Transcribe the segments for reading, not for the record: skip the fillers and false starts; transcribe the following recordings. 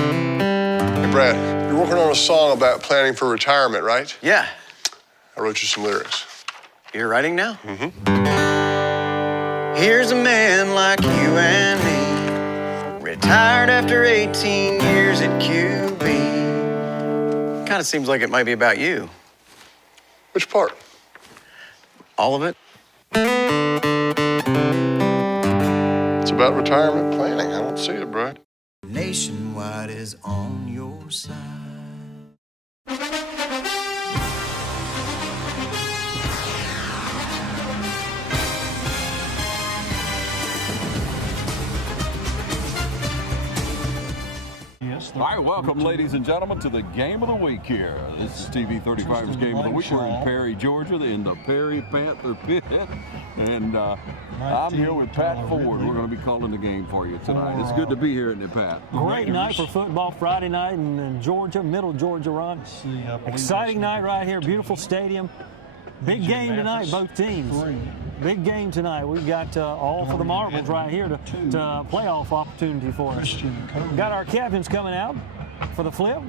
Hey, Brad, you're working on a song about planning for retirement, right? Yeah. I wrote you some lyrics. You're writing now? Mm-hmm. Here's a man like you and me, retired after 18 years at QB. Kind of seems like it might be about you. Which part? All of it? It's about retirement planning. I don't see it, Brad. Nationwide is on your side. All right, welcome, ladies and gentlemen, to the Game of the Week here. This is TV 35's Game of the Week. We're in Perry, Georgia, in the Perry Panther Pit. And I'm here with Pat Ford. We're going to be calling the game for you tonight. It's good to be here, isn't it, Pat? Great night for football Friday night in Georgia, middle Georgia, Ron. Exciting night right here, beautiful stadium. Big game tonight, both teams. Big game tonight. We've got all for the marbles right here to playoff opportunity for us. Got our captains coming out for the flip.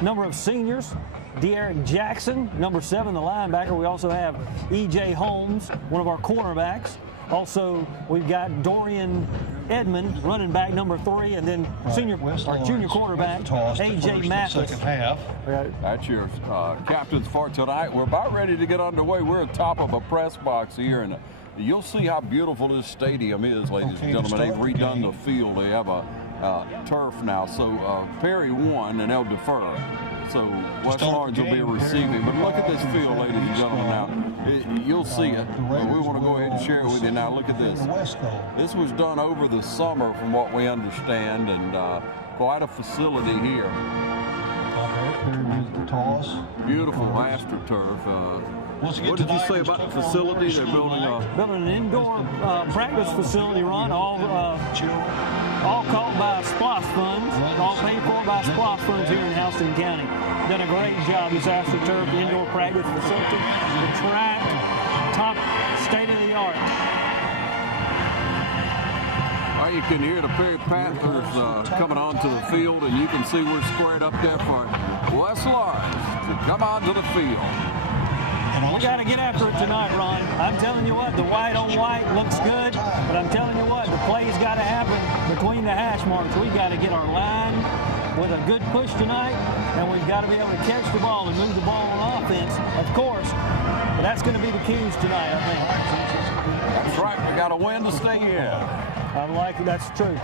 Number of seniors. De'Aaron Jackson, number 7, the linebacker. We also have E.J. Holmes, one of our cornerbacks. Also, we've got Dorian Edmond, running back number 3, and then junior quarterback A.J. Mathis. That's your captains for tonight. We're about ready to get underway. We're at top of a press box here, and you'll see how beautiful this stadium is, ladies and gentlemen. They've redone the field. They have a turf now. So Perry won, and they'll defer. So West Lawrence will be receiving. But look at this field, ladies and gentlemen, now. You'll see it, but we want to go ahead and share it with you. Now, look at this. This was done over the summer, from what we understand, and quite a facility here. Beautiful AstroTurf. What did you say about the facility? They're building an indoor practice facility, Ron, all called by SPLOST funds, all paid for by SPLOST funds here in Houston County. Done a great job, this AstroTurf indoor practice facility. The track, top state-of-the-art. Well, you can hear the Perry Panthers coming onto the field, and you can see we're squared up there for West Lawrence to come onto the field. We got to get after it tonight, Ron. I'm telling you what, the white on white looks good, but I'm telling you what, the play's got to happen between the hash marks. We've got to get our line with a good push tonight, and we've got to be able to catch the ball and move the ball on offense, of course. But that's going to be the keys tonight, I think. That's right. We got to win to stay in. I'm like that's true.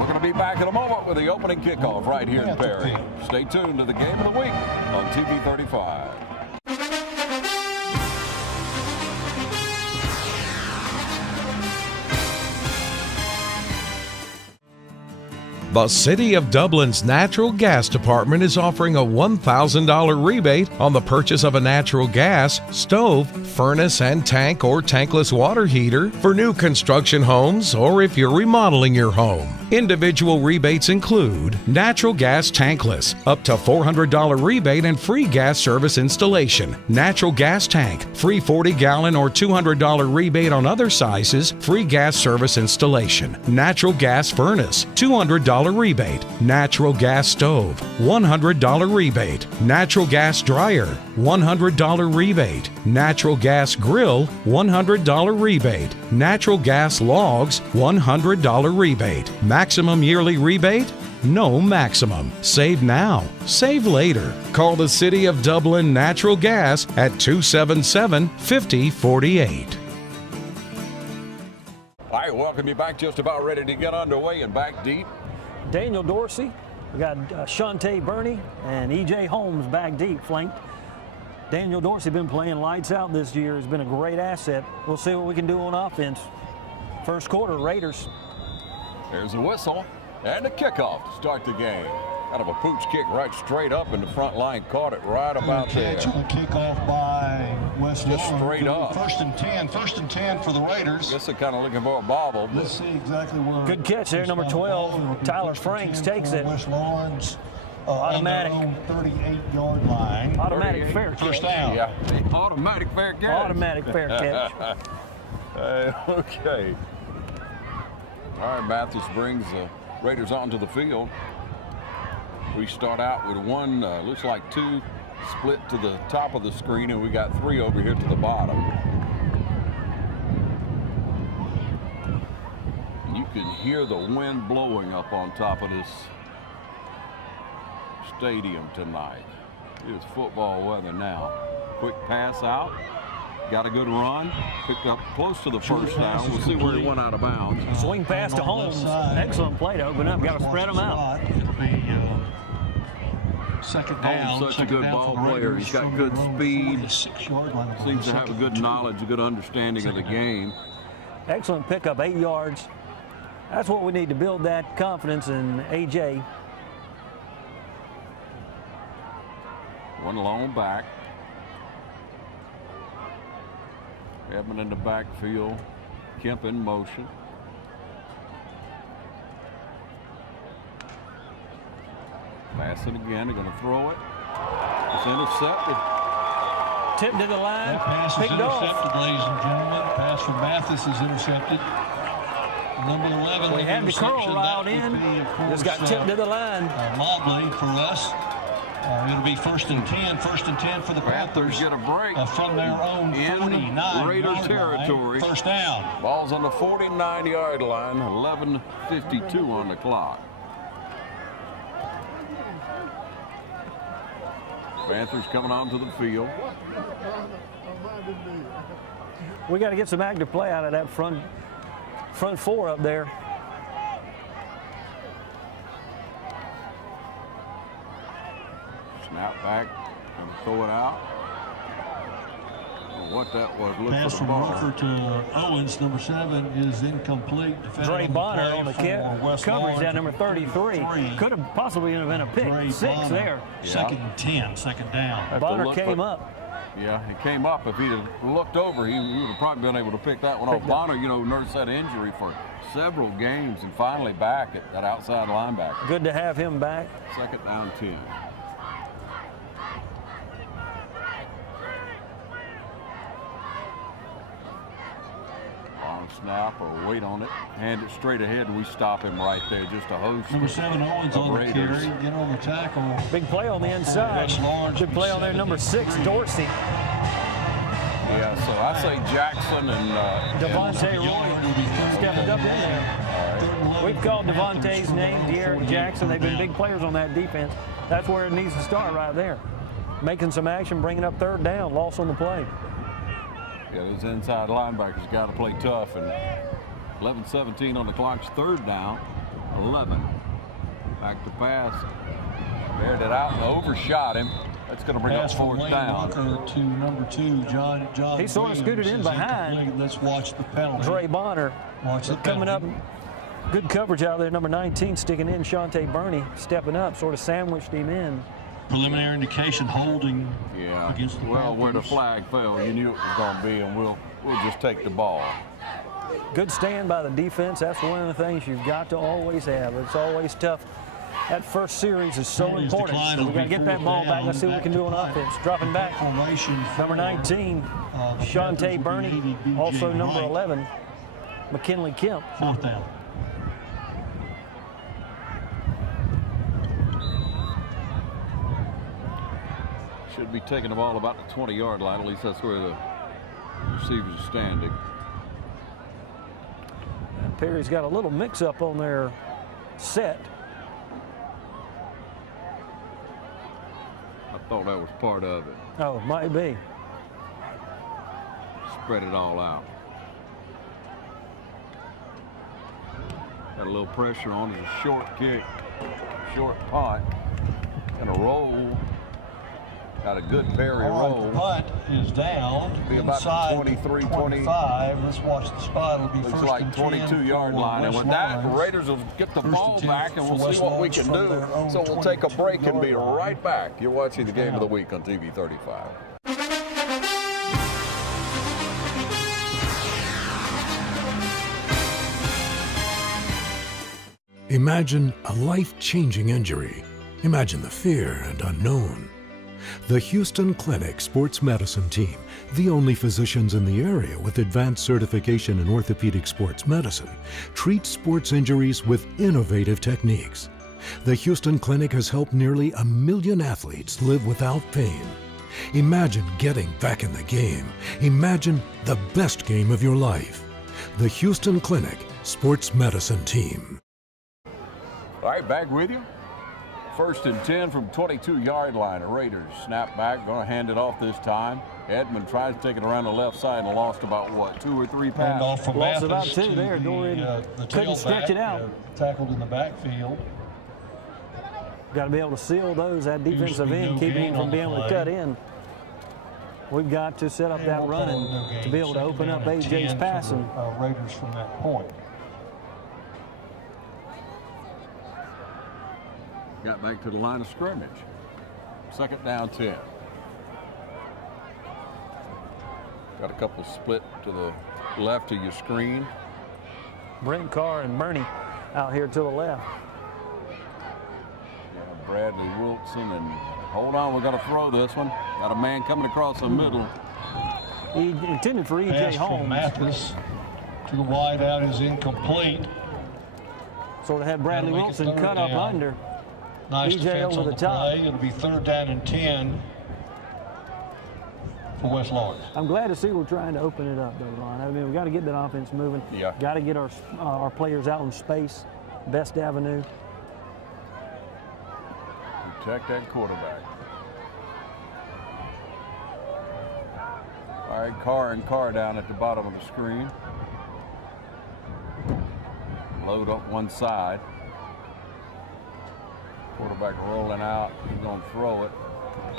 We're going to be back in a moment with the opening kickoff right here in Perry. Stay tuned to the Game of the Week on TV 35. The City of Dublin's Natural Gas Department is offering a $1,000 rebate on the purchase of a natural gas, stove, furnace and tank or tankless water heater for new construction homes or if you're remodeling your home. Individual rebates include natural gas tankless, up to $400 rebate and free gas service installation. Natural gas tank, free 40-gallon or $200 rebate on other sizes, free gas service installation. Natural gas furnace, $200 rebate. Natural gas stove, $100 rebate. Natural gas dryer, $100 rebate. Natural gas grill, $100 rebate. Natural gas logs, $100 rebate. Maximum yearly rebate? No maximum. Save now. Save later. Call the City of Dublin Natural Gas at 277-5048. All right, welcome you back. Just about ready to get underway and back deep. Daniel Dorsey, we got Shante Burney and E.J. Holmes back deep, flanked. Daniel Dorsey been playing lights out this year. Has been a great asset. We'll see what we can do on offense. First quarter, Raiders. There's a whistle and a kickoff to start the game. Kind of a pooch kick right straight up, and the front line caught it right about there. Catch on the kickoff by West Just straight up. First and 10 for the Raiders. Guess they're kind of looking for a bobble. Let's see exactly where. Good catch there, number 12. Tyler Franks takes it. West Lawrence. Automatic. 38-yard line. Automatic fair catch. First down. Yeah, automatic fair catch. Automatic fair catch. Okay. All right, Mathis brings the Raiders onto the field. We start out with one, looks like two split to the top of the screen, and we got three over here to the bottom. And you can hear the wind blowing up on top of this stadium tonight. It's football weather now. Quick pass out. Got a good run. Picked up close to the first down. We'll see where he went out of bounds. Swing pass to Holmes. Excellent play to open up. Got to spread them out. It'll be second down. Holmes, such a good ball player. He's got good speed. Seems to have a good knowledge, a good understanding of the game. Excellent pickup, 8 yards. That's what we need to build that confidence in A.J. One long back. Edmond in the backfield. Kemp in motion. Pass it again. They're going to throw it. It's intercepted. Tipped to the line. That pass is Picked intercepted, off. ladies and gentlemen. Pass from Mathis is intercepted. Number 11. We had the curl route in. Just got tipped to the line. Mobley for us. It'll be first and 10 for the Panthers get a break from their own in 49 Raider territory. First down. Ball's on the 49-yard line. 11:52 on the clock. Panthers coming onto the field. We got to get some active play out of that front four up there. Snap back and throw it out. What that was, look Pass for the from ball. Rucker to Owens, number 7, is incomplete. Dre Bonner on the coverage, that number 33. Could have possibly been a pick. Dre 6 Bonner. there. Second and 10, second down. Bonner look, came but- up. Yeah, he came up. If he'd have looked over, he would have probably been able to pick that one off. Bonner, you know, nursed that injury for several games and finally back at that outside linebacker. Good to have him back. Second down 10. Long snap or wait on it. Hand it straight ahead and we stop him right there. Just a host Number 7, Owens of on the Raiders. carry. Get on the tackle. Big play on the inside. That's large. Good play on there, number 6, Dorsey. Yeah, so I say Jackson and Devontae Roy stepping up in there. We've called Devontae's name, De'Aaron Jackson. They've been big players on that defense. That's where it needs to start right there. Making some action, bringing up third down, loss on the play. yeah, those inside linebackers got to play tough. And 11:17 on the clock's third down. 11. Back to pass. Bared it out and overshot him. That's going to bring up Pass from fourth Wayne down. Rucker to number 2, John. He sort of scooted in Williams is behind. incomplete. Let's watch the penalty. Dre Bonner Watch the coming up. penalty. Good coverage out there, number 19 sticking in. Shante Burney stepping up, sort of sandwiched him in. Preliminary indication holding Yeah. against the Well, where the Panthers. flag fell, you knew it was going to be, and we'll just take the ball. Good stand by the defense. That's one of the things you've got to always have. It's always tough. That first series is so Penalties important. decline. So we got to It'll get be that fourth ball back. down. Let's see what we can do on Back to offense. Dropping back. Formation Number for, 19, the Shante Panthers will Burney. be BJ Also number Wright. 11, McKinley Kemp. Fourth down. Should be taking the ball about the 20-yard line. At least that's where the receivers are standing. And Perry's got a little mix-up on their set. I thought that was part of it. Oh, might be. Spread it all out. Got a little pressure on it. A short kick, short punt, and a roll. Got a good Perry All roll. right, the punt is down. Be about the inside 23, 25. Let's watch the spot. It'll be Looks first like and 10 22-yard for line. And West with that, the Lawrence. Raiders will get the First ball and 10 back, and for we'll West see what we Lawrence can from their do. own So we'll take a break and be 22-yard line. right back. You're watching the game of the week on TV 35. Imagine a life-changing injury. Imagine the fear and unknown. The Houston Clinic Sports Medicine Team, the only physicians in the area with advanced certification in orthopedic sports medicine, treats sports injuries with innovative techniques. The Houston Clinic has helped nearly 1 million athletes live without pain. Imagine getting back in the game. Imagine the best game of your life. The Houston Clinic Sports Medicine Team. All right, back with you. 1st and 10 from 22-yard line. The Raiders snap back, going to hand it off this time. Edmond tries to take it around the left side and lost about, what, 2 or 3 passes? Lost about 2 there. Couldn't stretch it out. Tackled in the backfield. Got to be able to seal those, that defensive end, keeping him from being able to cut in. We've got to set up that running to be able to open up AJ's passing. Raiders from that point. Got back to the line of scrimmage. 2nd down 10. Got a couple split to the left of your screen. Brent Carr and Bernie out here to the left. Yeah, Bradley Wilson, and hold on, we're going to throw this one. Got a man coming across the middle. He intended for E.J. Holmes. Mathis to the wide out is incomplete. Sort of had Bradley Wilson cut up under. Nice E.J. defense over on the top. play. It'll be 3rd down and 10 for West Lawrence. I'm glad to see we're trying to open it up, though, Ron. I mean, we got to get that offense moving. Yeah. Got to get our players out in space. Best avenue. Protect that quarterback. All right, Carr down at the bottom of the screen. Load up one side. Quarterback rolling out. He's going to throw it.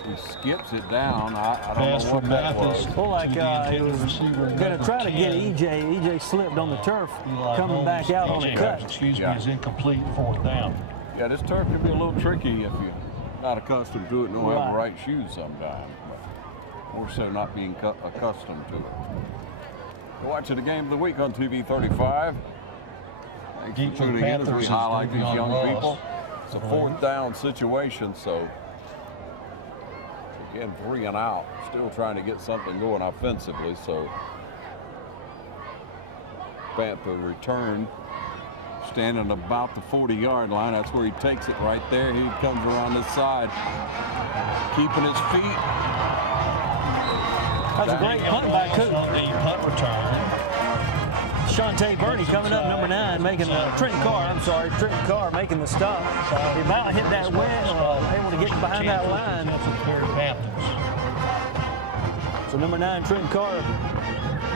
He skips it down. I don't know what that was. Well, like he was going to try to get E.J. E.J. slipped on the turf, coming back out on the cut. Excuse me, is incomplete, 4th down. Yeah, this turf can be a little tricky if you're not accustomed to it and don't have the right shoes sometimes. But more so not being accustomed to it. You're watching the game of the week on TV 35. Thanks for tuning in as we highlight these young people. It's a 4th down situation, so again, 3 and out. Still trying to get something going offensively, so Panther return, standing about the 40-yard line. That's where he takes it right there. He comes around this side, keeping his feet. That's a great punt by Cook. The punt return. Shante Bernie coming up, number 9, making the Trent Carr making the stop. He about hit that win, able to get behind that line. So number 9, Trent Carr,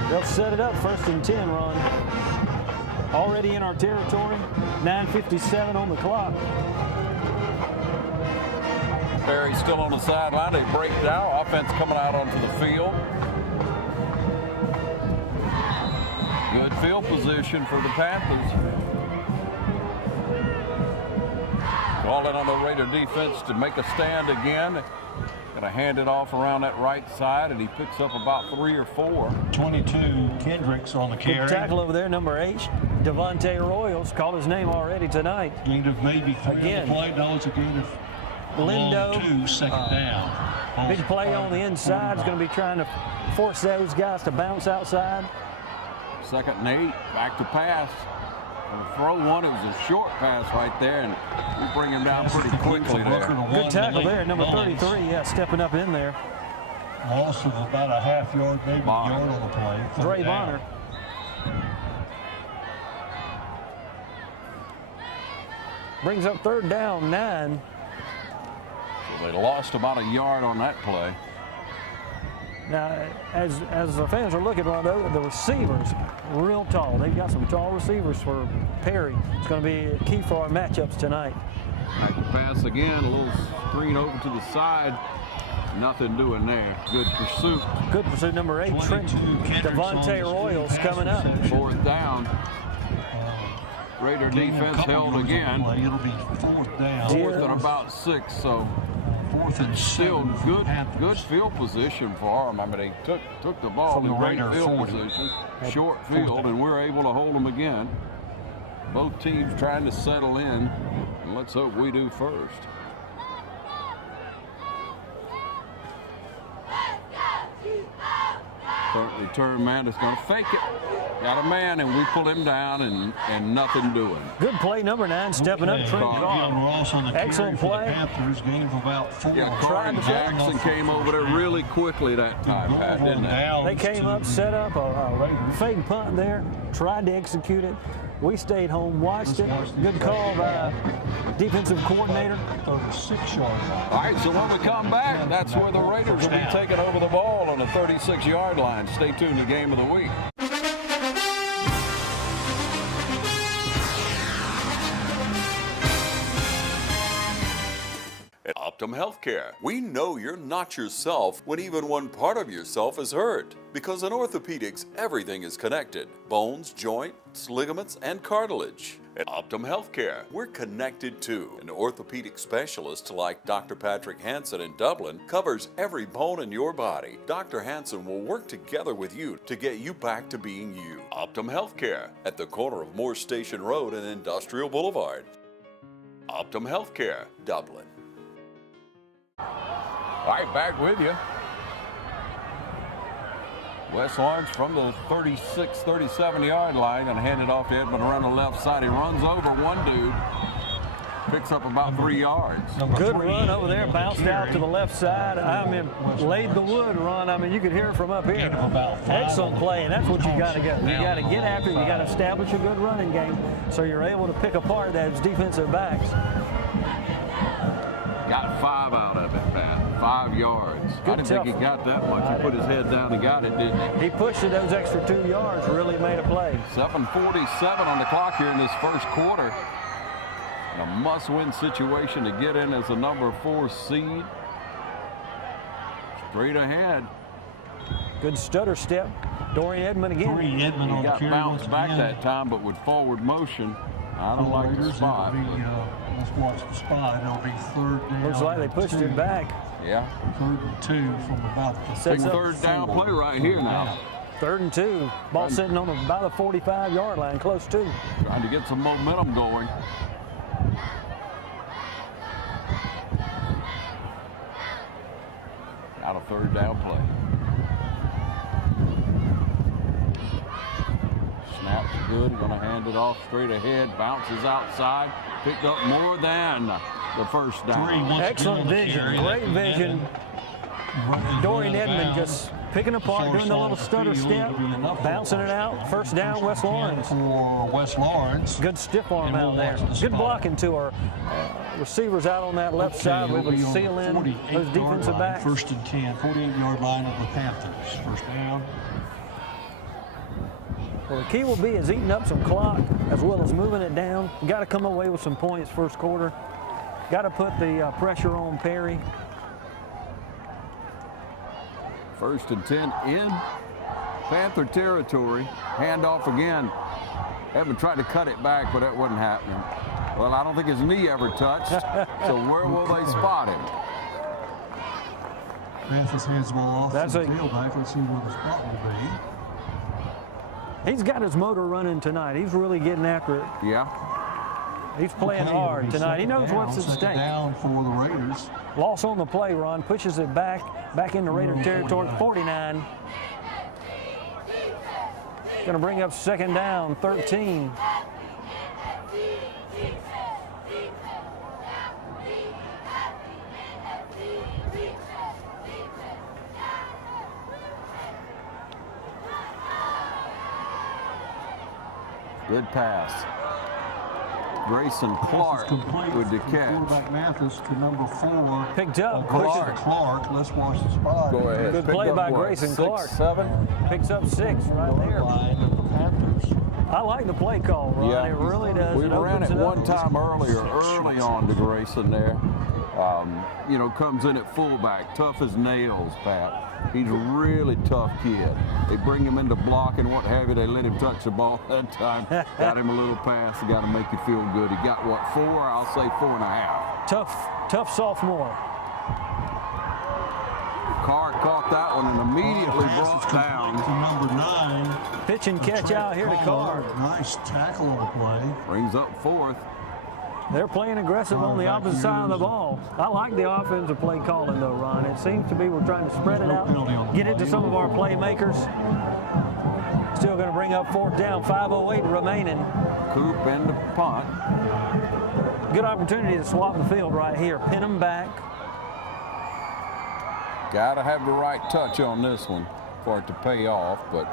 they'll set it up 1st and 10, Ron. Already in our territory, 9:57 on the clock. Barry's still on the sideline. They break down. Offense coming out onto the field. Good field position for the Panthers. Calling on the Raider defense to make a stand again. Gonna hand it off around that right side, and he picks up about 3 or 4. 22, Kendricks on the carry. Good tackle over there, number 8, Devontae Royals. Called his name already tonight. Gained of maybe 3 again. On the play. No, it's a gain of Lindo. 2, 2nd down. Big play on the inside. Is going to be trying to force those guys to bounce outside. 2nd and 8, back to pass. Gonna throw one. It was a short pass right there, and we bring him down pretty quickly there. Good tackle there, number 33. Yeah, stepping up in there. Loss of about a half yard, maybe a yard on the play. Dre Bonner. Brings up 3rd down, 9. So they lost about a yard on that play. Now, as the fans are looking around, the receivers, real tall. They've got some tall receivers for Perry. It's going to be key for our matchups tonight. Back to pass again, a little screen over to the side. Nothing doing there. Good pursuit. Good pursuit, number 8, Trent Devontae Royals coming up. 4th down. Raider defense held again. It'll be 4th down. 4th and about 6, so 4th and still good field position for them. I mean, they took the ball in great field position, short field, and we're able to hold them again. Both teams trying to settle in, and let's hope we do first. Punt return man is going to fake it. Got a man, and we pull him down, and nothing doing. Good play, number 9, stepping up, Trent Carr. Excellent play. The Panthers gain of about 4. Yeah, Carr and Jackson came over there really quickly that time, Pat, didn't they? They came up, set up a fake punt there, tried to execute it. We stayed home, watched it. Good call by defensive coordinator. 36-yard line. All right, so when we come back, that's where the Raiders will be taking over the ball on the 36-yard line. Stay tuned to Game of the Week. At Optim Healthcare, we know you're not yourself when even one part of yourself is hurt. Because in orthopedics, everything is connected. Bones, joints, ligaments, and cartilage. At Optim Healthcare, we're connected too. An orthopedic specialist like Dr. Patrick Hansen in Dublin covers every bone in your body. Dr. Hansen will work together with you to get you back to being you. Optim Healthcare at the corner of Moore Station Road and Industrial Boulevard. Optim Healthcare, Dublin. All right, back with you. Wes Lawrence from the 36, 37-yard line. Going to hand it off to Edmond around the left side. He runs over one dude. Picks up about 3 yards. Good run over there. Bounced out to the left side. I mean, laid the wood run. I mean, you could hear it from up here. Excellent play, and that's what you got to get. You got to get after it. You got to establish a good running game so you're able to pick apart those defensive backs. Got 5 out of it, Pat. 5 yards. I didn't think he got that much. He put his head down and got it, didn't he? He pushed it those extra 2 yards, really made a play. 7:47 on the clock here in this first quarter. And a must-win situation to get in as a number 4 seed. Straight ahead. Good stutter step. Dorian Edmond again. He got bounced back that time, but with forward motion. I don't like the spot. Let's watch the spot. It'll be 3rd down. Looks like they pushed it back. Yeah. 3rd and 2 from about the Big 3rd down play right here now. 3rd and 2. Ball sitting on about the 45-yard line, close to. Trying to get some momentum going. Got a 3rd down play. Snap's good. Going to hand it off straight ahead. Bounces outside. Picked up more than the first down. Excellent vision. Great vision. Dorian Edmond just picking apart, doing the little stutter step, bouncing it out. First down, Wes Lawrence. For Wes Lawrence. Good stiff arm out there. Good blocking to our receivers out on that left side. We would seal in those defensive backs. 1st and 10, 48-yard line of the Panthers. First down. Well, the key will be is eating up some clock as well as moving it down. You got to come away with some points first quarter. Got to put the pressure on Perry. 1st and 10 in Panther territory. Handoff again. Evan tried to cut it back, but that wasn't happening. Well, I don't think his knee ever touched. So where will they spot him? Panthers hands the ball off to the a- tailback. Let's see where the spot will be. He's got his motor running tonight. He's really getting after it. Yeah. He's playing hard tonight. He knows what's at stake. Down for the Raiders. Loss on the play, Ron. Pushes it back into Raider territory. 49. Going to bring up 2nd down, 13. Good pass. Grayson Clark with the catch. Quarterback Mathis to number 4. Picked up. Clark. Let's watch the spot. Go ahead. Good Picked play up by what, Grayson 6, Clark. 7? Picks up 6 right there. Line of the Panthers. I like the play call, Ron. Yeah. It really does. We ran it one time early on to Grayson there. You know, comes in at fullback, tough as nails, Pat. He's a really tough kid. They bring him into block and what have you. They let him touch the ball that time. Got him a little pass. Got to make you feel good. He got, what, 4? I'll say 4.5. Tough sophomore. Carr caught that one and immediately brought down. To number 9. Pitch and catch out here to Carr. Nice tackle on the play. Brings up 4th. They're playing aggressive on the opposite side of the ball. I like the offensive play calling, though, Ron. It seems to be we're trying to spread it out, get it to some of our playmakers. Still going to bring up 4th down, 5:08 remaining. Coop and the punt. Good opportunity to swap the field right here. Pin them back. Got to have the right touch on this one for it to pay off, but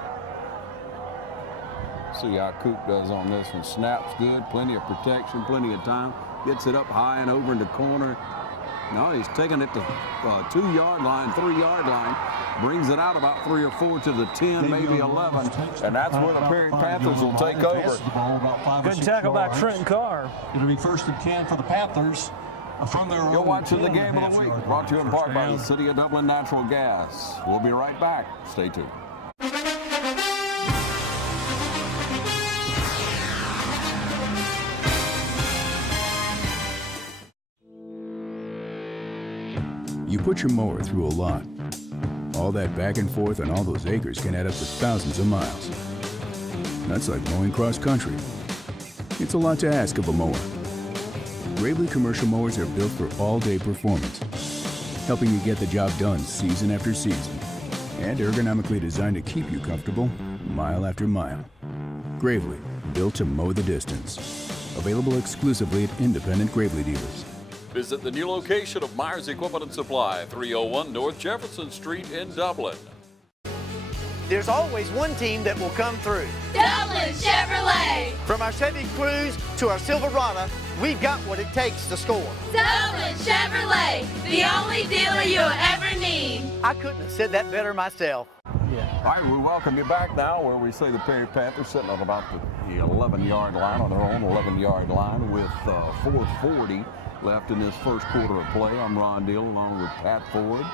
see how Coop does on this one. Snaps good, plenty of protection, plenty of time. Gets it up high and over in the corner. No, he's taking it to 2-yard line, 3-yard line. Brings it out about 3 or 4 to the 10, maybe 11. And that's where the Panthers will take over. Good tackle by Trent Carr. It'll be 1st and 10 for the Panthers from their own. You're watching the game of the week, brought to you in part by the City of Dublin Natural Gas. We'll be right back. Stay tuned. You put your mower through a lot. All that back and forth on all those acres can add up to thousands of miles. That's like mowing cross country. It's a lot to ask of a mower. Gravely commercial mowers are built for all-day performance, helping you get the job done season after season, and ergonomically designed to keep you comfortable mile after mile. Gravely, built to mow the distance. Available exclusively at independent Gravely dealers. Visit the new location of Myers Equipment and Supply, 301 North Jefferson Street in Dublin. There's always one team that will come through. Dublin Chevrolet. From our Chevy Cruze to our Silverado, we've got what it takes to score. Dublin Chevrolet, the only dealer you'll ever need. I couldn't have said that better myself. All right, we welcome you back now where we see the Panthers sitting on about the 11-yard line, on their own 11-yard line with 4:40 left in this first quarter of play. I'm Ron Deal along with Pat Ford,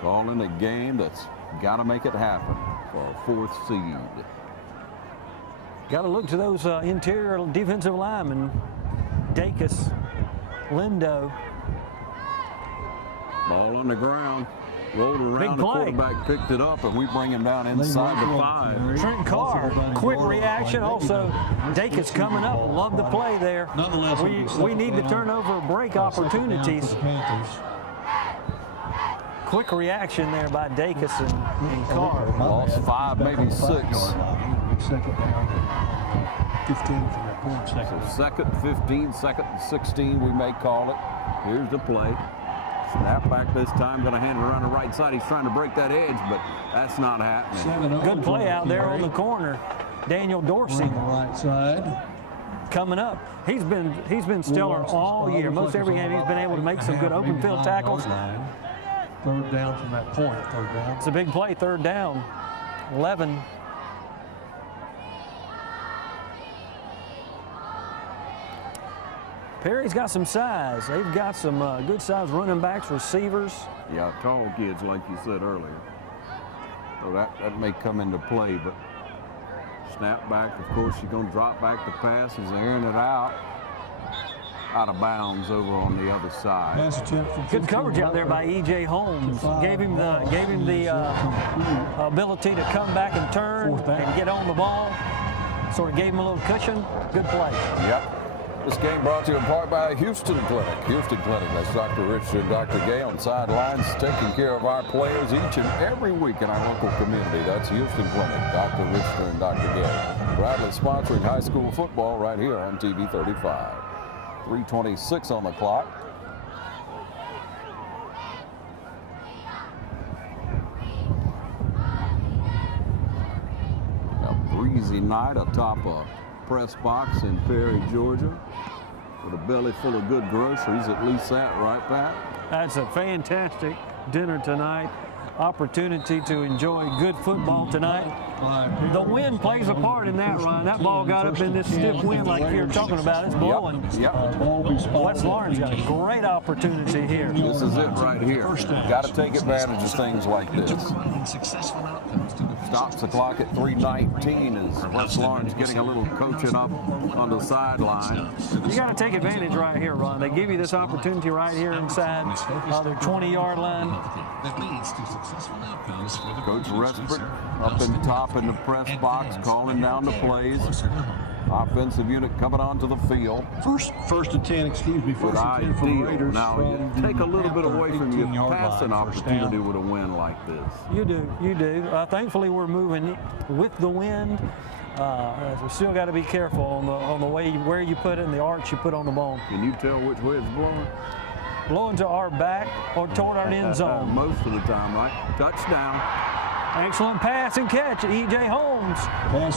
calling a game that's got to make it happen for a 4th seed. Got to look to those interior defensive linemen. Dacus, Lindo. Ball on the ground, rolled around, Big the play. Quarterback picked it up, and we bring him down inside the 5. Trent Carr, quick reaction. Also, Dacus coming up. Love the play there. We need the turnover break opportunities. Quick reaction there by Dacus and Carr. Lost 5, maybe 6. Second down, 15 from that point. So 2nd, 15, 2nd and 16, we may call it. Here's the play. Snap back this time, going to hand it around the right side. He's trying to break that edge, but that's not happening. Good play out there on the corner. Daniel Dorsey. On the right side. Coming up. He's been stellar all year. Most every game he's been able to make some good open field tackles. 3rd down from that point, 3rd down. It's a big play, 3rd down. 11. Perry's got some size. They've got some good size running backs, receivers. Yeah, tall kids, like you said earlier. So that may come into play, but snap back, of course, you're going to drop back the pass. He's airing it out of bounds over on the other side. Good coverage out there by E.J. Holmes. Gave him the ability to come back and turn and get on the ball. Sort of gave him a little cushion. Good play. Yep. This game brought to you in part by Houston Clinic. Houston Clinic, that's Dr. Richard and Dr. Gay on sidelines, taking care of our players each and every week in our local community. That's Houston Clinic, Dr. Richard and Dr. Gay. Proudly sponsoring high school football right here on TV 35. 3:26 on the clock. A breezy night atop a press box in Perry, Georgia, with a belly full of good groceries, at least that, right, Pat? That's a fantastic dinner tonight. Opportunity to enjoy good football tonight. The wind plays a part in that, Ryan. That ball got up in this stiff wind like you were talking about. It's blowing. Yep. West Lawrence got a great opportunity here. This is it right here. Got to take advantage of things like this. Stops the clock at 3:19 as West Lawrence getting a little coaching up on the sideline. You got to take advantage right here, Ron. They give you this opportunity right here inside their 20-yard line. Coach Respert up in top in the press box, calling down the plays. Offensive unit coming onto the field. First and 10, excuse me, first and 10 for the Ideal. Raiders. Now, you from take a the little bit away from your 18-yard passing line, first opportunity down. with a win like this. You do. Thankfully, we're moving with the wind. We still got to be careful on the way where you put it and the arch you put on the ball. Can you tell which way it's blowing? Blowing to our back or toward our end zone. Most of the time, right? Touchdown. Excellent pass and catch. E.J. Holmes.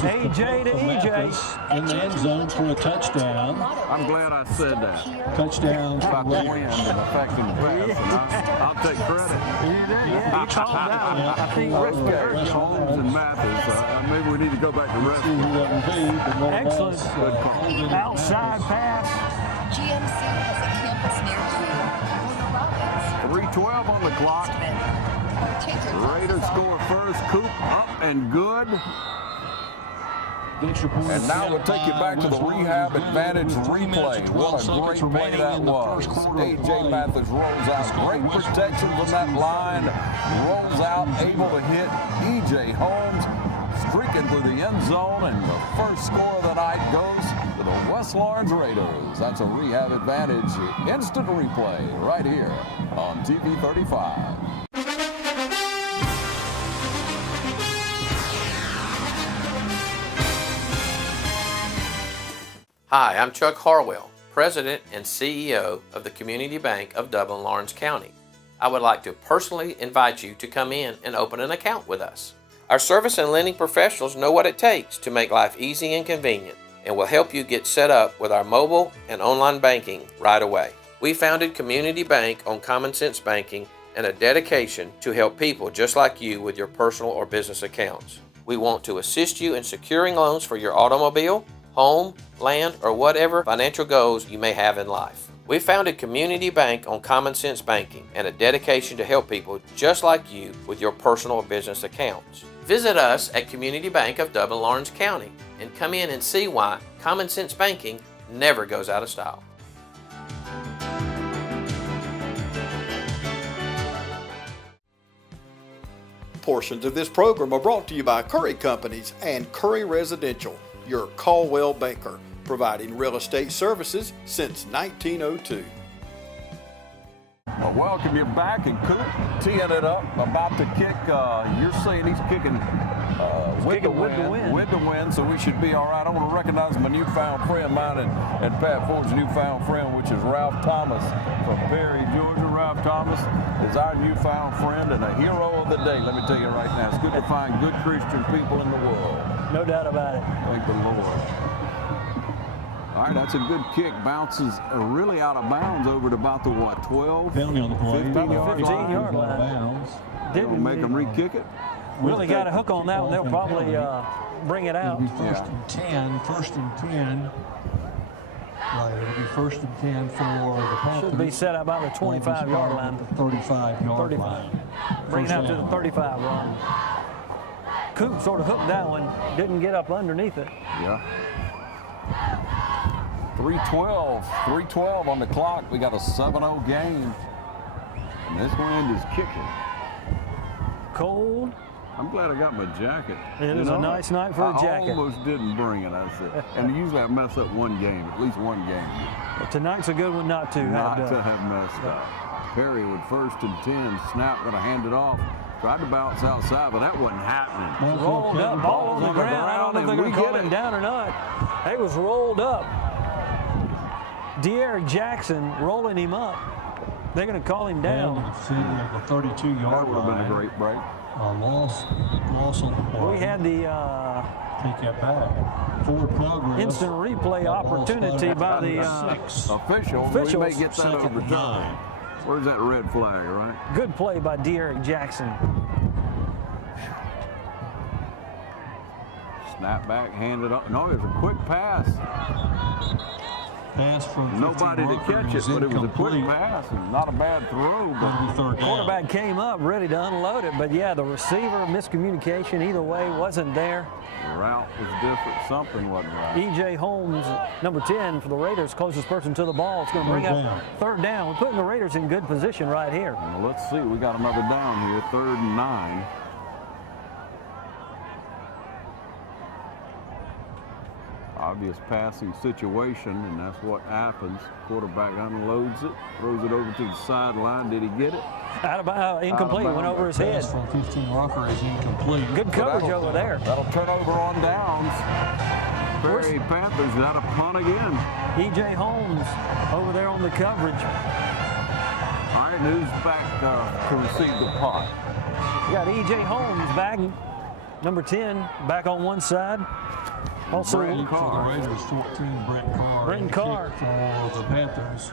A.J. to E.J. In the end zone for a touchdown. I'm glad I said that. Touchdown. About the wind and affecting the pass. And I'll take credit. You did, yeah. He called that. I think Rick heard you. Holmes and Mathis. Maybe we need to go back to rest. Excellent. Outside pass. GMC has a campus near you. 3:12 on the clock. Raiders score first. Coop up and good. And now we'll take you back to the rehab advantage replay. What a great play that was. A.J. Mathis rolls out. Great protection from that line. Rolls out, able to hit E.J. Holmes. Streaking through the end zone, and the first score of the night goes to the West Lawrence Raiders. That's a rehab advantage instant replay right here on TV 35. Hi, I'm Chuck Harwell, President and CEO of the Community Bank of Dublin, Lawrence County. I would like to personally invite you to come in and open an account with us. Our service and lending professionals know what it takes to make life easy and convenient, and will help you get set up with our mobile and online banking right away. We founded Community Bank on common sense banking and a dedication to help people just like you with your personal or business accounts. We want to assist you in securing loans for your automobile, home, land, or whatever financial goals you may have in life. We founded Community Bank on common sense banking and a dedication to help people just like you with your personal or business accounts. Visit us at Community Bank of Dublin, Lawrence County, and come in and see why common sense banking never goes out of style. Portions of this program are brought to you by Curry Companies and Curry Residential, your Caldwell banker, providing real estate services since 1902. Well, welcome you back, and Coop teeing it up, about to kick. You're saying he's kicking with the wind, so we should be all right. I want to recognize my newfound friend, mine and Pat Ford's newfound friend, which is Ralph Thomas from Perry, Georgia. Ralph Thomas is our newfound friend and a hero of the day. Let me tell you right now, it's good to find good Christian people in the world. No doubt about it. Thank the Lord. All right, that's a good kick. Bounces really out of bounds over to about the, 12? 15-yard line. Didn't make them re-kick it? Really got a hook on that one. They'll probably bring it out. First and 10. Right, it'll be first and 10 for the Panthers. Should be set up about the 25-yard line. The 35-yard line. Bring it out to the 35 line. Coop sort of hooked that one. Didn't get up underneath it. Yeah. 3:12 on the clock. We got a 7-0 game. And this wind is kicking. Cold. I'm glad I got my jacket. It is a nice night for a jacket. I almost didn't bring it, I said. And usually I mess up one game, at least one game. But tonight's a good one not to have messed up. Perry with first and 10. Snap, gonna hand it off. Tried to bounce outside, but that wasn't happening. Rolled up, ball on the ground. I don't know if they're going to call him down or not. It was rolled up. De'Eric Jackson rolling him up. They're going to call him down. The 32-yard line. That would have been a great break. Loss on the play. We had the take that back. Forward progress. Instant replay opportunity by the officials. We may get that overturned. Where's that red flag, right? Good play by De'Eric Jackson. Snap back, handed up. No, it was a quick pass. Pass from nobody to catch it, but it was a quick pass and not a bad throw. But the quarterback came up ready to unload it, but yeah, the receiver miscommunication either way wasn't there. The route was different. Something wasn't right. E.J. Holmes, number 10 for the Raiders, closest person to the ball. It's going to bring up third down. We're putting the Raiders in good position right here. Well, let's see. We got another down here, 3rd and 9. Obvious passing situation, and that's what happens. Quarterback unloads it, throws it over to the sideline. Did he get it? Incomplete, went over his head. From 15 Rucker is incomplete. Good coverage over there. That'll turn over on downs. Fairview Panthers got a punt again. E.J. Holmes over there on the coverage. All right, who's back to receive the punt? You got E.J. Holmes back, number 10, back on one side. Also, For the Raiders, 14, Brent Carr. Brent Carr. For the Panthers.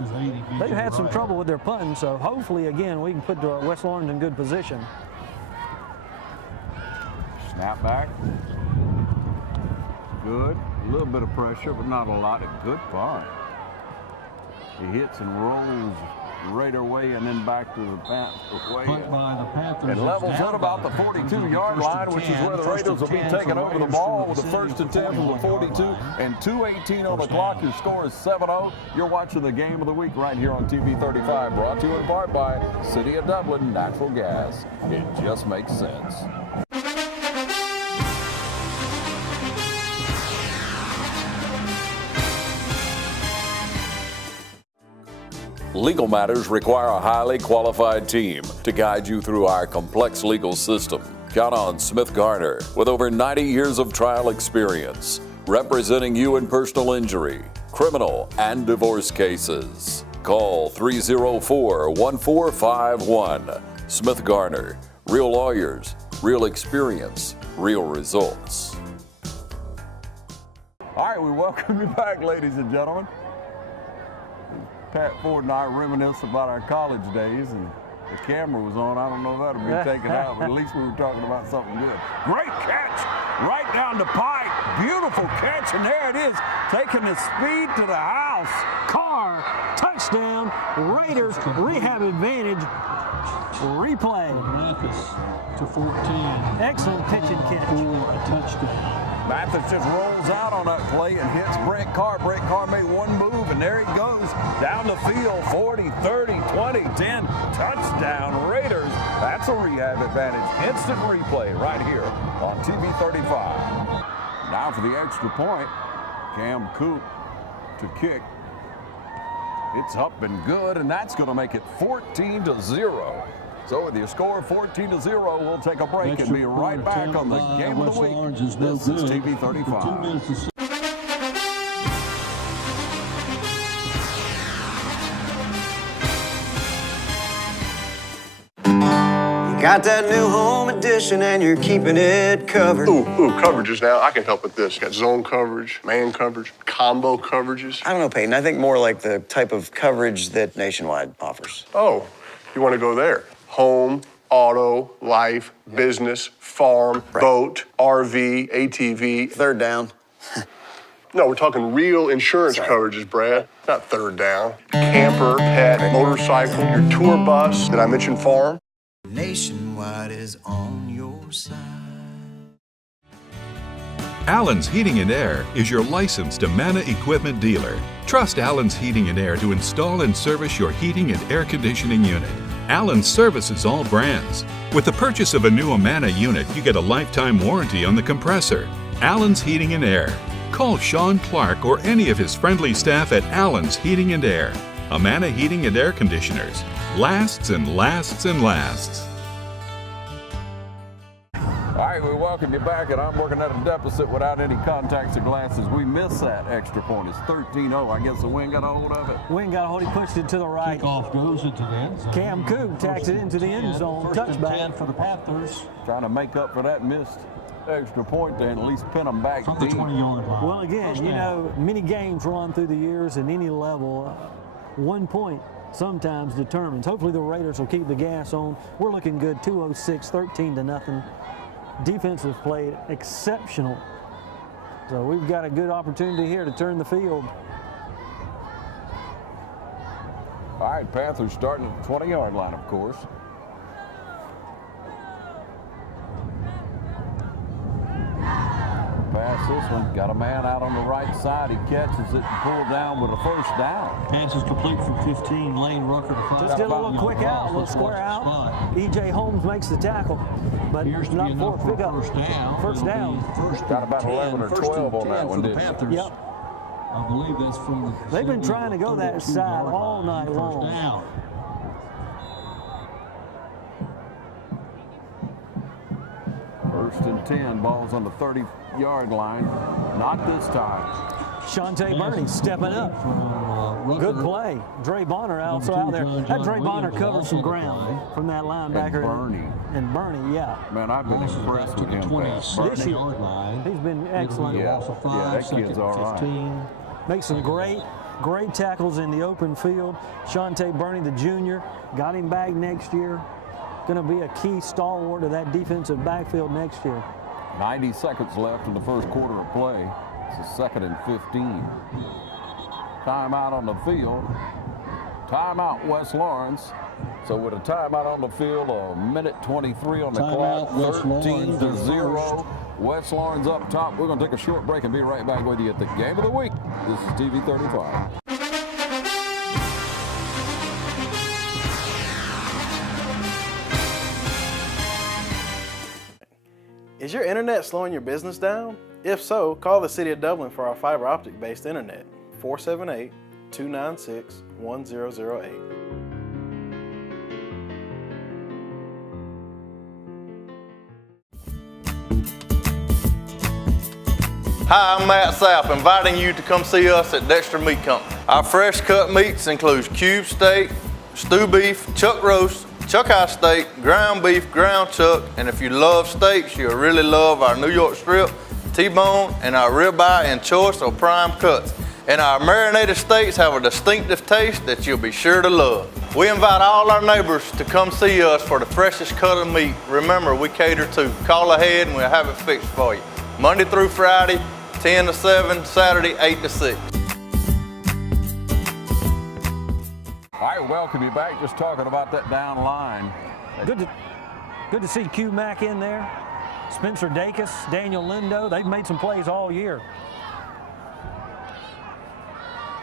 is 80 They've had some trouble with their punting, so hopefully, again, we can put West Laurens in good position. Snap back. Good. A little bit of pressure, but not a lot. A good punt. He hits and rolls Raider way and then back to the Panthers way. Punt by the Panthers. It levels at about the 42-yard line, which is where the Raiders will be taking over the ball with the 1st and 10 from the 42 and 2:18 on the clock. Your score is 7-0. You're watching the game of the week right here on TV 35, brought to you in part by City of Dublin Natural Gas. It just makes sense. Legal matters require a highly qualified team to guide you through our complex legal system. Count on Smith Garner with over 90 years of trial experience, representing you in personal injury, criminal, and divorce cases. Call 304-1451. Smith Garner. Real lawyers, real experience, real results. All right, we welcome you back, ladies and gentlemen. Pat Ford and I reminisce about our college days, and the camera was on. I don't know if that'll be taken out, but at least we were talking about something good. Great catch right down the pike. Beautiful catch, and there it is, taking the speed to the house. Carr, touchdown, Raiders, rehab advantage, replay. Mathis to 14. Excellent pitch and catch. For a touchdown. Mathis just rolls out on that play and hits Brent Carr. Brent Carr made one move, and there he goes down the field. 40, 30, 20, 10. Touchdown, Raiders. That's a rehab advantage. Instant replay right here on TV 35. Now for the extra point. Cam Coop to kick. It's up and good, and that's going to make it 14-0. So with your score 14-0, we'll take a break and be right back on the game of the week. This is TV 35. You got that new home edition and you're keeping it covered. Ooh, coverages now. I can help with this. Got zone coverage, man coverage, combo coverages. I don't know, Peyton. I think more like the type of coverage that Nationwide offers. Oh, you want to go there? Home, auto, life, business, farm, boat, RV, ATV. Third down. No, we're talking real insurance coverages, Brad. Not third down. Camper, pet, motorcycle, your tour bus. Did I mention farm? Nationwide is on your side. Allen's Heating and Air is your licensed Amana equipment dealer. Trust Allen's Heating and Air to install and service your heating and air conditioning unit. Allen services all brands. With the purchase of a new Amana unit, you get a lifetime warranty on the compressor. Allen's Heating and Air. Call Sean Clark or any of his friendly staff at Allen's Heating and Air. Amana Heating and Air Conditioners. Lasts and lasts and lasts. All right, we welcome you back, and I'm working at a deficit without any contacts or glasses. We missed that extra point. It's 13-0. I guess the wind got a hold of it. Wind got a hold. He pushed it to the right. Kickoff goes into the end zone. Cam Coop tacks it into the end zone. Touchback for the Panthers. Trying to make up for that missed extra point there and at least pin them back From the deep. 20-yard line. Well, again, you know, many games run through the years, and any level, 1 point sometimes determines. Hopefully the Raiders will keep the gas on. We're looking good, 2:06, 13-0. Defense has played exceptional. So we've got a good opportunity here to turn the field. All right, Panthers starting at the 20-yard line, of course. Pass this one. Got a man out on the right side. He catches it and pulls down with a first down. Pass is complete from 15. Lane Rucker to 5. Just did a little quick out, a little square out. E.J. Holmes makes the tackle, but Here's to not be for enough a for a pickup. first down. First It'll down. be first Got and about 10, 11 or first 12 and on that 10 one, for the didn't you? Panthers. Yep. I believe that's from the. They've been trying to go that side all night long. First down. First and 10, ball's on the 30-yard line. Not this time. Shante Burney stepping up. Good play. Dre Bonner also out there. That Dre Bonner covered some ground from that linebacker. And Burney, yeah. Man, I've been impressed with him. This year, he's been excellent. Yeah, that kid's all right. Makes some great tackles in the open field. Shante Burney, the junior, got him back next year. Going to be a key stalwart of that defensive backfield next year. 90 seconds left in the first quarter of play. It's a 2nd and 15. Timeout on the field. Timeout West Lawrence. So with a timeout on the field, a minute 23 on the clock, 13-0. West Lawrence up top. We're going to take a short break and be right back with you at the Game of the Week. This is TV 35. Is your internet slowing your business down? If so, call the City of Dublin for our fiber optic based internet, 478-296-1008. Hi, I'm Matt Sapp, inviting you to come see us at Dexter Meat Company. Our fresh cut meats includes cube steak, stew beef, chuck roast, chuck eye steak, ground beef, ground chuck, and if you love steaks, you'll really love our New York strip, T-bone, and our ribeye and choice or prime cuts. And our marinated steaks have a distinctive taste that you'll be sure to love. We invite all our neighbors to come see us for the freshest cut of meat. Remember, we cater to. Call ahead and we'll have it fixed for you. Monday through Friday, 10 to 7, Saturday, 8 to 6. All right, welcome you back. Just talking about that down line. Good to see Q Mack in there. Spencer Dacus, Daniel Lindo. They've made some plays all year.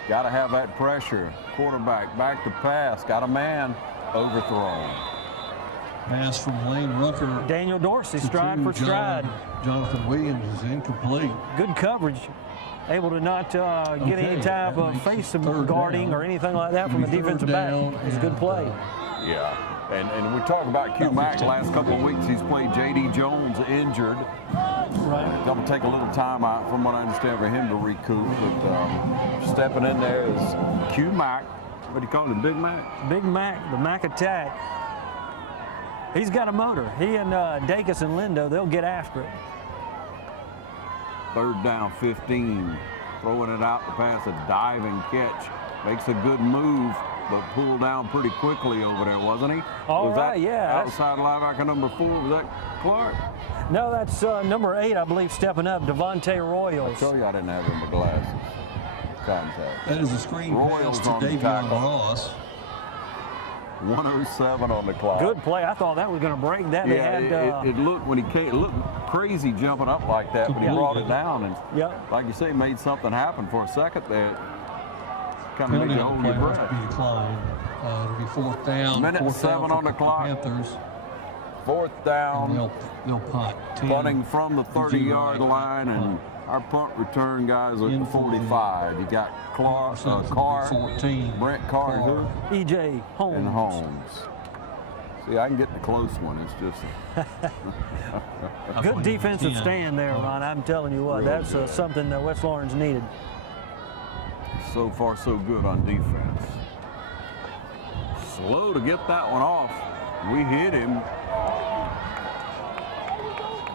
Got to have that pressure. Quarterback back to pass. Got a man overthrown. Pass from Lane Rucker. Daniel Dorsey, stride for stride. Jonathan Williams is incomplete. Good coverage. Able to not get any type of face guarding or anything like that from a defensive back. It's a good play. Yeah, and we talk about Q Mack last couple of weeks. He's played J.D. Jones injured. Right. Going to take a little time out, from what I understand, for him to recoup. But stepping in there is Q Mack. What do you call him, Big Mac? Big Mac, the Mac attack. He's got a motor. He and Dacus and Lindo, they'll get after it. 3rd down, 15. Throwing it out to pass, a diving catch. Makes a good move, but pulled down pretty quickly over there, wasn't he? All was right, that yeah. outside linebacker number 4, was that Clark? No, that's number 8, I believe, stepping up, Devontae Royals. I told you I didn't have him with glasses. Contact. That is a screen Royals pass to Davion Ross. 1:07 on the clock. Good play. I thought that was going to break that. Yeah, they had, it looked when he came, it looked crazy jumping up like that, but he brought it down and, like you say, made something happen for a second there. Kind of made you hold your breath. Be declined. It'll be 4th down. Minute 7 on the clock. Panthers. 4th down. They'll punt. Punting from the 30-yard line, and our punt return guys are at 45. You got Clark, Carr, 14. Brent Carr, and who? E.J. Holmes. And Holmes. See, I can get the close one. It's just good defensive stand there, Ron. I'm telling you what, that's something that West Lawrence needed. So far, so good on defense. Slow to get that one off. We hit him.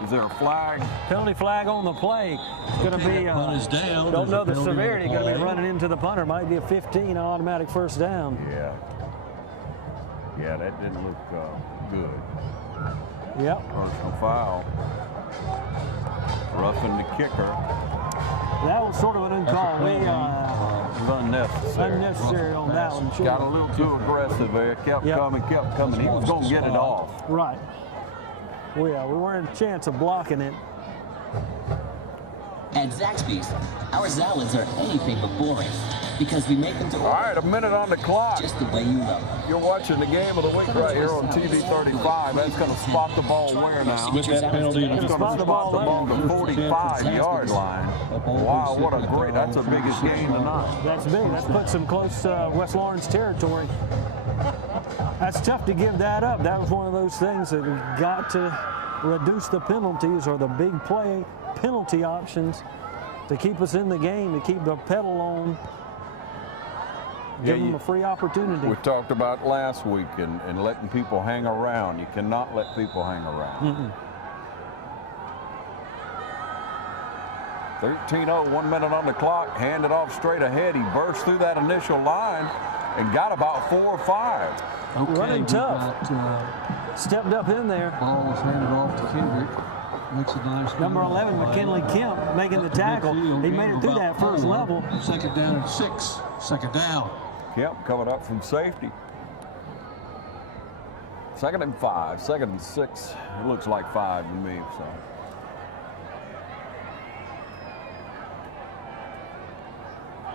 Is there a flag? Penalty flag on the play. It's going to be, down. Don't know the severity. Going to be running into the punter. Might be a 15 automatic first down. Yeah. Yeah, that didn't look good. Yep. Personal foul. Roughing the kicker. That was sort of an uncalled. It was unnecessary. Unnecessary on that one. Got a little too aggressive there. Kept coming. He was going to get it off. Right. Well, yeah, we weren't a chance of blocking it. At Zaxby's, our salads are anything but boring because we make them to All right, a minute on the clock. just the way you love them. You're watching the game of the week right here on TV 35. That's going to spot the ball where now? With that penalty, It's going to spot the ball on the 45-yard line. Wow, what a great, that's the biggest game tonight. That's big. That's put some close West Lawrence territory. That's tough to give that up. That was one of those things that we've got to reduce the penalties or the big play penalty options to keep us in the game, to keep the pedal on, give them a free opportunity. We talked about last week and letting people hang around. You cannot let people hang around. 13-0, 1 minute on the clock, handed off straight ahead. He burst through that initial line and got about 4 or 5. Okay, running tough. Stepped up in there. Ball was handed off to Kendrick. Makes a nice Number 11, McKinley Kemp, making the tackle. He made it through that first level. Second down and 6. Second down. Kemp coming up from safety. 2nd and 5, 2nd and 6. It looks like 5 to me. So.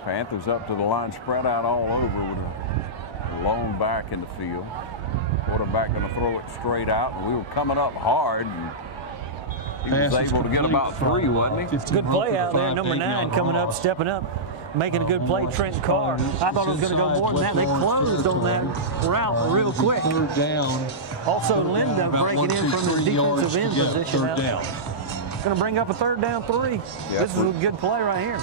Panthers up to the line, spread out all over with a lone back in the field. Quarterback going to throw it straight out, and we were coming up hard. And he was able to get about 3, wasn't he? Good play out there. Number 9 coming up, stepping up, making a good play. Trent Carr. I thought it was going to go more than that. They closed on that route real quick. Third down. Also, Linda breaking in from the defensive end position out. Going to bring up a 3rd down 3. This is a good play right here.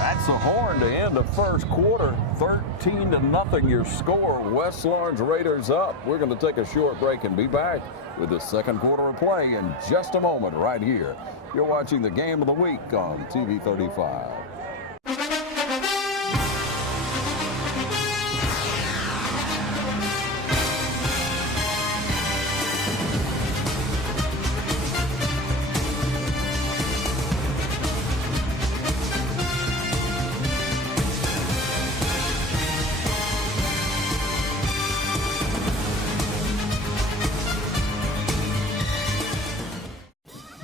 That's the horn to end the first quarter. 13-0 your score. West Lawrence Raiders up. We're going to take a short break and be back with the second quarter of play in just a moment right here. You're watching the game of the week on TV 35.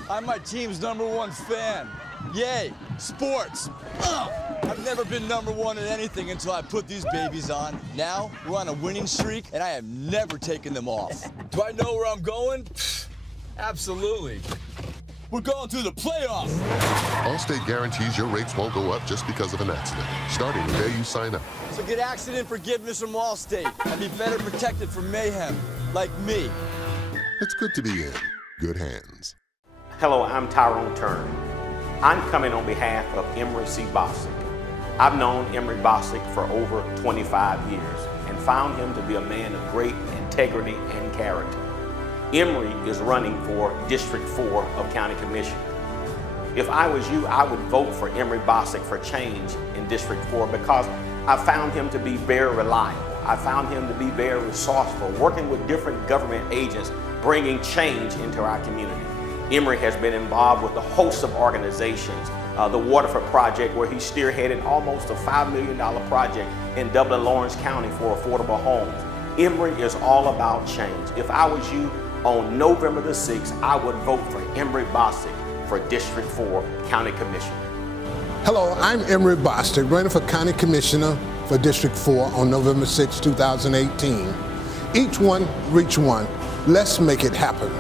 I'm my team's #1 fan. Yay, sports. I've never been #1 at anything until I put these babies on. Now we're on a winning streak, and I have never taken them off. Do I know where I'm going? Absolutely. We're going to the playoffs. Allstate guarantees your rates won't go up just because of an accident, starting the day you sign up. So get accident forgiveness from Allstate and be better protected from mayhem, like me. It's good to be in good hands. Hello, I'm Tyrone Turner. I'm coming on behalf of Emery C. Bosick. I've known Emery Bosick for over 25 years and found him to be a man of great integrity and character. Emery is running for District 4 of County Commission. If I was you, I would vote for Emery Bosick for change in District 4 because I found him to be very reliable. I found him to be very resourceful, working with different government agents, bringing change into our community. Emery has been involved with a host of organizations, the Waterford Project, where he spearheaded almost a $5 million project in Dublin, Lawrence County for affordable homes. Emery is all about change. If I was you, on November the 6th, I would vote for Emery Bosick for District 4 County Commissioner. Hello, I'm Emery Bosick, running for County Commissioner for District 4 on November 6, 2018. Each one, reach one. Let's make it happen.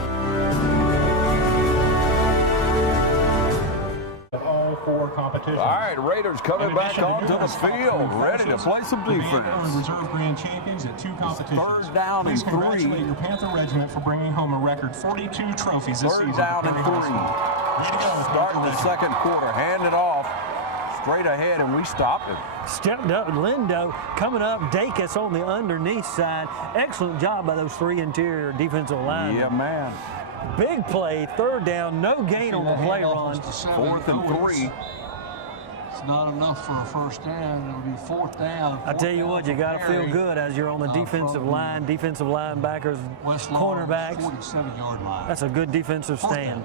All right, Raiders coming back onto the field, ready to play some defense. Reserve grand champions at 2 competitions. 3rd down and 3. Congratulate your Panther Regiment for bringing home a record 42 trophies this season. 3rd down and 3. Starting the second quarter, hand it off straight ahead, and we stopped it. Stepped up, Lindo coming up, Dacus on the underneath side. Excellent job by those 3 interior defensive linemen. Yeah, man. Big play, 3rd down, no gain on the play run. 4th and 3. It's not enough for a 1st down. It'll be 4th down. I tell you what, you got to feel good as you're on the defensive line, defensive linebackers, cornerbacks. 47-yard line. That's a good defensive stand.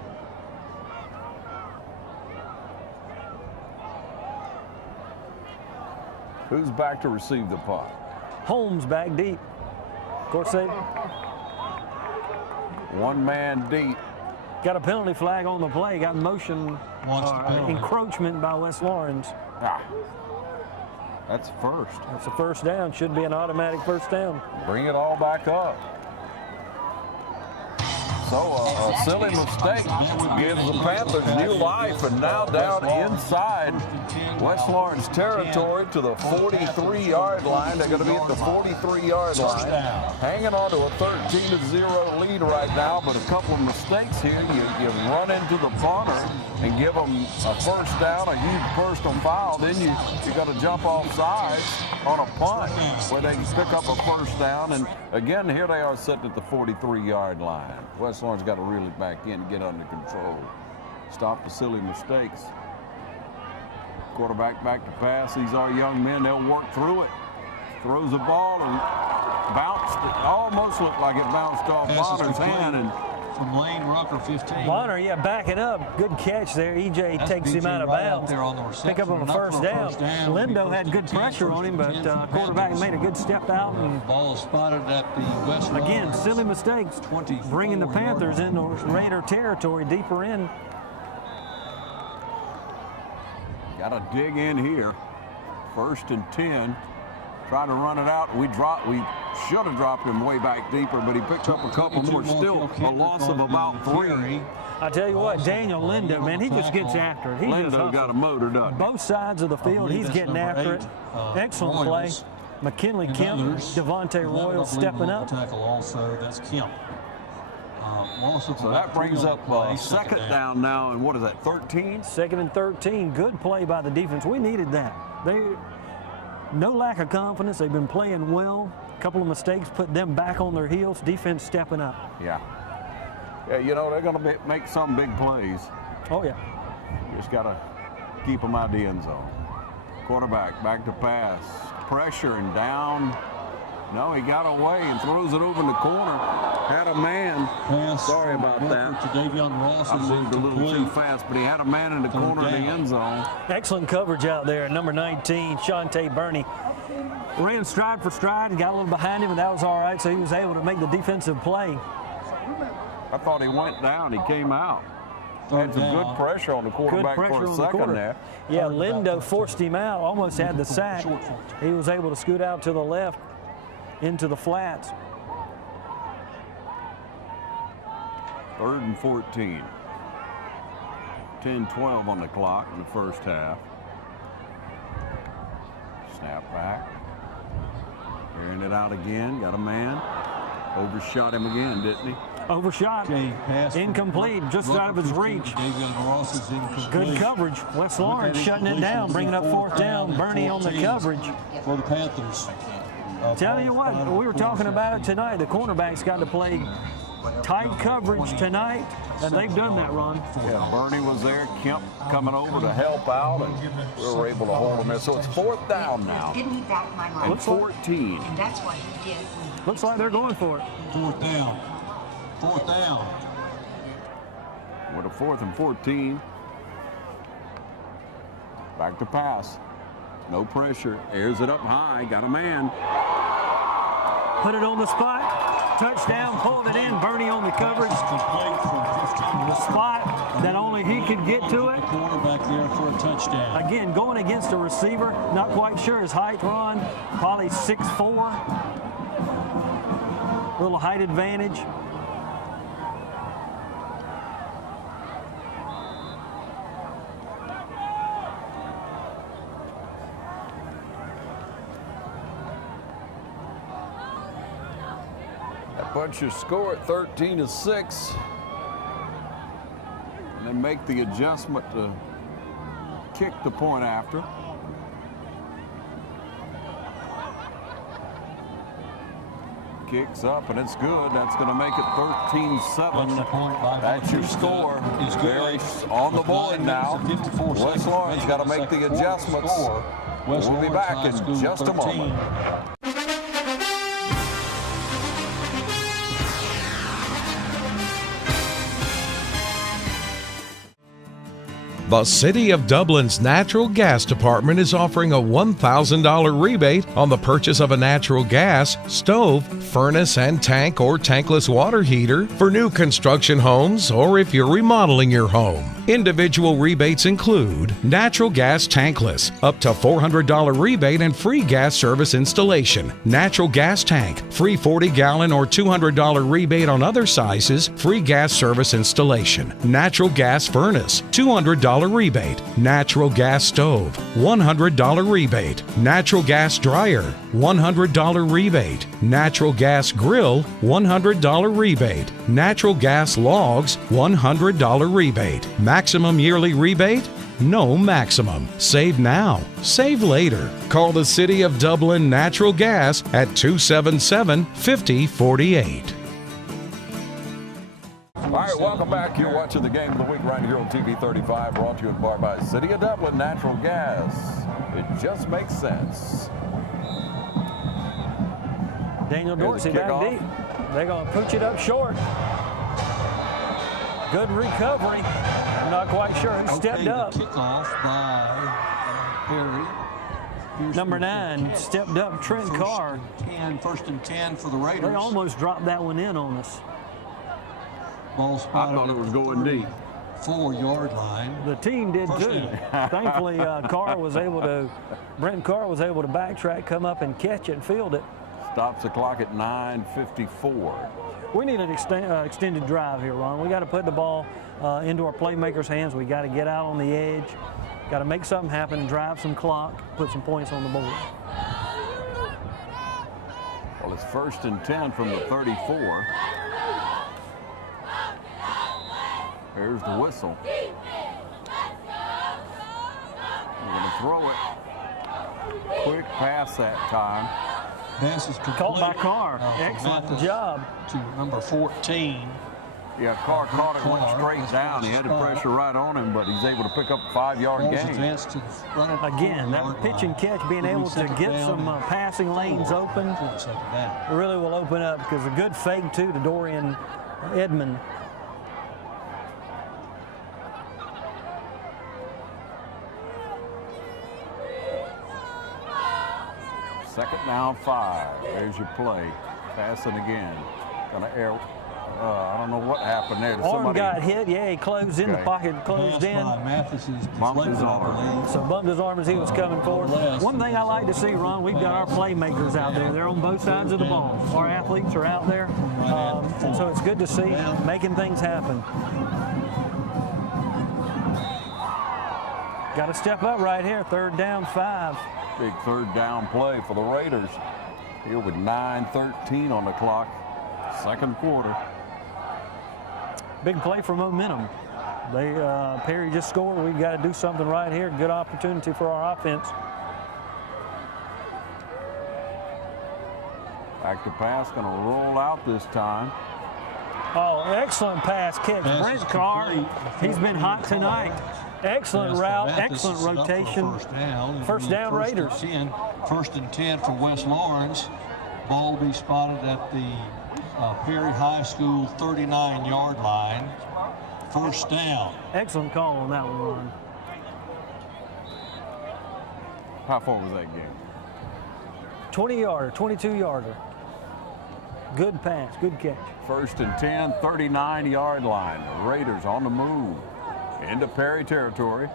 Who's back to receive the punt? Holmes back deep. Of course, they 1 man deep. got a penalty flag on the play, got motion Encroachment by West Lawrence. That's first. That's a first down. Should be an automatic first down. Bring it all back up. So a silly mistake gives the Panthers new life, and now down inside West Lawrence territory to the 43-yard line. They're going to be at the 43-yard line, hanging on to a 13-0 lead right now, but a couple of mistakes here. You run into the punter and give them a first down, a huge personal foul. Then you got to jump off sides on a punt where they can pick up a first down. And again, here they are sitting at the 43-yard line. West Lawrence got to reel it back in, get under control, stop the silly mistakes. Quarterback back to pass. These are young men. They'll work through it. Throws the ball and bounced. It almost looked like it bounced off Bonner's hand. And from Lane Rucker, 15. Bonner, backing up. Good catch there. EJ takes him out of bounds. Pick up on a first down. Lindo had good pressure on him, but quarterback made a good step out. And ball spotted at the West. Again, silly mistakes. Bringing the Panthers into Raider territory deeper in. Got to dig in here. 1st and 10. Try to run it out. We should have dropped him way back deeper, but he picked up a couple more. Still a loss of about 3. I tell you what, Daniel Lindo, man, he just gets after it. Lindo got a motor, doesn't he? Both sides of the field, he's getting after it. Excellent play. McKinley Kemp, Devontae Royal stepping up. Tackle also, that's Kemp. So that brings up second down now, and what is that, 13? 2nd and 13. Good play by the defense. We needed that. No lack of confidence. They've been playing well. A couple of mistakes put them back on their heels. Defense stepping up. Yeah, you know, they're going to make some big plays. Oh, yeah. You just got to keep them out the end zone. Quarterback back to pass. Pressure and down. No, he got away and throws it over in the corner. Had a man. Sorry about that. I moved a little too fast, but he had a man in the corner of the end zone. Excellent coverage out there. Number 19, Shante Burney. Ran stride for stride and got a little behind him, and that was all right, so he was able to make the defensive play. I thought he went down. He came out. Had some good pressure on the quarterback for a second there. Yeah, Lindo forced him out, almost had the sack. He was able to scoot out to the left into the flats. 3rd and 14. 10-12 on the clock in the first half. Snap back. Airing it out again. Got a man. Overshot him again, didn't he? Overshot. Incomplete. Just out of his reach. Good coverage. West Lawrence shutting it down, bringing up 4th down. Burney on the coverage. For the Panthers. Tell you what, we were talking about it tonight. The cornerbacks got to play tight coverage tonight, and they've done that, Ron. Yeah, Burney was there. Kemp coming over to help out, and we were able to hold him there. So it's 4th down now. And 14. And that's what he did. Looks like they're going for it. 4th down. 4th down. With a 4th and 14. Back to pass. No pressure. Airs it up high. Got a man. Put it on the spot. Touchdown. Pulled it in. Burney on the coverage. The spot that only he could get to it. Quarterback there for a touchdown. Again, going against a receiver. Not quite sure his height, Ron. Probably 6'4". Little height advantage. Bunch your score at 13-6, and then make the adjustment to kick the point after. Kicks up, and it's good. That's going to make it 13-7. That's your score. Very on the board now. West Lawrence got to make the adjustments. We'll be back in just a moment. The City of Dublin's Natural Gas Department is offering a $1,000 rebate on the purchase of a natural gas, stove, furnace and tank or tankless water heater for new construction homes or if you're remodeling your home. Individual rebates include natural gas tankless, up to $400 rebate and free gas service installation. Natural gas tank, free 40-gallon or $200 rebate on other sizes, free gas service installation. Natural gas furnace, $200 rebate. Natural gas stove, $100 rebate. Natural gas dryer, $100 rebate. Natural gas grill, $100 rebate. Natural gas logs, $100 rebate. Maximum yearly rebate? No maximum. Save now. Save later. Call the City of Dublin Natural Gas at 277-5048. All right, welcome back. You're watching the Game of the Week right here on TV 35, brought to you in part by City of Dublin Natural Gas. It just makes sense. Daniel Dorsey back deep. They're going to pooch it up short. Good recovery. I'm not quite sure who stepped up. Kickoff by Perry. Number 9 stepped up, Trent Carr. First and 10 for the Raiders. They almost dropped that one in on us. Ball spotted. I thought it was going deep. 4-yard line. The team did too. Thankfully, Brent Carr was able to backtrack, come up and catch it and field it. Stops the clock at 9:54. We need an extended drive here, Ron. We got to put the ball into our playmakers' hands. We got to get out on the edge. Got to make something happen, drive some clock, put some points on the board. Well, it's first and 10 from the 34. Here's the whistle. We're going to throw it. Quick pass that time. Pass is complete. Caught by Carr. Excellent job. To number 14. Yeah, Carr caught it, went straight down. He had the pressure right on him, but he's able to pick up a 5-yard gain. Again, that pitch and catch, being able to get some passing lanes open, really will open up because a good fake, too, to Dorian Edmond. Second down 5. There's your play. Passing again. Gonna air. I don't know what happened there. Arm got hit. Yeah, he closed in. The pocket closed in. Bumped his arm. So bumped his arm as he was coming forward. One thing I like to see, Ron, we've got our playmakers out there. They're on both sides of the ball. Our athletes are out there. And so it's good to see making things happen. Got to step up right here. Third down 5. Big third down play for the Raiders. Here with 9:13 on the clock. Second quarter. Big play for momentum. Perry just scored. We've got to do something right here. Good opportunity for our offense. Back to pass. Going to roll out this time. Oh, excellent pass catch. Brent Carr, he's been hot tonight. Excellent route, excellent rotation. First down Raiders. First and 10 for West Lawrence. Ball will be spotted at the Perry High School 39-yard line. First down. Excellent call on that one, Ron. How far was that game? 20-yarder, 22-yarder. Good pass, good catch. First and 10, 39-yard line. The Raiders on the move into Perry territory.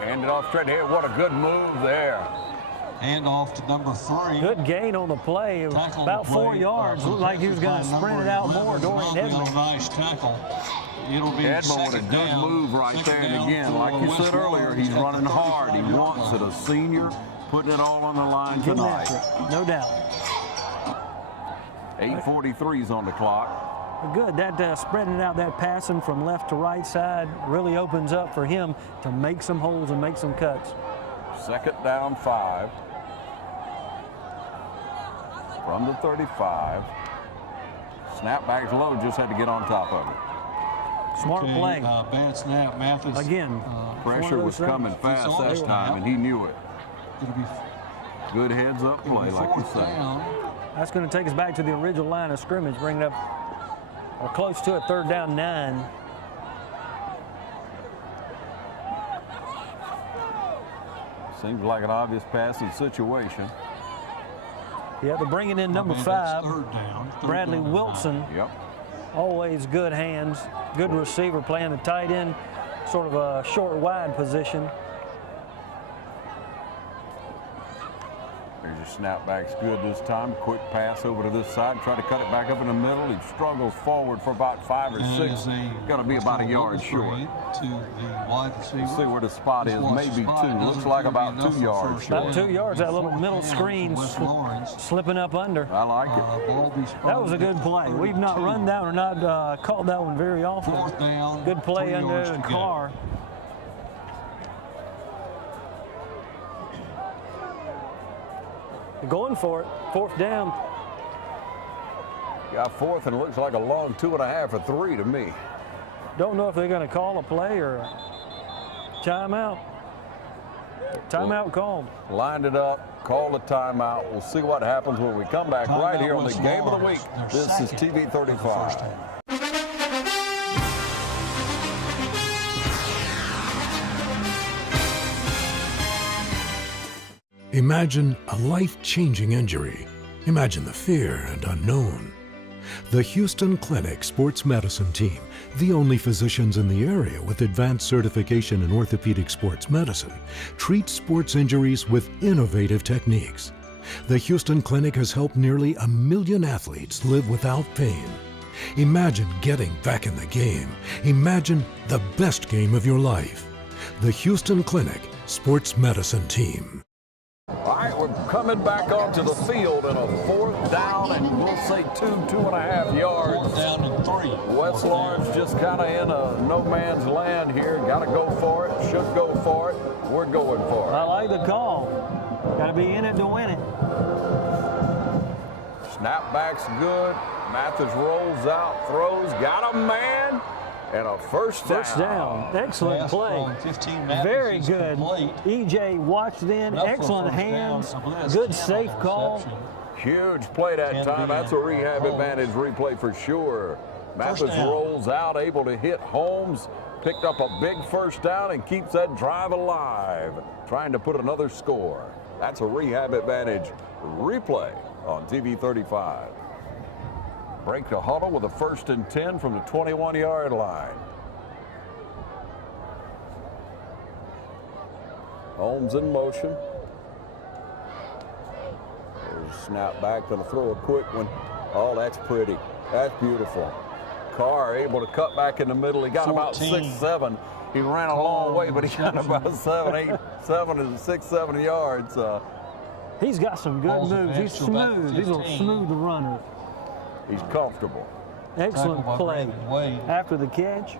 Hand it off straight here. What a good move there. Hand off to number 3. Good gain on the play. About 4 yards. Looked like he was going to sprint it out more. Dorian Edmond. Nice tackle. It'll be Edmond with a good move right there. And again, like you said earlier, he's running hard. He wants it. A senior putting it all on the line tonight. No doubt. 8:43's on the clock. Good. That spreading out that passing from left to right side really opens up for him to make some holes and make some cuts. Second down 5. From the 35. Snapback's low, just had to get on top of it. Smart play. Bad snap, Mathis. Again. Pressure was coming fast that time, and he knew it. Good heads-up play, like you say. That's going to take us back to the original line of scrimmage, bring it up Or close to it, 3rd down 9. Seems like an obvious passing situation. Yeah, they're bringing in number 5, Bradley Wilson. Yep. Always good hands, good receiver, playing the tight end, sort of a short wide position. There's your snapback's good this time. Quick pass over to this side. Try to cut it back up in the middle. He struggles forward for about 5 or 6. Got to be about a yard short. To the wide receiver. See where the spot is. Maybe 2. Looks like about 2 yards short. About 2 yards. That little middle screen slipping up under. I like it. That was a good play. We've not run that or not caught that one very often. 4th down. Good play 3 under yards the to go. car. Going for it. 4th down. Got 4th and it looks like a long 2.5 or 3 to me. Don't know if they're going to call a play or a timeout. Timeout called. Lined it up, called a timeout. We'll see what happens when we come back right here on the Game of the Week. This is TV 35. Imagine a life-changing injury. Imagine the fear and unknown. The Houston Clinic Sports Medicine Team, the only physicians in the area with advanced certification in orthopedic sports medicine, treats sports injuries with innovative techniques. The Houston Clinic has helped nearly 1 million athletes live without pain. Imagine getting back in the game. Imagine the best game of your life. The Houston Clinic Sports Medicine Team. All right, we're coming back onto the field in a 4th down and we'll say 2.5 yards. 4th down and 3. West Lawrence just kind of in a no man's land here. Got to go for it. Should go for it. We're going for it. I like the call. Got to be in it to win it. Snapback's good. Mathis rolls out, throws, got a man, and a first down. First down. Excellent play. Very good. EJ watched in. Excellent hands. Good safe call. Huge play that time. That's a rehab advantage replay for sure. Mathis rolls out, able to hit Holmes. Picked up a big first down and keeps that drive alive. Trying to put another score. That's a rehab advantage replay on TV 35. Break the huddle with a 1st and 10 from the 21-yard line. Holmes in motion. There's a snap back, gonna throw a quick one. Oh, that's pretty. That's beautiful. Carr able to cut back in the middle. He got about 6-7. He ran a long way, but he got about 6-7 yards. He's got some good moves. He's smooth. He's a smooth runner. He's comfortable. Excellent play after the catch.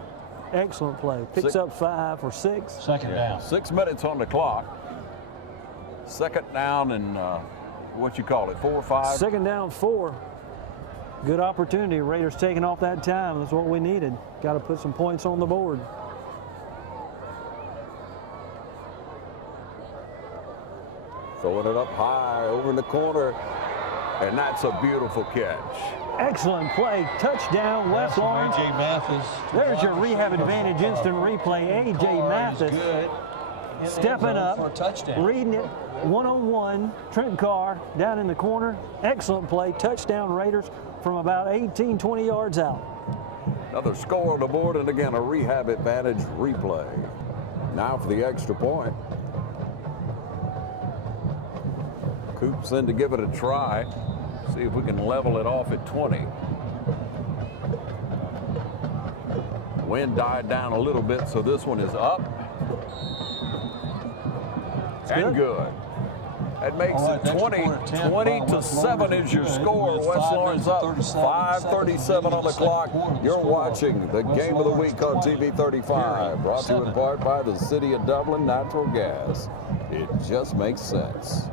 Excellent play. Picks up 5 or 6. Second down. 6 minutes on the clock. 2nd down and what you call it, 4 or 5? 2nd down, 4. Good opportunity. Raiders taking off that time. That's what we needed. Got to put some points on the board. Throwing it up high over in the corner, and that's a beautiful catch. Excellent play. Touchdown, West Lawrence. A.J. Mathis. There's your rehab advantage instant replay. A.J. Mathis stepping up, for a touchdown. reading it one-on-one. Trent Carr down in the corner. Excellent play. Touchdown Raiders from about 18, 20 yards out. Another score on the board, and again, a rehab advantage replay. Now for the extra point. Coops in to give it a try. See if we can level it off at 20. Wind died down a little bit, so this one is up. And good. That makes it 20-7 is your score. West Lawrence up. 5:37 on the clock. You're watching the Game of the Week on TV 35. Brought to you in part by the City of Dublin Natural Gas. It just makes sense.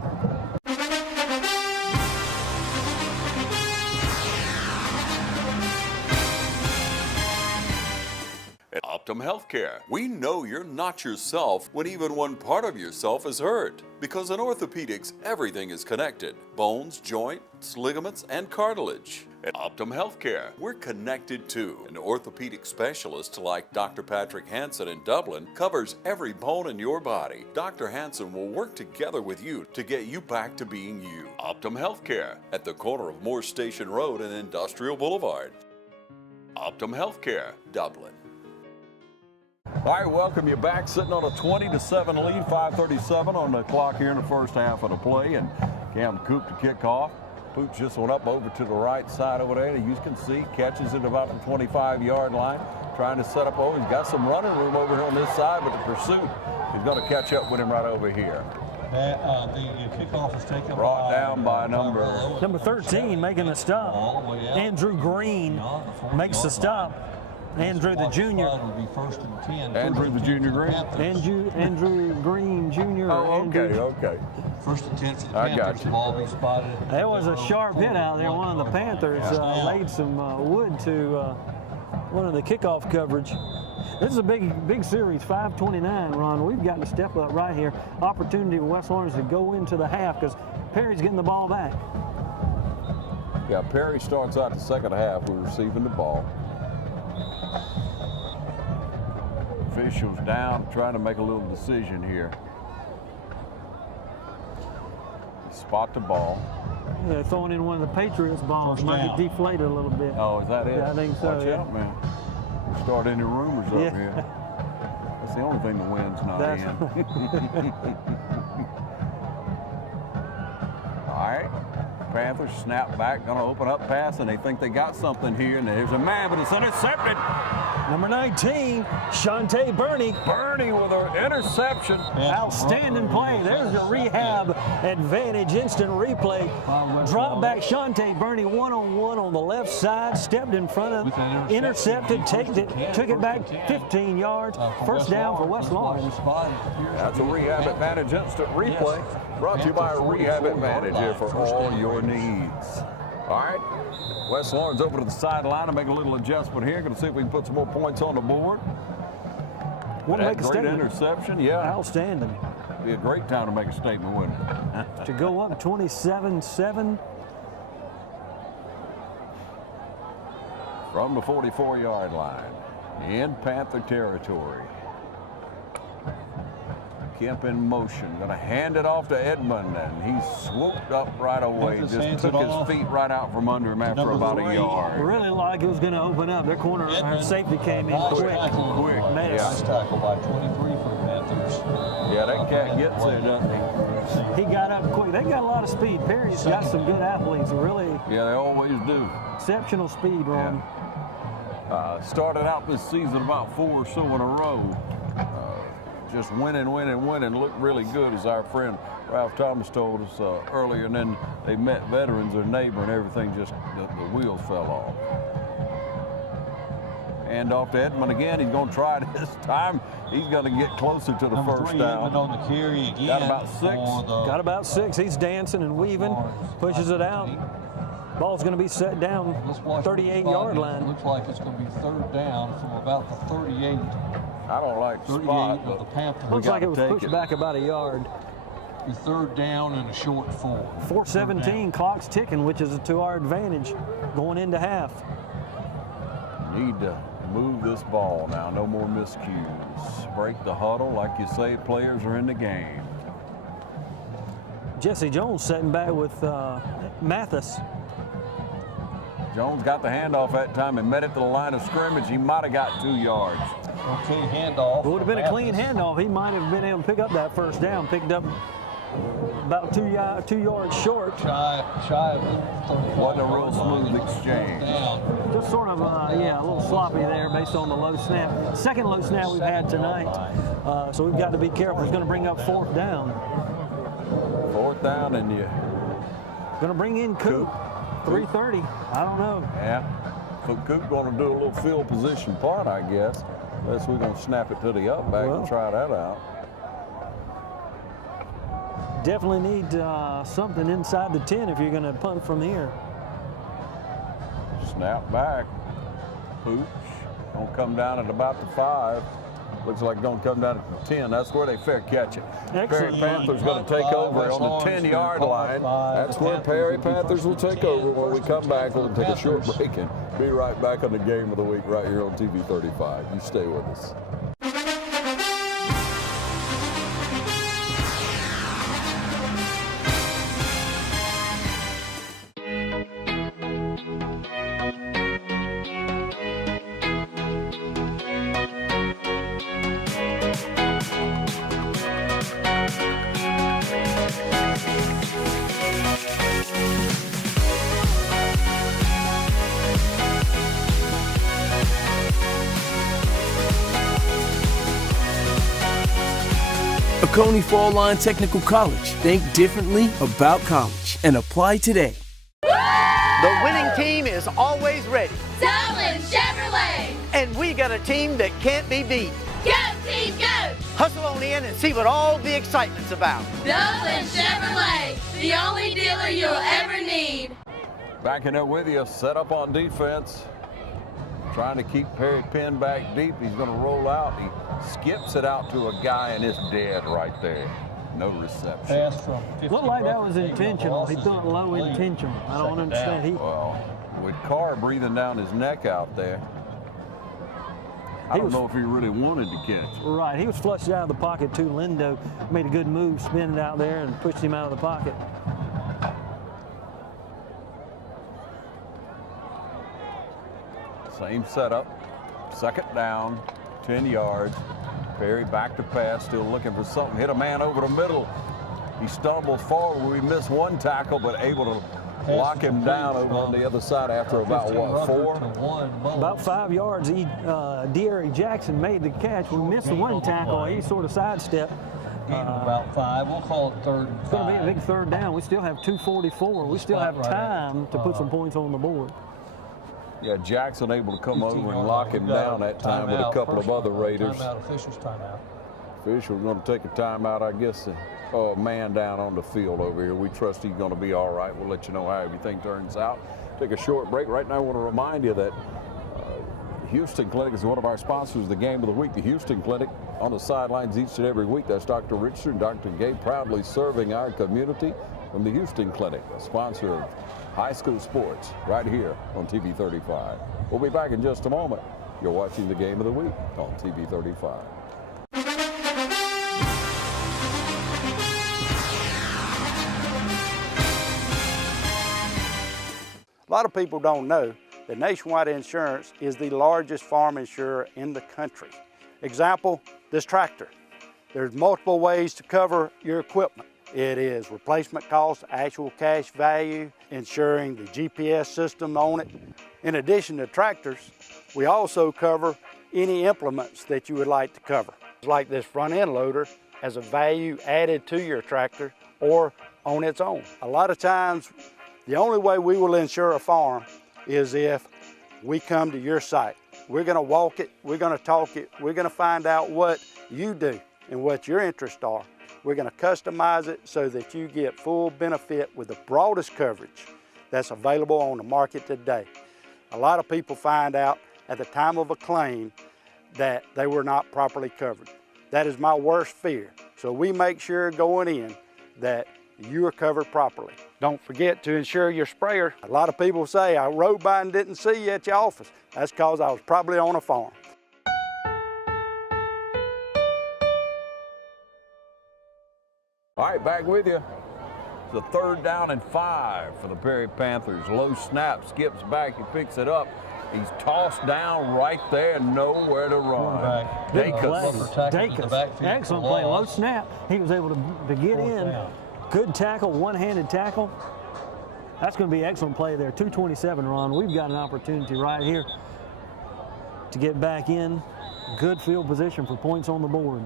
At Optim Healthcare, we know you're not yourself when even one part of yourself is hurt. Because in orthopedics, everything is connected. Bones, joints, ligaments, and cartilage. At Optim Healthcare, we're connected to an orthopedic specialist like Dr. Patrick Hansen in Dublin covers every bone in your body. Dr. Hansen will work together with you to get you back to being you. Optim Healthcare at the corner of Moore Station Road and Industrial Boulevard. Optim Healthcare, Dublin. All right, welcome you back. Sitting on a 20-7 lead, 5:37 on the clock here in the first half of the play, and Cam Coop to kick off. Pooch just went up over to the right side over there. You can see catches it about the 25-yard line, trying to set up over. He's got some running room over here on this side, but the pursuit is going to catch up with him right over here. The kickoff is taken Brought down by number 13 making the stop. Andrew Green makes the stop. Andrew the junior. Andrew the junior Green. Andrew Green Jr. Oh, okay. First and 10 for the I got Panthers. you. Ball be spotted. There was a sharp hit out there. One of the Panthers laid some wood to one of the kickoff coverage. This is a big series, 5:29, Ron. We've got to step up right here. Opportunity for West Orange to go into the half because Perry's getting the ball back. Yeah, Perry starts out the second half. We're receiving the ball. Officials down, trying to make a little decision here. Spot the ball. They're throwing in one of the Patriots' balls. Might be deflated a little bit. Oh, is that it? Yeah, I think so. Watch out, man. We're starting any rumors up here. That's the only thing the wind's not in. All right. Panthers snap back, going to open up pass, and they think they got something here, and there's a man, but it's intercepted. Number 19, Shante Burney. Burney with an interception. Outstanding play. There's a rehab advantage, instant replay. Drop back Shante Burney one-on-one on the left side, stepped in front of, intercepted, took it back 15 yards. First down for West Lawrence. That's a rehab advantage, instant replay. Brought to you by Rehab Advantage here for all your needs. All right. West Lawrence over to the sideline to make a little adjustment here. Going to see if we can put some more points on the board. Want to make a statement. Interception, yeah. Outstanding. Be a great time to make a statement, wouldn't it? To go up 27-7. From the 44-yard line in Panther territory. Kemp in motion, going to hand it off to Edmond, and he swooped up right away. Just took his feet right out from under him after about a yard. Really like it was going to open up. Their corner safety came in quick. Nice tackle by 23 for the Panthers. Yeah, that cat gets there, doesn't he? He got up quick. They got a lot of speed. Perry's got some good athletes. Really. Yeah, they always do. Exceptional speed, Ron. Yeah. Started out this season about 4 or so in a row. Just winning, looked really good, as our friend Ralph Thomas told us earlier. And then they met veterans, their neighbor, and everything just, the wheels fell off. And off to Edmond again. He's going to try this time. He's going to get closer to the first down. On the carry again. Got about 6. Got about 6. He's dancing and weaving, pushes it out. Ball's going to be set down 38-yard line. Looks like it's going to be third down from about the 38. I don't like the spot, of the Panthers. Looks like it was pushed back about a yard. The third down and a short 4. 4:17, clock's ticking, which is to our advantage going into half. Need to move this ball now. No more miscues. Break the huddle, like you say. Players are in the game. Jesse Jones sitting back with Mathis. Jones got the handoff that time and met it to the line of scrimmage. He might have got 2 yards. Okay, handoff. It would have been a clean handoff. He might have been able to pick up that first down. Picked up about 2 yards short. Shy of 35. Wasn't a real smooth exchange. Just sort of, a little sloppy there based on the low snap. Second low snap we've had tonight. So we've got to be careful. It's going to bring up 4th down. 4th down, and you going to bring in Coop. 3:30. I don't know. Yeah. So Coop going to do a little field position part, I guess. Unless we're going to snap it to the up back and try that out. Definitely need something inside the 10 if you're going to punt from here. Snap back. Pooch. Going to come down at about the 5. Looks like it's going to come down to 10. That's where they fair catch it. Excellent. Perry Panthers going to take over on the 10-yard line. That's where Perry Panthers will take over. When we come back, we'll take a short break and be right back on the game of the week right here on TV 35. You stay with us. Coney Fall Line Technical College. Think differently about college and apply today. The winning team is always ready. Dublin Chevrolet. And we got a team that can't be beat. Go team, go. Hustle on in and see what all the excitement's about. Dublin Chevrolet, the only dealer you'll ever need. Backing up with you, set up on defense. Trying to keep Perry Penn back deep. He's going to roll out. He skips it out to a guy and it's dead right there. No reception. Looked like that was intentional. He threw it low intentional. I don't understand. Well, with Carr breathing down his neck out there, I don't know if he really wanted to catch it. Right, he was flushed out of the pocket too. Lindo made a good move, spinning out there and pushed him out of the pocket. Same setup, second down, 10 yards. Perry back to pass, still looking for something. Hit a man over the middle. He stumbles forward. We missed one tackle, but able to lock him down over on the other side after about, what, 4? About 5 yards. De'Aaron Jackson made the catch. We missed the one tackle. He sort of sidestepped. About 5. We'll call it 3rd and 5. It's going to be a big third down. We still have 2:44. We still have time to put some points on the board. Yeah, Jackson able to come over and lock him down that time with a couple of other Raiders. Official's timeout. Official's going to take a timeout, I guess. Man down on the field over here. We trust he's going to be all right. We'll let you know how everything turns out. Take a short break. Right now, I want to remind you that Houston Clinic is one of our sponsors of the game of the week. The Houston Clinic on the sidelines each and every week. That's Dr. Richard and Dr. Gay proudly serving our community from the Houston Clinic, a sponsor of high school sports right here on TV 35. We'll be back in just a moment. You're watching the game of the week on TV 35. A lot of people don't know that Nationwide Insurance is the largest farm insurer in the country. Example, this tractor. There's multiple ways to cover your equipment. It is replacement cost, actual cash value, insuring the GPS system on it. In addition to tractors, we also cover any implements that you would like to cover. Like this front end loader has a value added to your tractor or on its own. A lot of times, the only way we will insure a farm is if we come to your site. We're gonna walk it, we're gonna talk it, we're gonna find out what you do and what your interests are. We're going to customize it so that you get full benefit with the broadest coverage that's available on the market today. A lot of people find out at the time of a claim that they were not properly covered. That is my worst fear. So we make sure going in that you are covered properly. Don't forget to insure your sprayer. A lot of people say, I rode by and didn't see you at your office. That's because I was probably on a farm. All right, back with you. It's a 3rd down and 5 for the Perry Panthers. Low snap, skips back, he picks it up. He's tossed down right there, nowhere to run. Dacus, excellent play, low snap. He was able to get in. Good tackle, one-handed tackle. That's going to be excellent play there. 2:27, Ron. We've got an opportunity right here to get back in. Good field position for points on the board.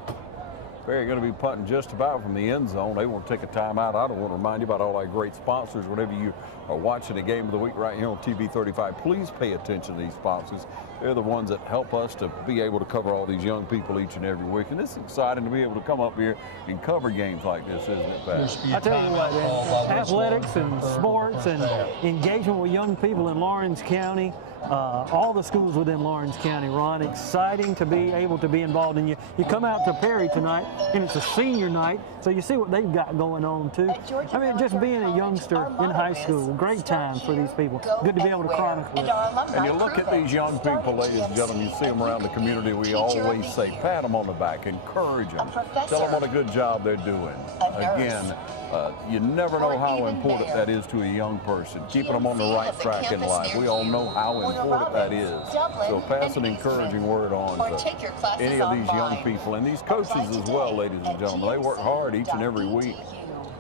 Perry going to be punting just about from the end zone. They want to take a timeout. I don't want to remind you about all our great sponsors. Whenever you are watching the game of the week right here on TV 35, please pay attention to these sponsors. They're the ones that help us to be able to cover all these young people each and every week. And it's exciting to be able to come up here and cover games like this, isn't it, Pat? I tell you what, athletics and sports and engagement with young people in Lawrence County, all the schools within Lawrence County. Ron, exciting to be able to be involved in. You come out to Perry tonight, and it's a senior night, so you see what they've got going on too. I mean, just being a youngster in high school, great time for these people. Good to be able to chronicle it. And you look at these young people, ladies and gentlemen, you see them around the community. We always say, pat them on the back, encourage them, tell them what a good job they're doing. Again, you never know how important that is to a young person, keeping them on the right track in life. We all know how important that is. So pass an encouraging word on to any of these young people and these coaches as well, ladies and gentlemen. They work hard each and every week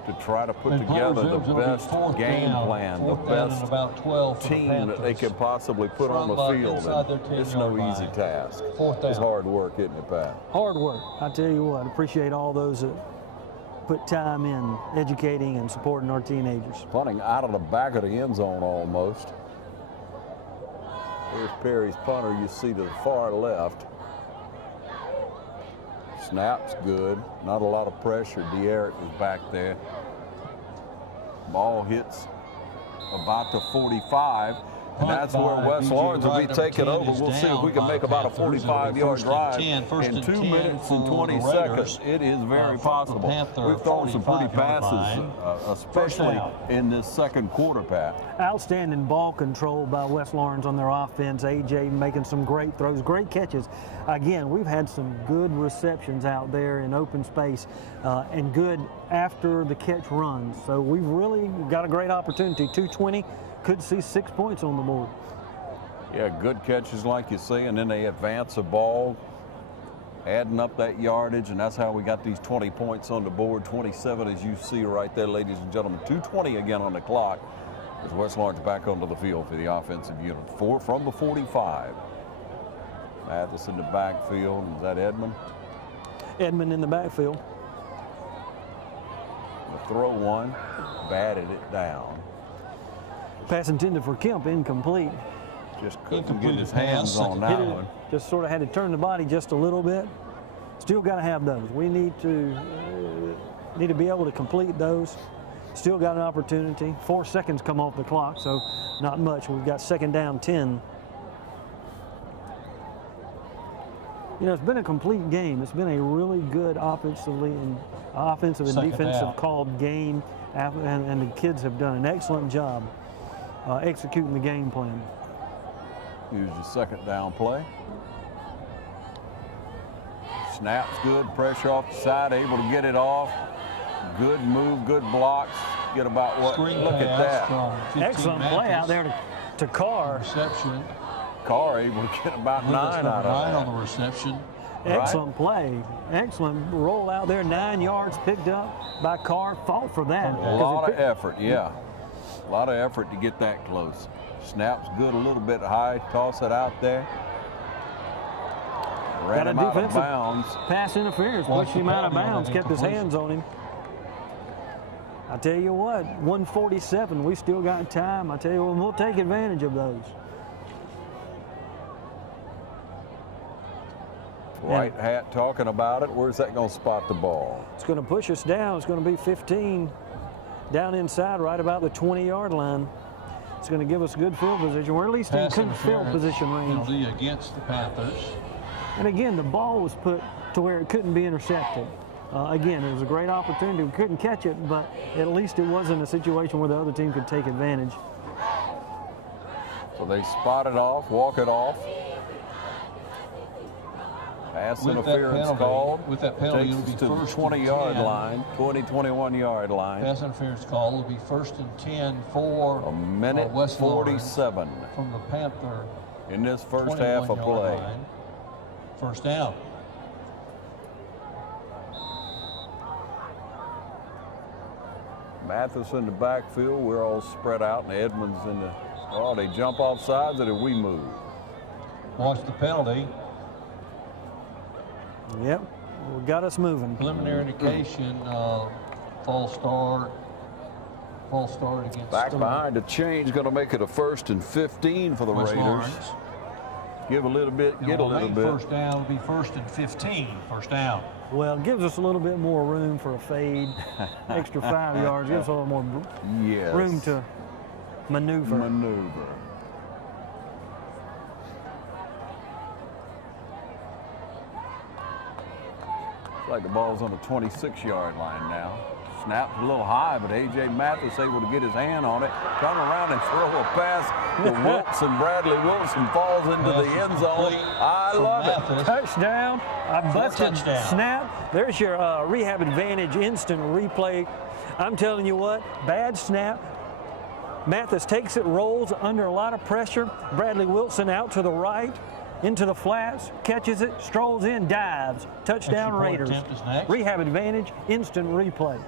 to try to put together the best game plan, the best team that they could possibly put on the field. And it's no easy task. It's hard work, isn't it, Pat? Hard work. I tell you what, appreciate all those that put time in educating and supporting our teenagers. Punting out of the back of the end zone almost. Here's Perry's punter, you see to the far left. Snap's good, not a lot of pressure. D'Eric is back there. Ball hits about the 45. And that's where West Lawrence will be taking over. We'll see if we can make about a 45-yard drive in 2 minutes and 20 seconds. It is very possible. We've thrown some pretty passes, especially in this second quarter, Pat. Outstanding ball control by West Lawrence on their offense. AJ making some great throws, great catches. Again, we've had some good receptions out there in open space and good after the catch runs. So we've really got a great opportunity. 220. Could see 6 points on the board. Yeah, good catches like you see, and then they advance the ball, adding up that yardage, and that's how we got these 20 points on the board. 27 as you see right there, ladies and gentlemen. 2:20 again on the clock as West Lawrence back onto the field for the offensive unit. From the 45. Mathis in the backfield. Is that Edmond? Edmond in the backfield. The throw one, batted it down. Pass intended for Kemp, incomplete. Just couldn't get his hands on that one. Just sort of had to turn the body just a little bit. Still got to have those. We need to be able to complete those. Still got an opportunity. 4 seconds come off the clock, so not much. We've got second down 10. You know, it's been a complete game. It's been a really good offensive and defensive called game, and the kids have done an excellent job executing the game plan. Here's your second down play. Snap's good, pressure off the side, able to get it off. Good move, good blocks. Get about what? Look at that. Excellent play out there to Carr. Reception. Carr able to get about 9 out of that. On the reception. Excellent play. Excellent roll out there. 9 yards picked up by Carr. Fought for that. A lot of effort, yeah. A lot of effort to get that close. Snap's good, a little bit high. Toss it out there. Ran him out of bounds. Pass interference. Pushed him out of bounds. Kept his hands on him. I tell you what, 147. We still got time. I tell you what, we'll take advantage of those. White hat talking about it. Where's that going to spot the ball? It's going to push us down. It's going to be 15 down inside, right about the 20-yard line. It's going to give us good field position. We're at least in good field position range. Penalty against the Panthers. And again, the ball was put to where it couldn't be intercepted. Again, it was a great opportunity. We couldn't catch it, but at least it wasn't a situation where the other team could take advantage. So they spot it off, walk it off. Pass interference called. With that penalty, takes us to the 20-yard line, 21-yard line. Pass interference call will be 1st and 10 for a minute West 47 from the Panther in this first half of play. Line. First down. Mathis in the backfield. We're all spread out, and Edmonds in the. Oh, they jump off sides, or did we move? Watch the penalty. Yep, got us moving. Preliminary indication, false start against. Back behind the chain is going to make it a 1st and 15 for the West Raiders. Lawrence. Give a little bit, get a little bit. First down will be 1st and 15. First down. Well, it gives us a little bit more room for a fade. Extra 5 yards. Gives us a little more room to maneuver. Looks like the ball's on the 26-yard line now. Snap's a little high, but A.J. Mathis able to get his hand on it, come around and throw a pass to Wilson. Bradley Wilson falls into the end zone. I love it. Touchdown. I busted snap. There's your rehab advantage instant replay. I'm telling you what, bad snap. Mathis takes it, rolls under a lot of pressure. Bradley Wilson out to the right, into the flats, catches it, strolls in, dives. Touchdown Raiders. Rehab advantage, instant replay.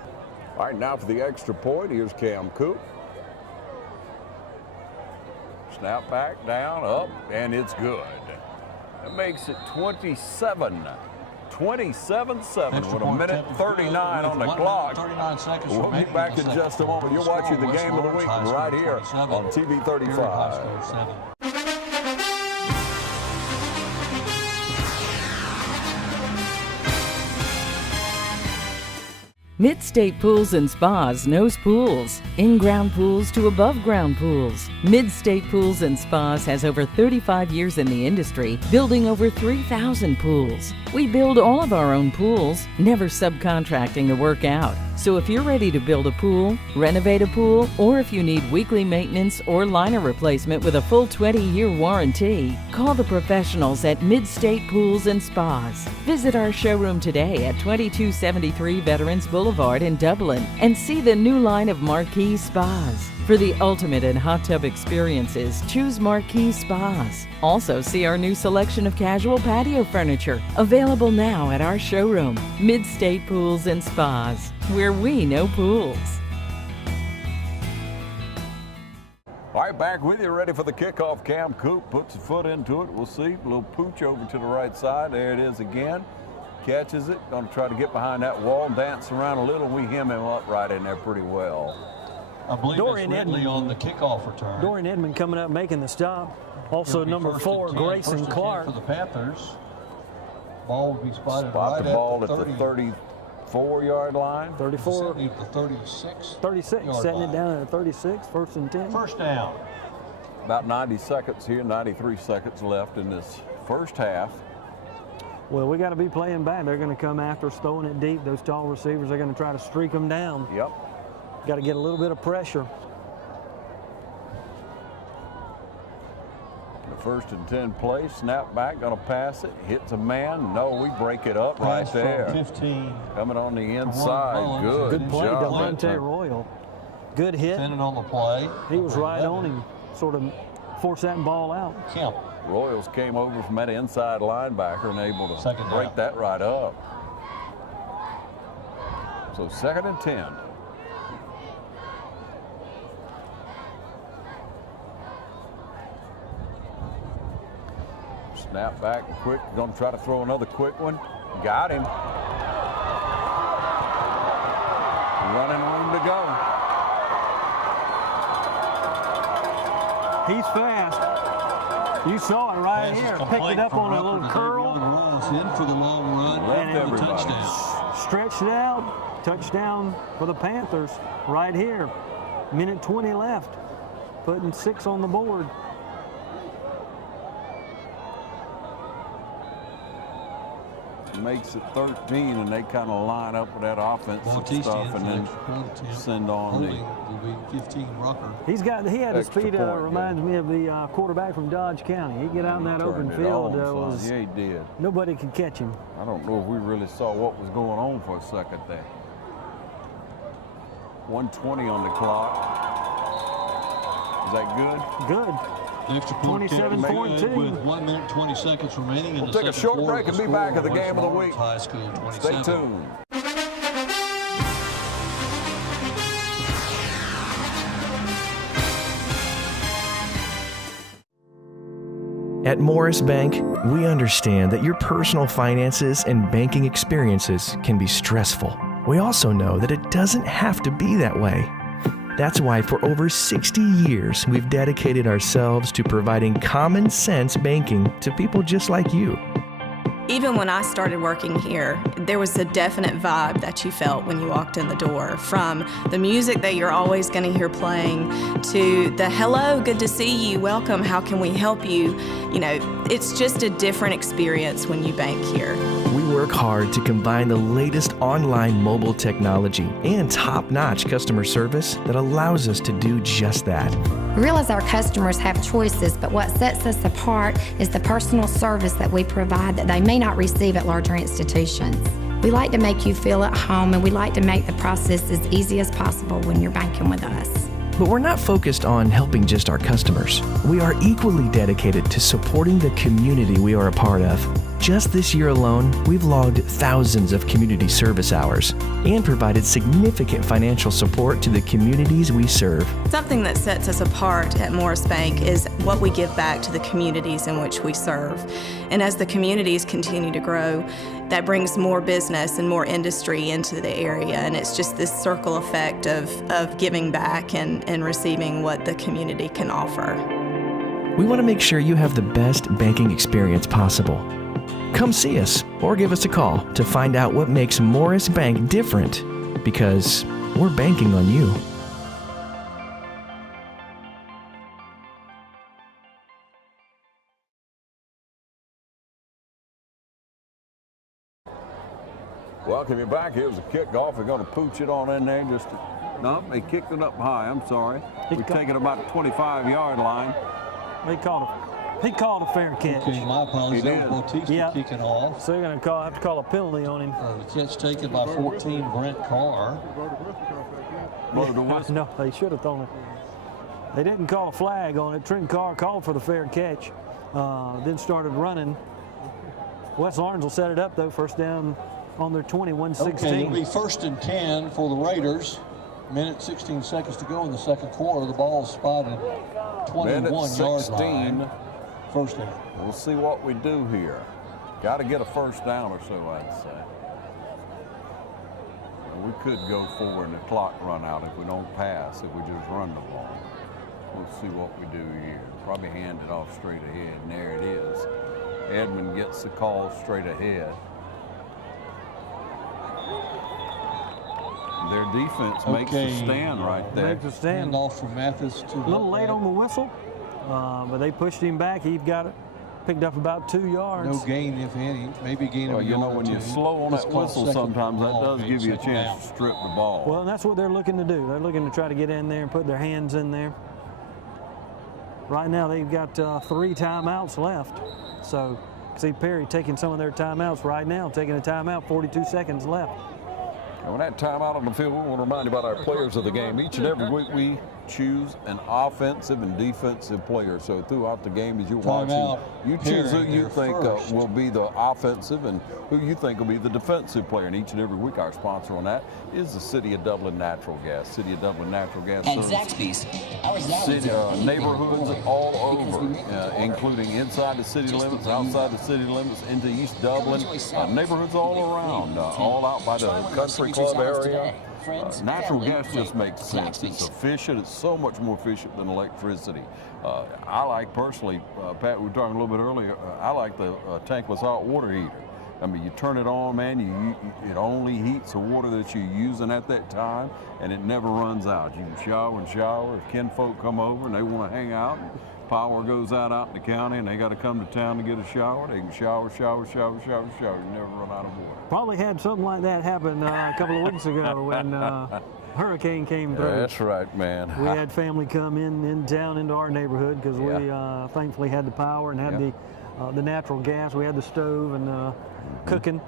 All right, now for the extra point, here's Cam Coop. Snap back, down, up, and it's good. That makes it 27-7 with a minute 39 on the clock. 39 seconds We'll be back in just a moment. You're watching the game of the week right here on TV 35. Mid-State Pools and Spas knows pools. In-ground pools to above-ground pools. Mid-State Pools and Spas has over 35 years in the industry, building over 3,000 pools. We build all of our own pools, never subcontracting the work out. So if you're ready to build a pool, renovate a pool, or if you need weekly maintenance or liner replacement with a full 20-year warranty, call the professionals at Mid-State Pools and Spas. Visit our showroom today at 2273 Veterans Boulevard in Dublin and see the new line of Marquee Spas. For the ultimate in hot tub experiences, choose Marquee Spas. Also see our new selection of casual patio furniture, available now at our showroom, Mid-State Pools and Spas, where we know pools. All right, back with you, ready for the kickoff. Cam Coop puts his foot into it. We'll see. A little pooch over to the right side. There it is again. Catches it. Going to try to get behind that wall, dance around a little. We hem him up right in there pretty well. I believe Dorian it's Ridley Edmond on the kickoff return. Dorian Edmond coming up, making the stop. Also number 4, Grayson Clark. For the Panthers. Ball will be spotted Spot right the ball at at the 34-yard line. 34. The 36. 36, setting it down at 36, 1st and 10. First down. About 90 seconds here, 93 seconds left in this first half. Well, we got to be playing back. They're going to come after us, throwing it deep. Those tall receivers, they're going to try to streak them down. Yep. Got to get a little bit of pressure. The 1st and 10 play, snap back, going to pass it, hits a man. No, we break it up right Pass there. from 15. Coming on the inside. Good play, job. Devontae Royal. Good hit. Defended on the play. He was right on him, sort of forced that ball out. Kemp. Royals came over from that inside linebacker and able to Second break down. that right up. So 2nd and 10. Snap back quick, going to try to throw another quick one. Got him. Running room to go. He's fast. You saw it right here. Picked it up on a little curl. In for the long run and the touchdown. Stretched it out. Touchdown for the Panthers right here. Minute 20 left. Putting 6 on the board. Makes it 13, and they kind of line up with that offensive stuff and then send on the will be 15 Rucker. He had the Extra speed, point, reminds me of the quarterback from Dodge County. He'd get out in that open turned it field. on, son. Yeah, he did. Nobody could catch him. I don't know if we really saw what was going on for a second there. 1:20 on the clock. Is that good? Good. Extra point 27-14 with 1 minute 20 seconds remaining in We'll the take a second short quarter. break and be back at the game of the week. High School 27. Stay tuned. At Morris Bank, we understand that your personal finances and banking experiences can be stressful. We also know that it doesn't have to be that way. That's why for over 60 years, we've dedicated ourselves to providing common sense banking to people just like you. Even when I started working here, there was a definite vibe that you felt when you walked in the door, from the music that you're always going to hear playing to the hello, good to see you, welcome, how can we help you? You know, it's just a different experience when you bank here. We work work hard to combine the latest online mobile technology and top-notch customer service that allows us to do just that. We realize our customers have choices, but what sets us apart is the personal service that we provide that they may not receive at larger institutions. We like to make you feel at home, and we like to make the process as easy as possible when you're banking with us. But we're not focused on helping just our customers. We are equally dedicated to supporting the community we are a part of. Just this year alone, we've logged thousands of community service hours and provided significant financial support to the communities we serve. Something that sets us apart at Morris Bank is what we give back to the communities in which we serve. And as the communities continue to grow, that brings more business and more industry into the area. And it's just this circle effect of giving back and receiving what the community can offer. We want to make sure you have the best banking experience possible. Come see us or give us a call to find out what makes Morris Bank different, because we're banking on you. Welcome you back. Here's a kickoff. We're going to pooch it on in there. No, they kicked it up high. I'm sorry. We're taking about a 25-yard line. He called a fair catch. Okay, my apologies. That was Bautista kicking off. So they're going to have to call a penalty on him. The catch taken by 14, Brent Carr. No, they should have thrown it. They didn't call a flag on it. Trent Carr called for the fair catch, then started running. West Lawrence will set it up, though. First down on their 21-16. Okay, it'll be 1st and 10 for the Raiders. Minute 16 seconds to go in the second quarter. The ball is spotted 21-yard line. First down. We'll see what we do here. Got to get a first down or so, I'd say. We could go forward and the clock run out if we don't pass, if we just run the ball. We'll see what we do here. Probably hand it off straight ahead, and there it is. Edmond gets the call straight ahead. Their defense makes the stand right there. Makes the stand. Off from Mathis to a little late on the whistle, but they pushed him back. He got it, picked up about 2 yards. No gain, if any. Maybe gain of a you know, yard when or you're two. slow on that whistle, sometimes that does give you a chance down. to strip the ball. Well, and that's what they're looking to do. They're looking to try to get in there and put their hands in there. Right now, they've got 3 timeouts left. So, see Perry taking some of their timeouts right now, taking a timeout, 42 seconds left. And when that time out on the field, we want to remind you about our players of the game. Each and every week we choose an offensive and defensive player. So throughout the game as you're watching, you choose who you think will be the offensive and who you think will be the defensive player. And each and every week our sponsor on that is the City of Dublin Natural Gas. City of Dublin Natural Gas serves neighborhoods all over, including inside the city limits, outside the city limits, into East Dublin, neighborhoods all around, all out by the country club area. Natural gas just makes sense. It's efficient. It's so much more efficient than electricity. I like personally, Pat, we were talking a little bit earlier, I like the tankless hot water heater. I mean, you turn it on, man, it only heats the water that you're using at that time, and it never runs out. You can shower and shower. If kinfolk come over and they want to hang out, power goes out in the county and they got to come to town to get a shower, they can shower. You never run out of water. Probably had something like that happen a couple of weeks ago when hurricane came through. That's right, man. We had family come in town into our neighborhood because we thankfully had the power and had the natural gas. We had the stove and cooking.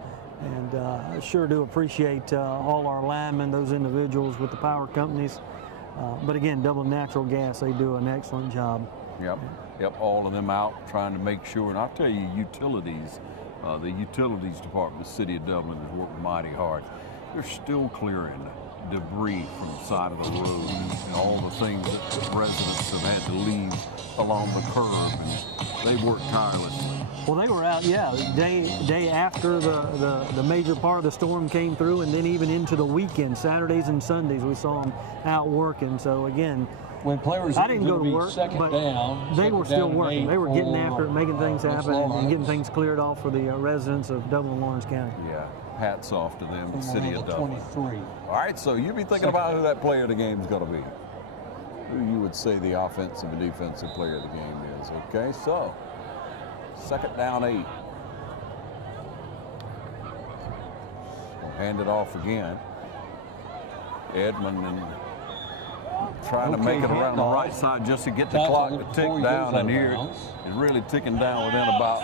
And I sure do appreciate all our linemen, those individuals with the power companies. But again, Dublin Natural Gas, they do an excellent job. Yep, all of them out trying to make sure. And I'll tell you, utilities, the utilities department, the City of Dublin is working mighty hard. They're still clearing debris from the side of the road and all the things that residents have had to leave along the curb, and they worked tirelessly. Well, they were out, day after the major part of the storm came through, and then even into the weekend, Saturdays and Sundays, we saw them out working. So again, when players I didn't go to work, but they were still working. They were getting after it, making things happen, and getting things cleared off for the residents of Dublin and Lawrence County. Yeah, hats off to them, the City of Dublin. 23. All right, so you be thinking about who that player of the game is going to be. Who you would say the offensive and defensive player of the game is. Okay, so 2nd down 8. hand it off again. Edmond and trying to make it around the right side just to get the clock to tick down, and here it's really ticking down within about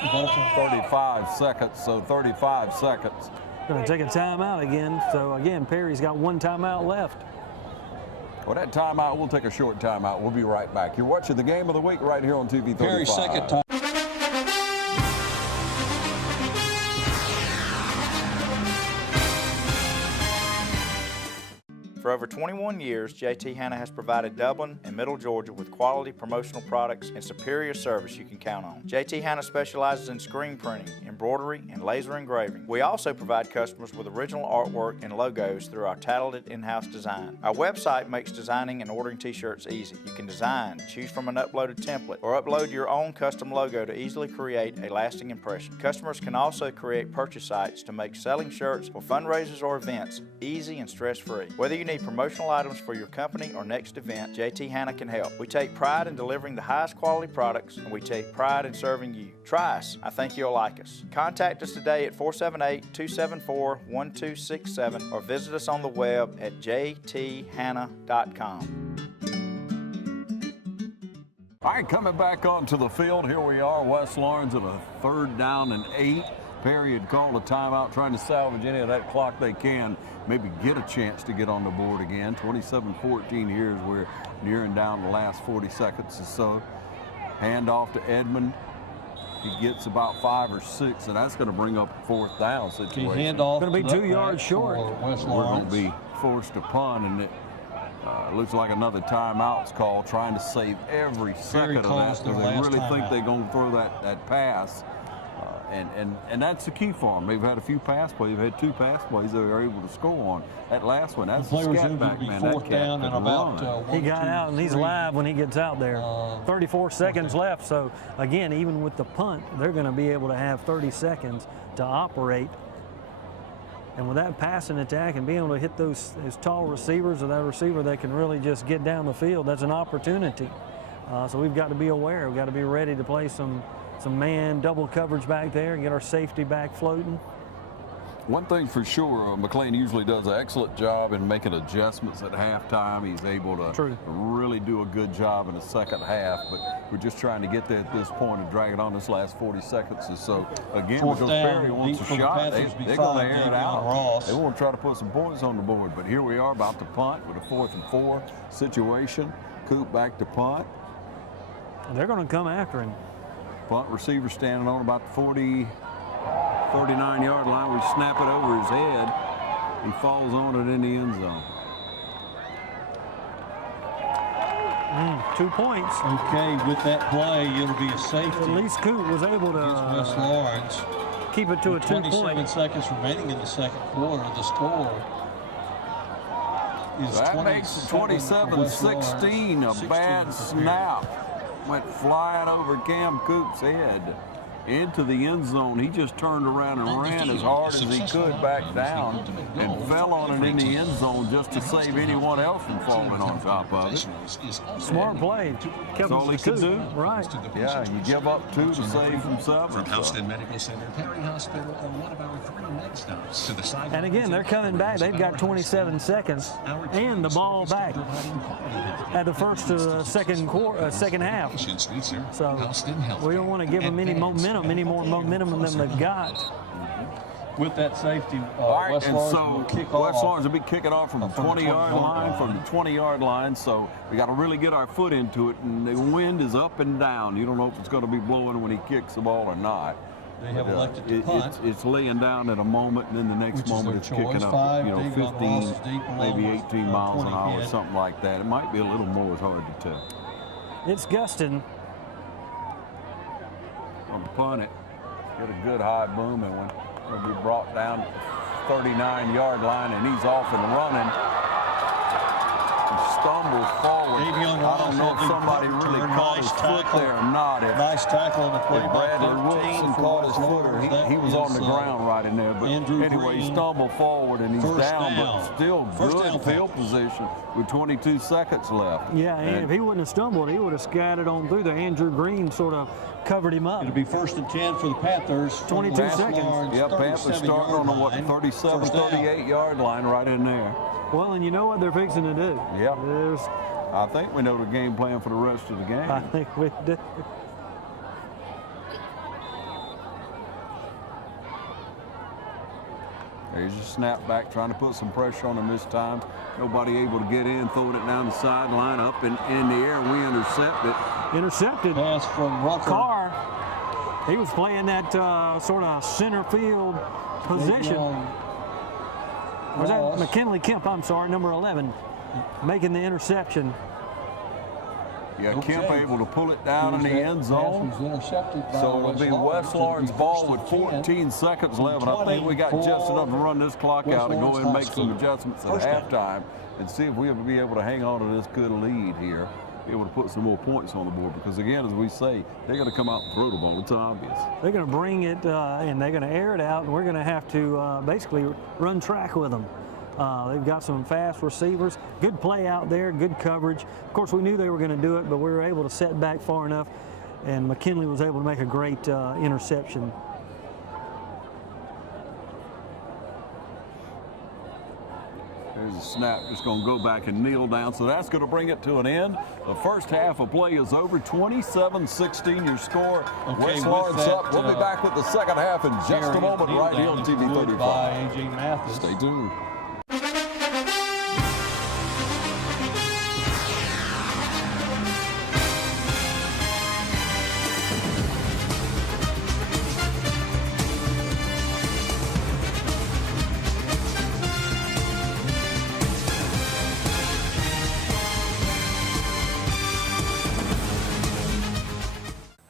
35 seconds, so 35 seconds. Going to take a timeout again, so again, Perry's got one timeout left. Well, that timeout, we'll take a short timeout. We'll be right back. You're watching the Game of the Week right here on TV 35. Perry's second time. For over 21 years, JT Hanna has provided Dublin and Middle Georgia with quality promotional products and superior service you can count on. JT Hanna specializes in screen printing, embroidery, and laser engraving. We also provide customers with original artwork and logos through our talented in-house design. Our website makes designing and ordering t-shirts easy. You can design, choose from an uploaded template, or upload your own custom logo to easily create a lasting impression. Customers can also create purchase sites to make selling shirts for fundraisers or events easy and stress-free. Whether you need promotional items for your company or next event, JT Hanna can help. We take pride in delivering the highest quality products, and we take pride in serving you. Try us. I think you'll like us. Contact us today at 478-274-1267 or visit us on the web at jthanna.com. All right, coming back onto the field, here we are, West Lawrence at a 3rd down and 8. Perry had called a timeout, trying to salvage any of that clock they can, maybe get a chance to get on the board again. 27-14 here as we're nearing down the last 40 seconds or so. Hand off to Edmond. He gets about 5 or 6, and that's going to bring up a 4th down situation. Hand off going to be 2 yards short. We're going to be forced to punt, and it looks like another timeout's called, trying to save every second of that, because they really think they're going to throw that pass. And that's the key for them. They've had a few pass plays. They've had 2 pass plays they were able to score on. That last one, that's the scat back, man. That cat down and about, he got out, and he's live when he gets out there. 34 seconds left. So, again, even with the punt, they're going to be able to have 30 seconds to operate. And with that passing attack and being able to hit those tall receivers, or that receiver that can really just get down the field, that's an opportunity. So we've got to be aware. We've got to be ready to play some man double coverage back there and get our safety back floating. One thing for sure, McLean usually does an excellent job in making adjustments at halftime. He's able to really do a good job in the second half, but we're just trying to get there at this point and drag it on this last 40 seconds or so. Again, because Perry wants a shot, they're going to air it out. They want to try to put some points on the board, but here we are about to punt with a 4th and 4 situation. Coop back to punt. They're going to come after him. Punt receiver standing on about the 39-yard line. We snap it over his head. He falls on it in the end zone. 2 points. Okay, with that play, it'll be a safety. At least Coop was able to West Lawrence. Keep it to a 2-point. 27 seconds remaining in the second quarter. The score is that makes it 27-16. A bad snap. Went flying over Cam Coop's head into the end zone. He just turned around and ran as hard as he could back down and fell on it in the end zone just to save anyone else from falling on top of it. Smart play. That's all he could do. Right. Yeah, you give up 2 to save from 7. From Houston Medical Center, Perry Hospital, and one of our 3 next stops to the side. And again, they're coming back. They've got 27 seconds and the ball back at the first second half. So we don't want to give them any more momentum than they've got. With that safety, West Lawrence will be kicking off from the 20-yard line. So we got to really get our foot into it, and the wind is up and down. You don't know if it's going to be blowing when he kicks the ball or not. They have elected to punt. It's laying down at a moment, and then the next moment it's kicking up, 15, maybe 18 miles an hour, something like that. It might be a little more. It's hard to tell. It's gusting. I'm going to punt it. Get a good high boom, and when it'll be brought down to the 39-yard line, and he's off and running. He stumbles forward. I don't know if somebody really caught his foot there or not. Nice tackle on the play by Bradley Wilson caught his foot, or he was on the ground right in there. But anyway, he stumbled forward and he's down, but still good field position with 22 seconds left. Yeah, and if he wouldn't have stumbled, he would have scattered on through there. Andrew Green sort of covered him up. It'll be 1st and 10 for the Panthers. 22 seconds. Yeah, Panthers starting on the 37, 38-yard line right in there. Well, and you know what they're fixing to do. Yeah. I think we know the game plan for the rest of the game. I think we do. There's a snap back, trying to put some pressure on him this time. Nobody able to get in, throwing it down the sideline, up in the air, and we intercept it. Intercepted. Pass from Rucker. Carr. He was playing that sort of center field position. Was that McKinley Kemp? I'm sorry, number 11, making the interception. Yeah, Kemp able to pull it down in the end zone. So it'll be West Lawrence ball with 14 seconds left. And I think we got just enough to run this clock out and go ahead and make some adjustments at halftime and see if we'll be able to hang on to this good lead here, be able to put some more points on the board. Because again, as we say, they're going to come out and throw the ball. It's obvious. They're going to bring it and they're going to air it out, and we're going to have to basically run track with them. They've got some fast receivers, good play out there, good coverage. Of course, we knew they were going to do it, but we were able to set back far enough, and McKinley was able to make a great interception. There's a snap, just going to go back and kneel down. So that's going to bring it to an end. The first half of play is over, 27-16 your score. West Lawrence up. We'll be back with the second half in just a moment right here on TV 35. Stay tuned.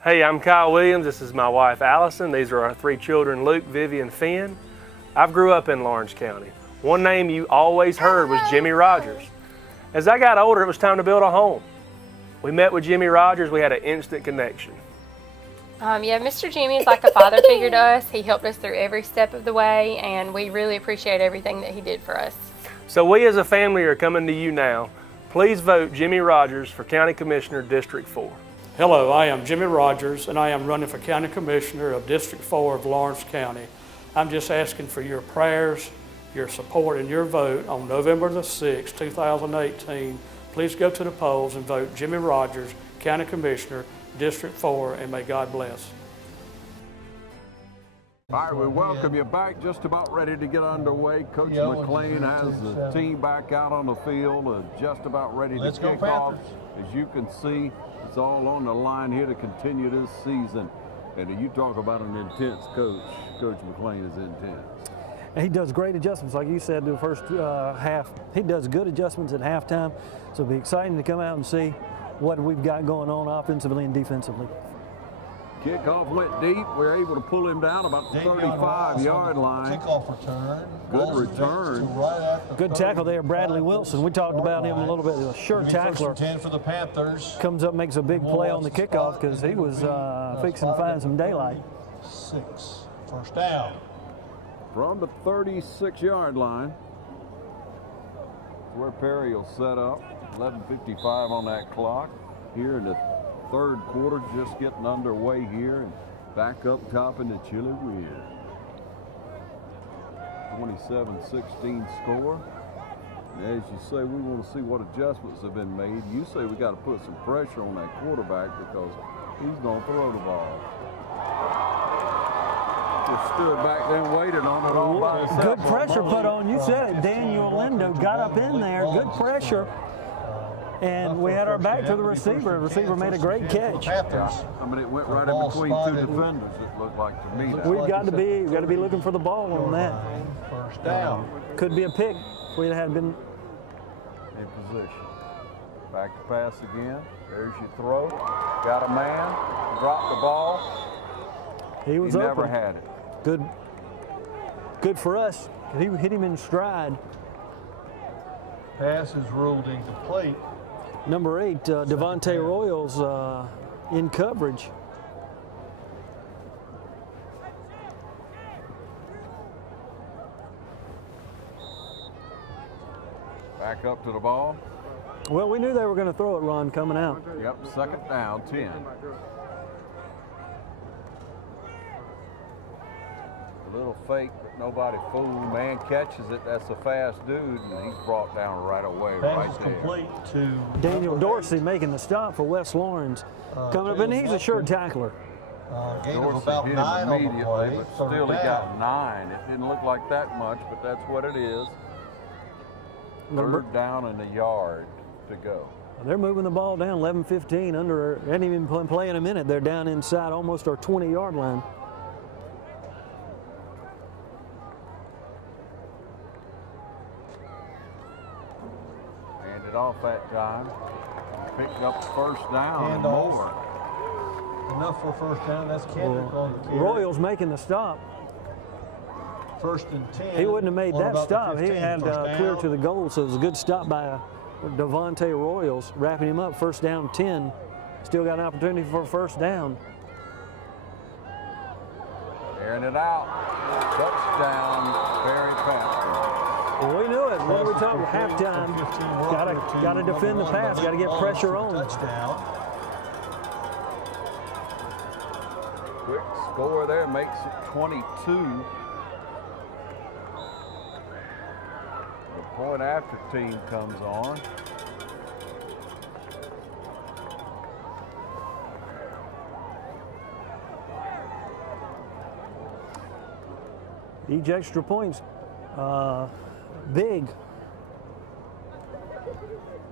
Hey, I'm Kyle Williams. This is my wife, Allison. These are our 3 children, Luke, Vivian, Finn. I've grew up in Lawrence County. One name you always heard was Jimmy Rogers. As I got older, it was time to build a home. We met with Jimmy Rogers. We had an instant connection. Yeah, Mr. Jimmy is like a father figure to us. He helped us through every step of the way, and we really appreciate everything that he did for us. So we as a family are coming to you now. Please vote Jimmy Rogers for County Commissioner, District 4. Hello, I am Jimmy Rogers, and I am running for County Commissioner of District 4 of Lawrence County. I'm just asking for your prayers, your support, and your vote on November the 6th, 2018. Please go to the polls and vote Jimmy Rogers, County Commissioner, District 4, and may God bless. All right, we welcome you back. Just about ready to get underway. Coach McLean has the team back out on the field, just about ready to kick off. As you can see, it's all on the line here to continue this season. And you talk about an intense coach. Coach McLean is intense. And he does great adjustments, like you said, the first half. He does good adjustments at halftime. So it'll be exciting to come out and see what we've got going on offensively and defensively. Kickoff went deep. We were able to pull him down about the 35-yard line. Kickoff return. Good return. Good tackle there, Bradley Wilson. We talked about him a little bit. A sure tackler. 10 for the Panthers. Comes up, makes a big play on the kickoff because he was fixing to find some daylight. 6. First down. From the 36-yard line, where Perry will set up. 11:55 on that clock here in the third quarter, just getting underway here and back up top in the chilly wind. 27-16 score. And as you say, we want to see what adjustments have been made. You say we got to put some pressure on that quarterback because he's going to throw the ball. Just stood back there and waited on it all by himself. Good pressure put on. You said it. Daniel Lindo got up in there. Good pressure. And we had our back to the receiver. The receiver made a great catch. Yeah. I mean, it went right in between 2 defenders, it looked like to me. We've got to be looking for the ball on that. First down. Could be a pick if we had been in position. Back to pass again. There's your throw. Got a man. Dropped the ball. He was never open. had it. Good for us. He hit him in stride. Pass is ruled incomplete. Number 8, Devontae Royals in coverage. Back up to the ball. Well, we knew they were going to throw it, Ron, coming out. Yep, second down, 10. A little fake, but nobody fooled. Man catches it. That's a fast dude, and he's brought down right away. Pass is complete to Daniel Dorsey making the stop for West Lawrence. Coming up, and he's a sure tackler. Gain of Dorsey about hit 9 him on the immediately, play. but still he got 9. It didn't look like that much, but that's what it is. Third down and a yard to go. They're moving the ball down 11-15 under, hadn't even been playing a minute. They're down inside almost our 20-yard line. Handed off that time. Picked up first down and Handoff. more. Enough for first down. That's Kendrick on the carry. Royals making the stop. First and 10. He wouldn't have made on that about the stop. He 15, had first clear down. to the goal, so it was a good stop by Devontae Royals, wrapping him up. First down, 10. Still got an opportunity for a first down. Airing it out. Touchdown, Barry Panthers. Well, we knew it. When we talked halftime, got to defend the pass, got to get pressure on. Touchdown. Quick score there makes it 22. The point after team comes on. Each extra point's big.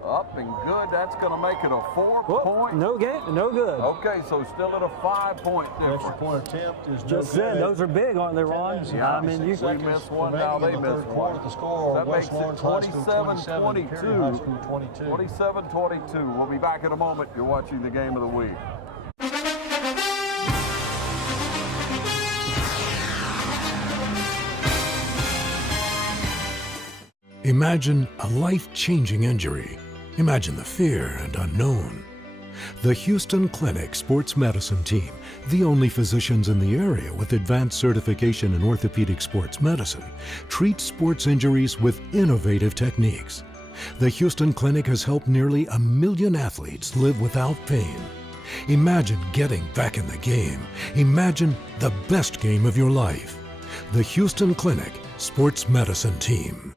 Up and good. That's going to make it a 4-point. No good. Okay, so still at a 5-point difference. Extra point attempt is Just said, those are big, aren't they, Ron? Yeah, I mean, you we missed one, now they missed one. The score, That makes West it Lawrence High School 27-22. 27-22. We'll be back in a moment. You're watching the game of the week. Imagine a life-changing injury. Imagine the fear and unknown. The Houston Clinic Sports Medicine Team, the only physicians in the area with advanced certification in orthopedic sports medicine, treats sports injuries with innovative techniques. The Houston Clinic has helped nearly 1 million athletes live without pain. Imagine getting back in the game. Imagine the best game of your life. The Houston Clinic Sports Medicine Team.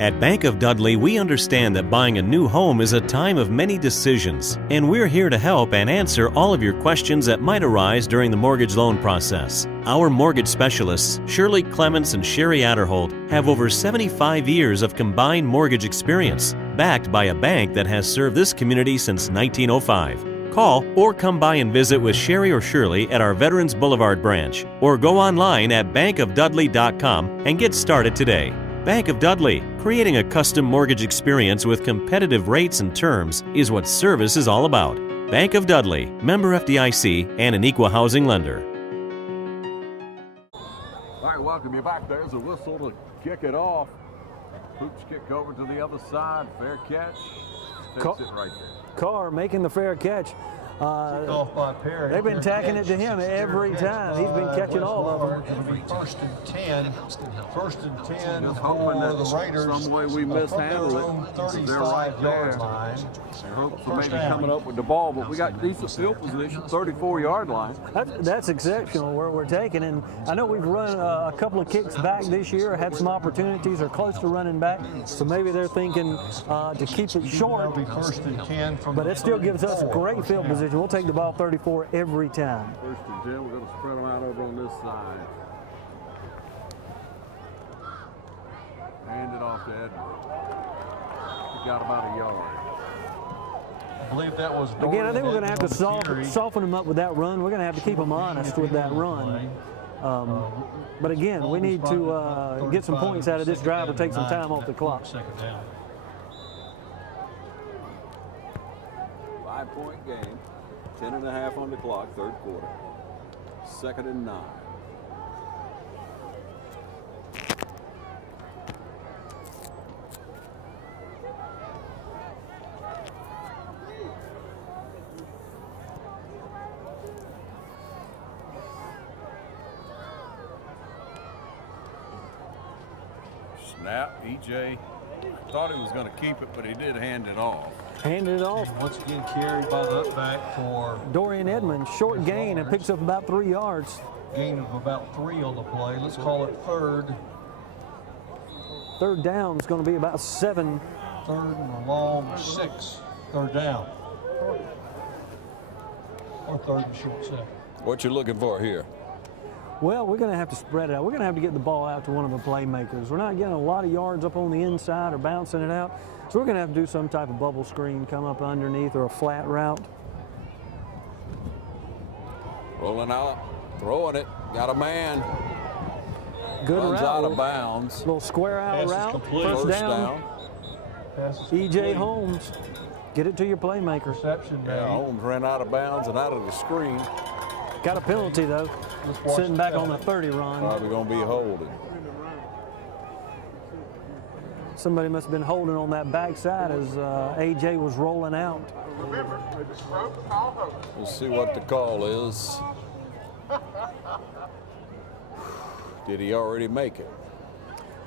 At Bank of Dudley, we understand that buying a new home is a time of many decisions, and we're here to help and answer all of your questions that might arise during the mortgage loan process. Our mortgage specialists, Shirley Clements and Sherry Adderholt, have over 75 years of combined mortgage experience, backed by a bank that has served this community since 1905. Call or come by and visit with Sherry or Shirley at our Veterans Boulevard branch, or go online at bankofdudley.com and get started today. Bank of Dudley, creating a custom mortgage experience with competitive rates and terms is what service is all about. Bank of Dudley, member FDIC, and an equal housing lender. All right, welcome you back. There's a whistle to kick it off. Hoops kick over to the other side. Fair catch. Takes it right there. Carr making the fair catch. Off by Perry. They've been tacking it to him every time. He's been catching all of them. It'll be first and 10. First and 10 Just for hoping that the Raiders. some way we mishandle it. They're right there. Hopes of maybe coming up with the ball, but we got decent field position, 34-yard line. That's exceptional where we're taking. And I know we've run a couple of kicks back this year, had some opportunities, or close to running back. So maybe they're thinking to keep it short. It'll be first and 10 from But it still gives us great field position. We'll take the ball 34 every time. First and 10, we're going to spread them out over on this side. Hand it off to Edwards. He got about a yard. I believe that was Again, I think we're going to have to soften them up with that run. We're going to have to keep them honest with that run. But again, we need to get some points out of this drive or take some time off the clock. 5-point game. 10.5 on the clock, third quarter. 2nd and 9. Snap. EJ thought he was going to keep it, but he did hand it off. Handed it off. Once again carried by the back for Dorian Edmonds. Short gain and picks up about 3 yards. Gain of about 3 on the play. Let's call it third. Third down is going to be about 7. Third and a long 6. Third down. Or third and short 7. What you looking for here? Well, we're going to have to spread it out. We're going to have to get the ball out to one of the playmakers. We're not getting a lot of yards up on the inside or bouncing it out. So we're going to have to do some type of bubble screen, come up underneath, or a flat route. Rolling out, throwing it, got a man. Good Runs route. out of bounds. Little square out Pass is route. complete. First down. Pass is EJ complete. Holmes. Get it to your playmaker. Reception made. Yeah, Holmes ran out of bounds and out of the screen. Got a penalty, though. Sitting back on the 30, Ron. Probably going to be holding. Somebody must have been holding on that backside as AJ was rolling out. We'll see what the call is. Did he already make it?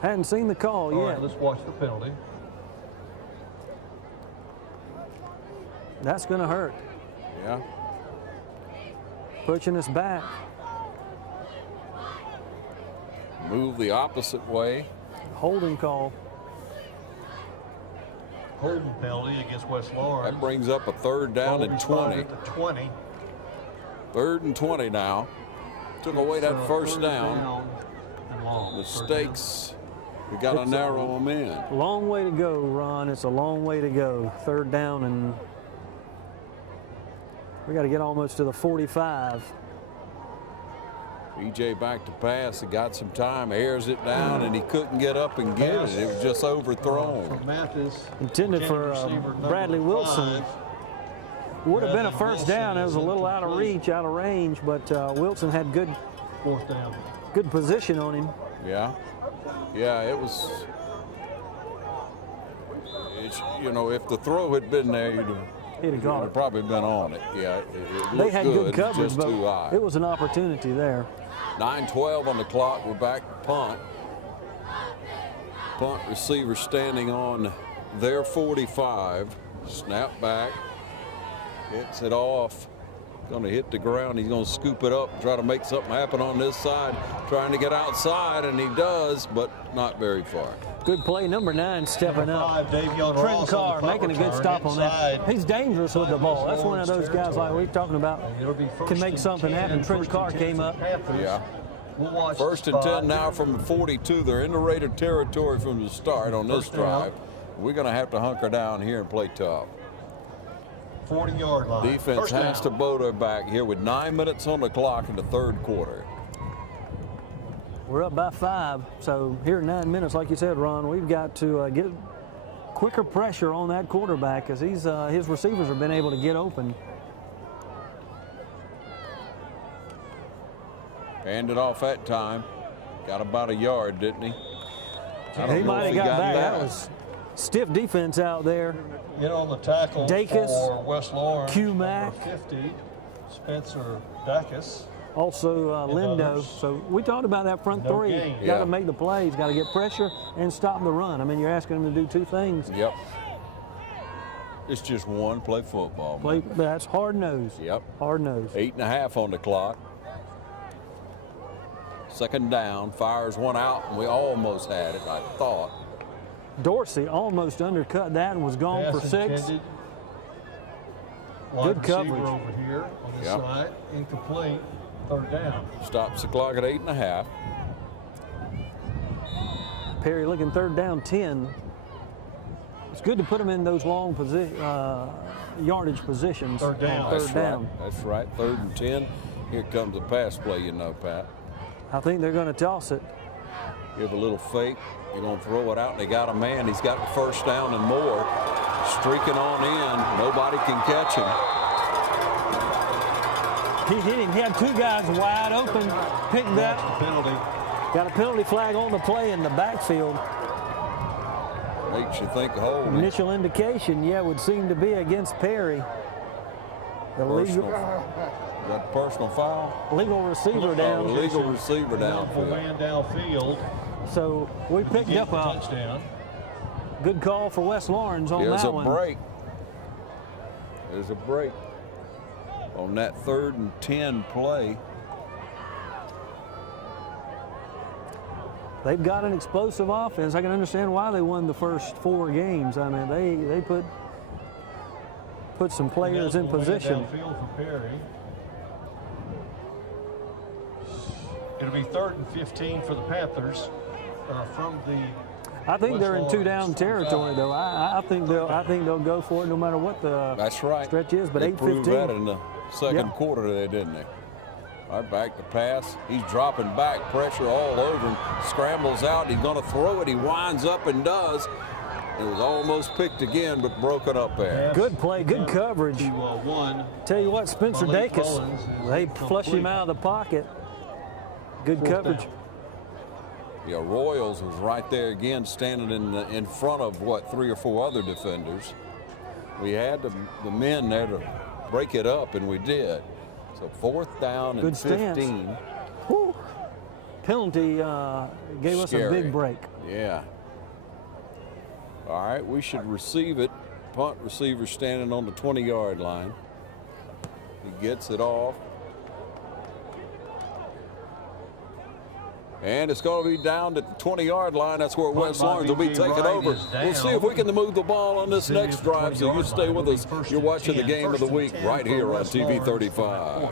Hadn't seen the call All yet. right, let's watch the penalty. That's going to hurt. Yeah. Pushing us back. Move the opposite way. Holding call. Holding penalty against West Lawrence. That brings up a third down and 20. At the 20. Third and 20 now. Took away that first down. And long. Mistakes. We got to narrow them in. Long way to go, Ron. It's a long way to go. Third down, and we got to get almost to the 45. EJ back to pass. He got some time, airs it down, and he couldn't get up and get it. It was just overthrown. From Mathis. Intended for Bradley Wilson. Would have been a first down. It was a little out of reach, out of range, but Wilson had good fourth down. Good position on him. Yeah. Yeah, it was. You know, if the throw had been there, He'd have got it. Probably been on it. Yeah, it They looked had good coverage, just but too high. it was an opportunity there. 9:12 on the clock. We're back to punt. Punt receiver standing on their 45. Snap back. Hits it off. Going to hit the ground. He's going to scoop it up and try to make something happen on this side. Trying to get outside, and he does, but not very far. Good play, number 9 stepping up. Trent Carr making a good stop on that. He's dangerous with the ball. That's one of those guys like we're talking about can make something happen. Trent Carr came up. Yeah. First and 10 now from the 42. They're in the Raider territory from the start on this drive. We're going to have to hunker down here and play tough. 40-yard line. Defense has to bow their back here with 9 minutes on the clock in the third quarter. We're up by 5, so here in 9 minutes, like you said, Ron, we've got to get quicker pressure on that quarterback because his receivers have been able to get open. Handed off that time. Got about a yard, didn't he? He might have got back. That was stiff defense out there. In on the tackle Dacus, for West Lawrence. Q-Mac. 50, Spencer Dacus. Also Lindo. So we talked about that front three. Got to make the plays. Got to get pressure and stop the run. I mean, you're asking them to do two things. Yep. It's just one. Play football. That's hard nose. Yep. Hard nose. 8.5 on the clock. Second down. Fires one out, and we almost had it, I thought. Dorsey almost undercut that and was gone for 6. Good coverage. Over here on the side. Incomplete. Third down. Stops the clock at 8.5. Perry looking third down 10. It's good to put them in those long yardage positions. Third down. That's right. Third and 10. Here comes the pass play, you know, Pat. I think they're going to toss it. Give a little fake. You're going to throw it out, and they got a man. He's got the first down and more. Streaking on in. Nobody can catch him. He hit him. He had 2 guys wide open. Picked that. Penalty. Got a penalty flag on the play in the backfield. Makes you think holding. Initial indication, would seem to be against Perry. That personal foul? Legal receiver down. Legal receiver downfield. Man downfield. So we picked up a touchdown. Good call for West Lawrence on that one. There's a break on that 3rd and 10 play. They've got an explosive offense. I can understand why they won the first 4 games. I mean, they put some players in position. Downfield for Perry. It'll be 3rd and 15 for the Panthers from the. I think they're in 2-down territory, though. I think they'll go for it no matter what the stretch is. But they 8-15. proved that in the second quarter there, didn't they? All right, back to pass. He's dropping back, pressure all over him. Scrambles out. He's going to throw it. He winds up and does. It was almost picked again, but broken up there. Good play, good coverage. Tell you what, Spencer Dacus, they flush him out of the pocket. Good coverage. Yeah, Royals was right there again, standing in front of, 3 or 4 other defenders. We had the men there to break it up, and we did. So 4th down and 15. Whew. Penalty gave us a big break. Yeah. All right, we should receive it. Punt receiver standing on the 20-yard line. He gets it off. And it's going to be down to the 20-yard line. That's where West Lawrence will be taking over. We'll see if we can move the ball on this next drive. So you stay with us. You're watching the game of the week right here on TV 35.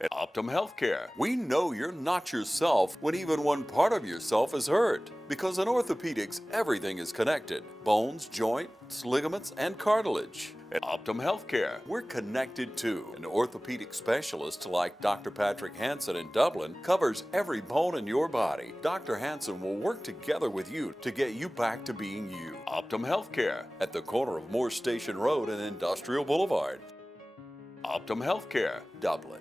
At Optim Healthcare, we know you're not yourself when even one part of yourself is hurt. Because in orthopedics, everything is connected. Bones, joints, ligaments, and cartilage. At Optim Healthcare, we're connected too. An orthopedic specialist like Dr. Patrick Hansen in Dublin covers every bone in your body. Dr. Hansen will work together with you to get you back to being you. Optim Healthcare at the corner of Moore Station Road and Industrial Boulevard. Optim Healthcare, Dublin.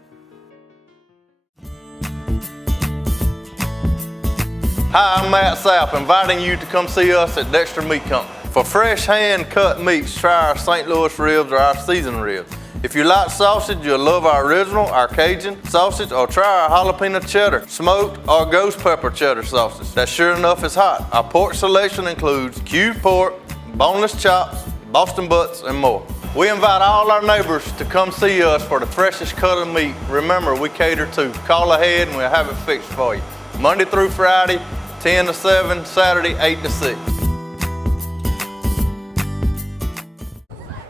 Hi, I'm Matt Sapp, inviting you to come see us at Dexter Meat Company. For fresh hand-cut meats, try our St. Louis ribs or our seasoned ribs. If you like sausage, you'll love our original, our Cajun sausage, or try our jalapeno cheddar, smoked, or ghost pepper cheddar sausage. That sure enough is hot. Our pork selection includes cubed pork, boneless chops, Boston butts, and more. We invite all our neighbors to come see us for the freshest cut of meat. Remember, we cater to. Call ahead and we'll have it fixed for you. Monday through Friday, 10 to 7, Saturday, 8 to 6.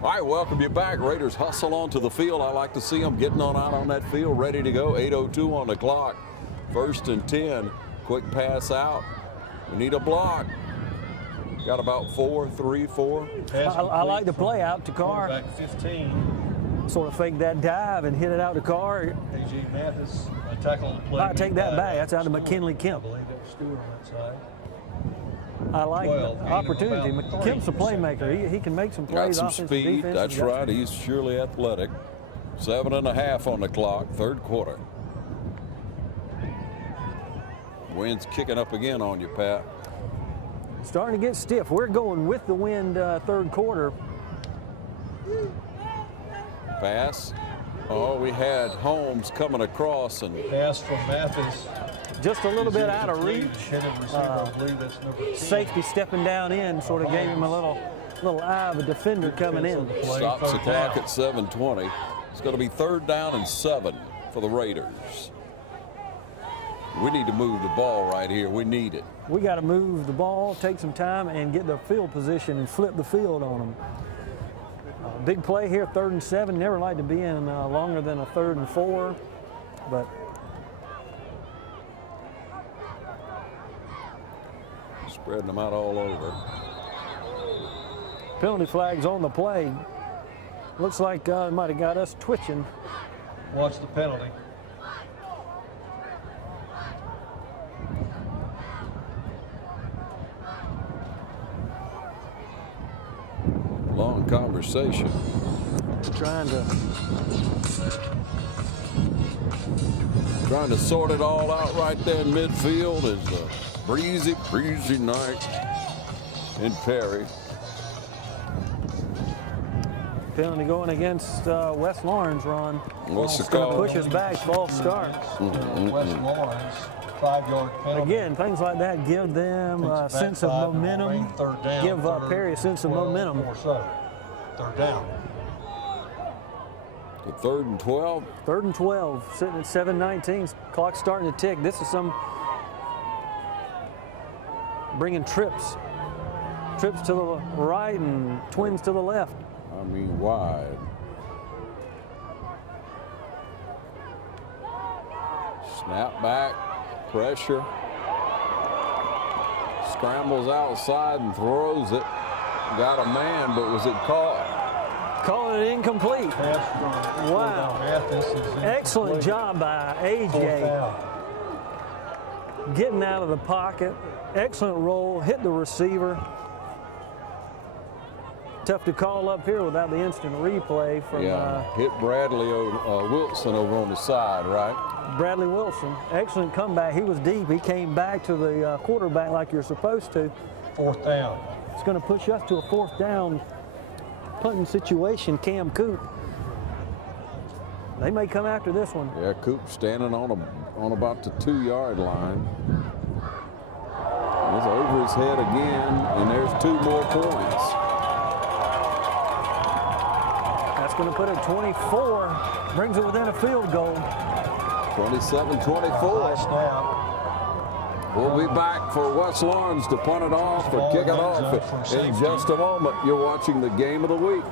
All right, welcome you back. Raiders hustle onto the field. I like to see them getting on out on that field, ready to go. 8:02 on the clock. 1st and 10. Quick pass out. We need a block. Got about 4, 3, 4. I like to play out to Carr. Back 15. Sort of fake that dive and hit it out to Carr. A.J. Mathis, a tackle on the play. I take that back. That's out of McKinley Kemp. I believe that was Stewart on that side. I like the opportunity. Kemp's a playmaker. He can make some plays. Got some speed. Defense. That's right. He's surely athletic. 7.5 on the clock, 3rd quarter. Wind's kicking up again on you, Pat. Starting to get stiff. We're going with the wind 3rd quarter. Pass. Oh, we had Holmes coming across and pass from Mathis. Just a little bit out of reach. Safety stepping down in sort of gave him a little eye of a defender coming in. Stops the clock at 7:20. It's going to be 3rd down and 7 for the Raiders. We need to move the ball right here. We need it. We got to move the ball, take some time, and get the field position and flip the field on them. Big play here, 3rd and 7. Never like to be in longer than a 3rd and 4, but spreading them out all over. Penalty flags on the play. Looks like it might have got us twitching. Watch the penalty. Long conversation. Trying to sort it all out right there in midfield. Is a breezy night in Perry. Penalty going against West Lawrence, Ron. What's the It's going to call? push us back, false start. West Lawrence, 5-yard penalty. Again, things like that give them a sense of momentum, give Perry a sense of momentum. Third down. The 3rd and 12. 3rd and 12, sitting at 7:19. Clock's starting to tick. This is some bringing trips to the right and twins to the left. I mean, wide. Snap back, pressure. Scrambles outside and throws it. Got a man, but was it caught? Calling it incomplete. Wow. Excellent job by AJ. Getting out of the pocket. Excellent roll, hit the receiver. Tough to call up here without the instant replay from hit Bradley Wilson over on the side, right? Bradley Wilson. Excellent comeback. He was deep. He came back to the quarterback like you're supposed to. 4th down. It's going to push us to a 4th down punting situation. Cam Coop. They may come after this one. Yeah, Coop standing on about the 2-yard line. It's over his head again, and there's 2 more points. That's going to put it 24, brings it within a field goal. 27-24. We'll be back for West Lawrence to punt it off or kick it off in just a moment. You're watching the game of the week.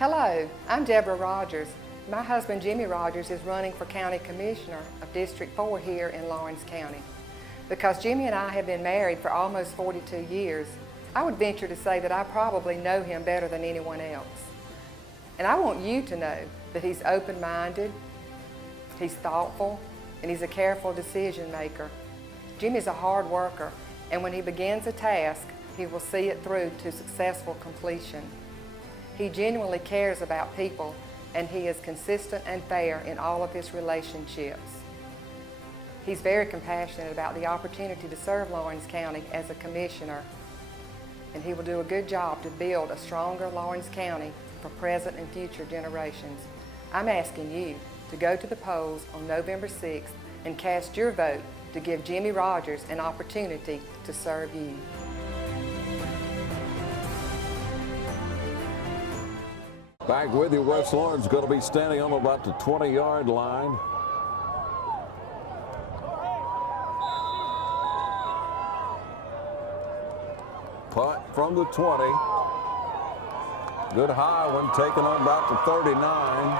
Hello, I'm Deborah Rogers. My husband Jimmy Rogers is running for County Commissioner of District 4 here in Lawrence County. Because Jimmy and I have been married for almost 42 years, I would venture to say that I probably know him better than anyone else. And I want you to know that he's open-minded, he's thoughtful, and he's a careful decision maker. Jimmy's a hard worker, and when he begins a task, he will see it through to successful completion. He genuinely cares about people, and he is consistent and fair in all of his relationships. He's very compassionate about the opportunity to serve Lawrence County as a commissioner, and he will do a good job to build a stronger Lawrence County for present and future generations. I'm asking you to go to the polls on November 6th and cast your vote to give Jimmy Rogers an opportunity to serve you. Back with you, West Lawrence is going to be standing on about the 20-yard line. Punt from the 20. Good high one, taken on about the 39.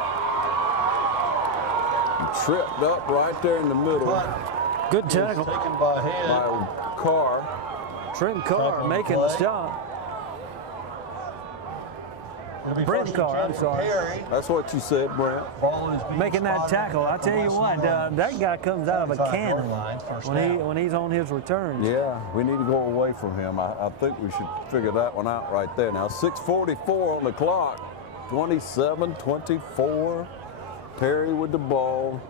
Tripped up right there in the middle. Good tackle. Taken by Carr. Trent Carr making the stop. Brent Carr, I'm sorry. That's what you said, Brent. Making that tackle. I tell you what, that guy comes out of a cannon when he's on his returns. Yeah, we need to go away from him. I think we should figure that one out right there. Now, 6:44 on the clock. 27-24. Perry with the ball.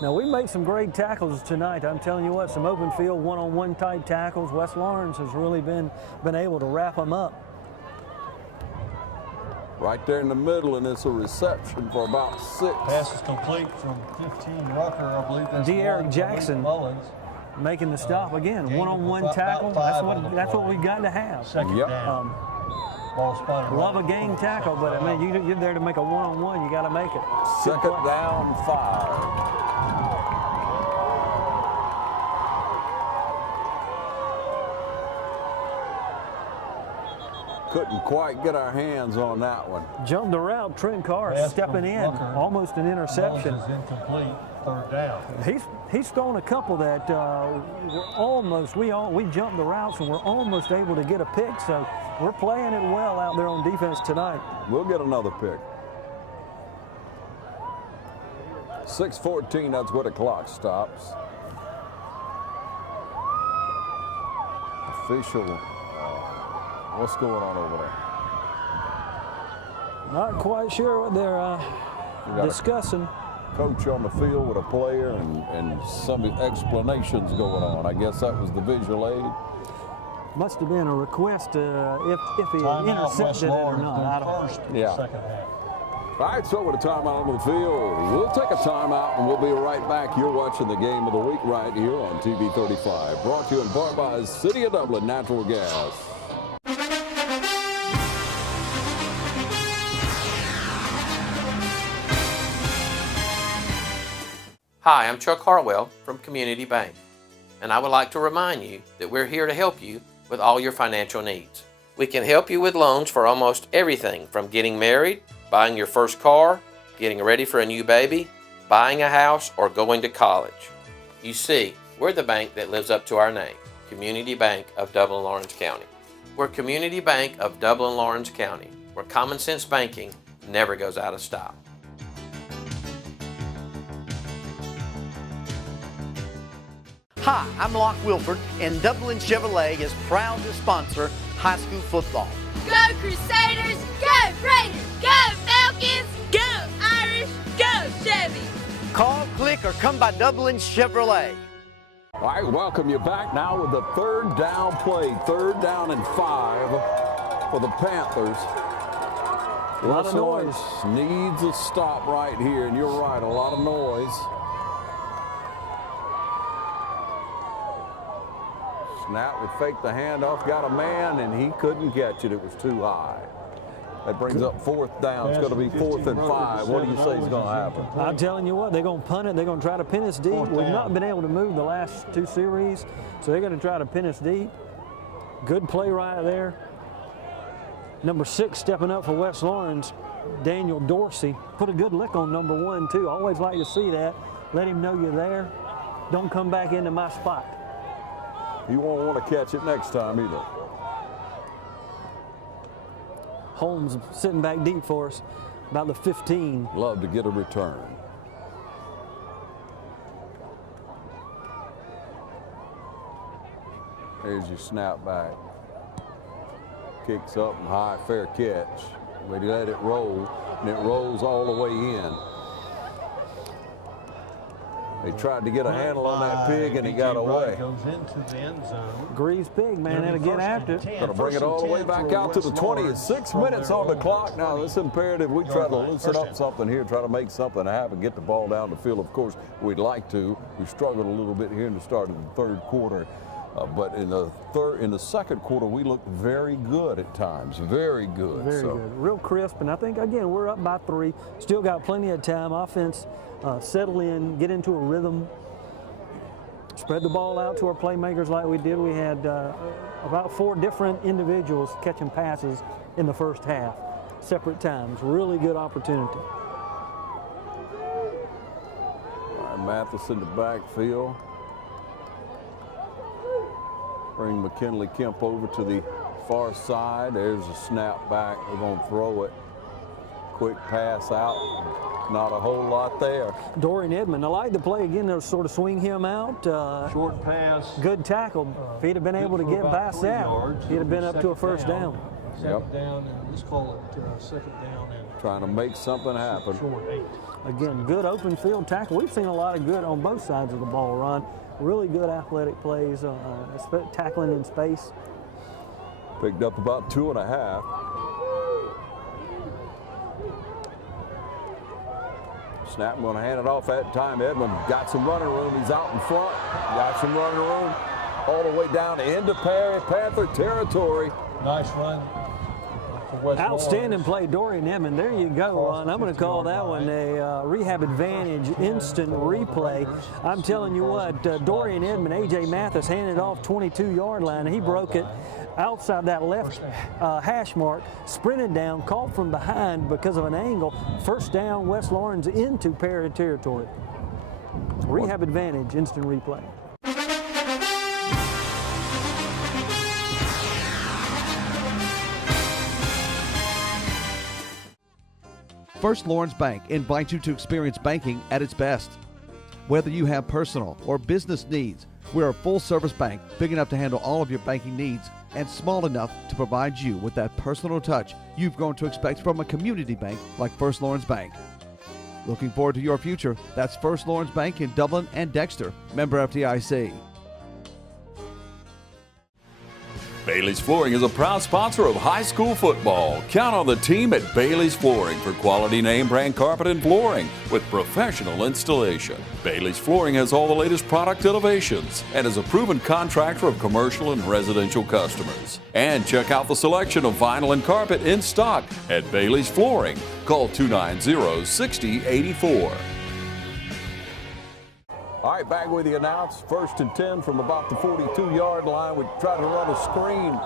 Now, we made some great tackles tonight. I'm telling you what, some open field one-on-one type tackles. West Lawrence has really been able to wrap them up. Right there in the middle, and it's a reception for about 6. Pass is complete from 15 Rucker, I believe that's D'Eric Jackson making the stop again. One-on-one tackle. That's what we got to have. Second down. Ball spotted. Love a game tackle, but I mean, you're there to make a one-on-one. You got to make it. Second down, 5. Couldn't quite get our hands on that one. Jumped the route. Trent Carr stepping in. Almost an interception. Ball is incomplete. Third down. He's thrown a couple that we jumped the routes and we're almost able to get a pick. So we're playing it well out there on defense tonight. We'll get another pick. 6:14. That's where the clock stops. Official. What's going on over there? Not quite sure what they're discussing. coach on the field with a player and some explanations going on. I guess that was the visual aid. Must have been a request if he had intercepted it or not. Second half. All right, so with a timeout on the field, we'll take a timeout and we'll be right back. You're watching the game of the week right here on TV 35. Brought to you in part by City of Dublin Natural Gas. Hi, I'm Chuck Harwell from Community Bank, and I would like to remind you that we're here to help you with all your financial needs. We can help you with loans for almost everything from getting married, buying your first car, getting ready for a new baby, buying a house, or going to college. You see, we're the bank that lives up to our name, Community Bank of Dublin, Lawrence County. We're Community Bank of Dublin, Lawrence County, where common sense banking never goes out of style. Hi, I'm Locke Wilford, and Dublin Chevrolet is proud to sponsor high school football. Go Crusaders, go Raiders, go Falcons, go Irish, go Chevy. Call, click, or come by Dublin Chevrolet. All right, welcome you back now with the third down play. 3rd down and 5 for the Panthers. A lot of noise. Needs a stop right here, and you're right, a lot of noise. Snap would fake the handoff, got a man, and he couldn't catch it. It was too high. That brings up 4th down. It's going to be 4th and 5. What do you say is going to happen? I'm telling you what, they're going to punt it. They're going to try to pin us deep. We've not been able to move the last 2 series, so they're going to try to pin us deep. Good play right there. Number 6 stepping up for West Lawrence, Daniel Dorsey. Put a good lick on number 1, too. Always like to see that. Let him know you're there. Don't come back into my spot. You won't want to catch it next time either. Holmes sitting back deep for us, about the 15. Love to get a return. There's your snap back. Kicks up and high, fair catch. We let it roll, and it rolls all the way in. They tried to get a handle on that pig, and he got away. Goes into the end zone. Greaves pig, man, that'll get after it. Going to bring it all the way back out to the 20. It's 6 minutes on the clock now. It's imperative we try to loosen up something here, try to make something happen, get the ball down the field. Of course, we'd like to. We struggled a little bit here in the start of the 3rd quarter. But in the 2nd quarter, we looked very good at times. Very good. Very good. Real crisp. And I think, again, we're up by 3. Still got plenty of time. Offense, settle in, get into a rhythm. Spread the ball out to our playmakers like we did. We had about 4 different individuals catching passes in the first half. Separate times. Really good opportunity. All right, Mathis in the backfield. Bring McKinley Kemp over to the far side. There's a snap back. We're going to throw it. Quick pass out. Not a whole lot there. Dorian Edmond, I like the play again. They'll sort of swing him out. Short pass. Good tackle. If he'd have been able to get past that, he'd have been up to a 1st down. Second down, and let's call it 2nd down. And trying to make something happen. Short 8. Again, good open field tackle. We've seen a lot of good on both sides of the ball, Ron. Really good athletic plays, tackling in space. Picked up about 2.5. Snap, going to hand it off that time. Edmond got some running room. He's out in front. Got some running room all the way down into Panther territory. Nice run. Outstanding play, Dorian Edmond. There you go, Ron. I'm going to call that one a rehab advantage instant replay. I'm telling you what, Dorian Edmond, A.J. Mathis handed off 22-yard line. He broke it outside that left hash mark, sprinted down, caught from behind because of an angle. 1st down, West Lawrence into Perry territory. Rehab advantage, instant replay. First Lawrence Bank invites you to experience banking at its best. Whether you have personal or business needs, we're a full-service bank big enough to handle all of your banking needs and small enough to provide you with that personal touch you've grown to expect from a community bank like First Lawrence Bank. Looking forward to your future. That's First Lawrence Bank in Dublin and Dexter. Member FDIC. Bailey's Flooring is a proud sponsor of high school football. Count on the team at Bailey's Flooring for quality name brand carpet and flooring with professional installation. Bailey's Flooring has all the latest product innovations and is a proven contractor of commercial and residential customers. And check out the selection of vinyl and carpet in stock at Bailey's Flooring. Call 290-6084. All right, back with you now. It's 1st and 10 from about the 42-yard line. We tried to run a screen,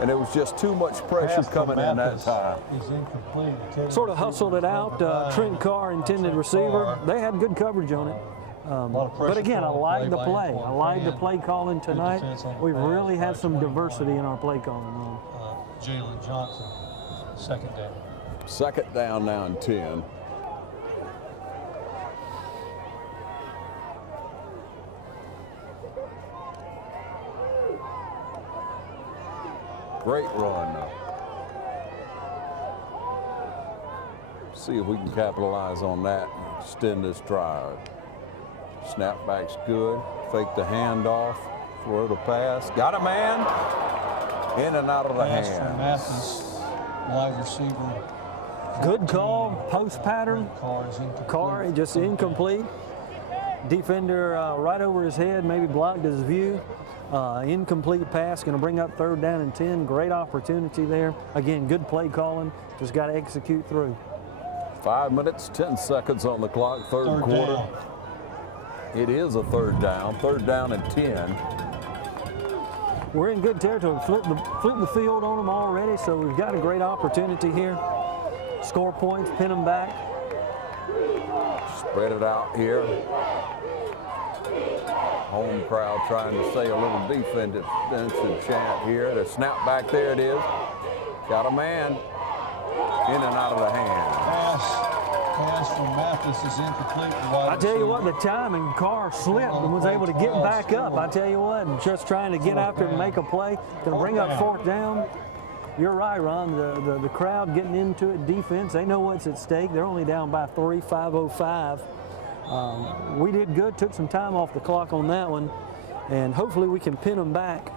and it was just too much pressure coming in that time. Sort of hustled it out. Trent Carr, intended receiver. They had good coverage on it. But again, I like the play. I like the play calling tonight. We really have some diversity in our play calling. Jalen Johnson, second down. Second down now and 10. Great run. See if we can capitalize on that and extend this drive. Snapback's good. Fake the handoff. Throw the pass. Got a man. In and out of the hands. Mathis, wide receiver. Good call. Post pattern. Carr just incomplete. Defender right over his head, maybe blocked his view. Incomplete pass, going to bring up 3rd down and 10. Great opportunity there. Again, good play calling. Just got to execute through. 5 minutes, 10 seconds on the clock, third quarter. Down. It is a 3rd down, 3rd down and 10. We're in good territory. Flip the field on them already, so we've got a great opportunity here. Score points, pin them back. Spread it out here. Home crowd trying to say a little defensive chant here. The snap back, there it is. Got a man. In and out of the hand. Pass from Mathis is incomplete. I tell you what, the timing, Carr slipped and was able to get back up. I tell you what, and just trying to get out there and make a play. Going to bring up 4th down. You're right, Ron. The crowd getting into it, defense, they know what's at stake. They're only down by 3, 5:05. We did good, took some time off the clock on that one, and hopefully we can pin them back.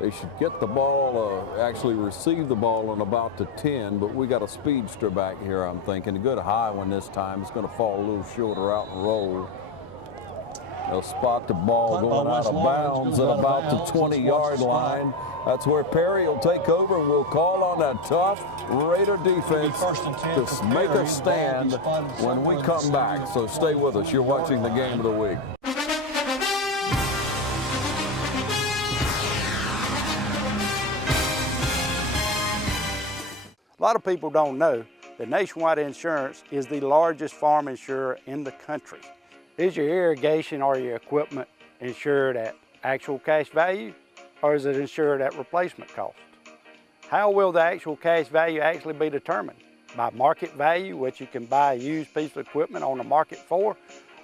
They should get the ball, actually receive the ball on about the 10, but we got a speedster back here, I'm thinking. A good high one this time. It's going to fall a little shorter out and roll. They'll spot the ball going out of bounds at about the 20-yard line. That's where Perry will take over, and we'll call on a tough Raider defense to make a stand when we come back. So stay with us. You're watching the Game of the Week. A lot of people don't know that Nationwide Insurance is the largest farm insurer in the country. Is your irrigation or your equipment insured at actual cash value, or is it insured at replacement cost? How will the actual cash value actually be determined? By market value, which you can buy a used piece of equipment on the market for,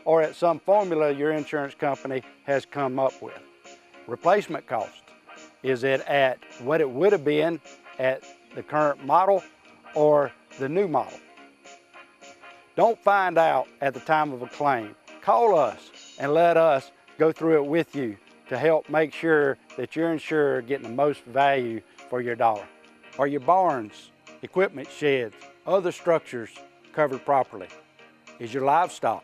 or at some formula your insurance company has come up with? Replacement cost, is it at what it would have been at the current model or the new model? Don't find out at the time of a claim. Call us and let us go through it with you to help make sure that your insurer getting the most value for your dollar. Are your barns, equipment sheds, other structures covered properly? Is your livestock?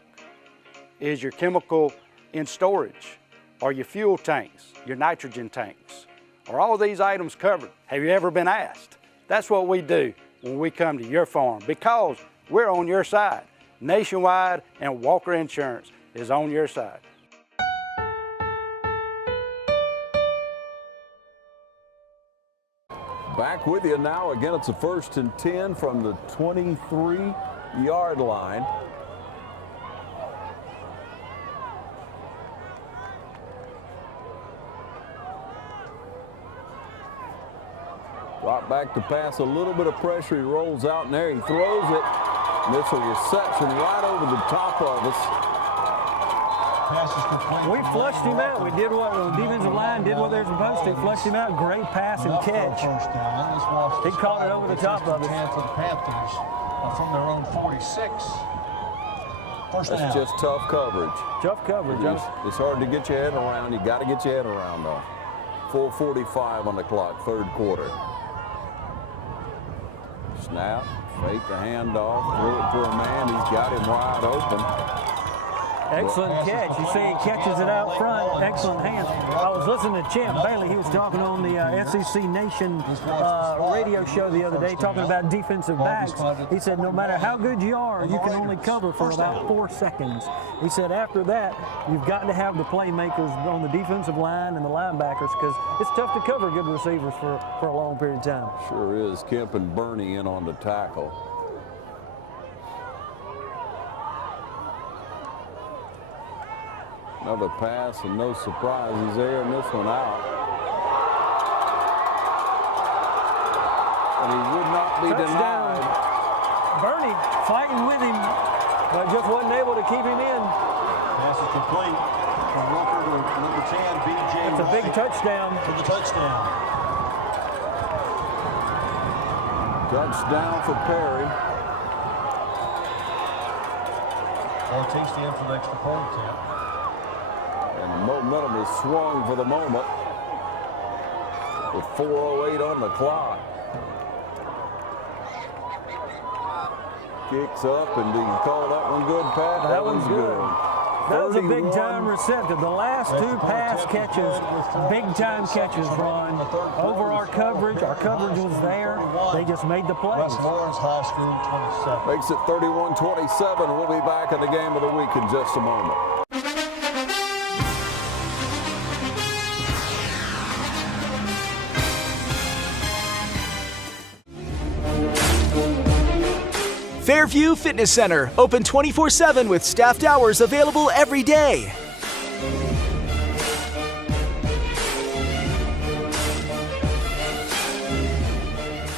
Is your chemical in storage? Are your fuel tanks, your nitrogen tanks? Are all these items covered? Have you ever been asked? That's what we do when we come to your farm, because we're on your side. Nationwide and Walker Insurance is on your side. Back with you now. Again, it's a 1st and 10 from the 23-yard line. Drop back to pass, a little bit of pressure. He rolls out, and there he throws it. And it's a reception right over the top of us. Pass is complete. We flushed him out. We did what the defensive line did what they were supposed to. Flushed him out. Great pass and catch. First down. Let's watch He caught it over the top of it. For the Panthers from their own 46. First down. That's just tough coverage. Tough coverage. It's hard to get your head around. You got to get your head around, though. 4:45 on the clock, third quarter. Snap, fake the handoff, throw it to a man. He's got him wide open. Excellent catch. You see he catches it out front. Excellent hands. I was listening to Champ Bailey. He was talking on the SEC Nation radio show the other day, talking about defensive backs. He said no matter how good you are, you can only cover for about 4 seconds. He said after that, you've got to have the playmakers on the defensive line and the linebackers because it's tough to cover good receivers for a long period of time. Sure is. Kemp and Bernie in on the tackle. Another pass and no surprises there, and this one out. And he would not be denied. Bernie fighting with him, but just wasn't able to keep him in. Pass is complete from Walker to number 10, B.J. It's a big touchdown. For the touchdown. Touchdown for Perry. Ortiz in for the extra point attempt. And the momentum is swung for the moment with 4:08 on the clock. Kicks up, and do you call that one good, Pat? That one's good. That was a big-time receptor. The last two pass catches, big-time catches, Ron. Over our coverage was there. They just made the plays. West Lawrence High School 27. Makes it 31-27. We'll be back at the game of the week in just a moment. Fairview Fitness Center, open 24/7 with staffed hours available every day.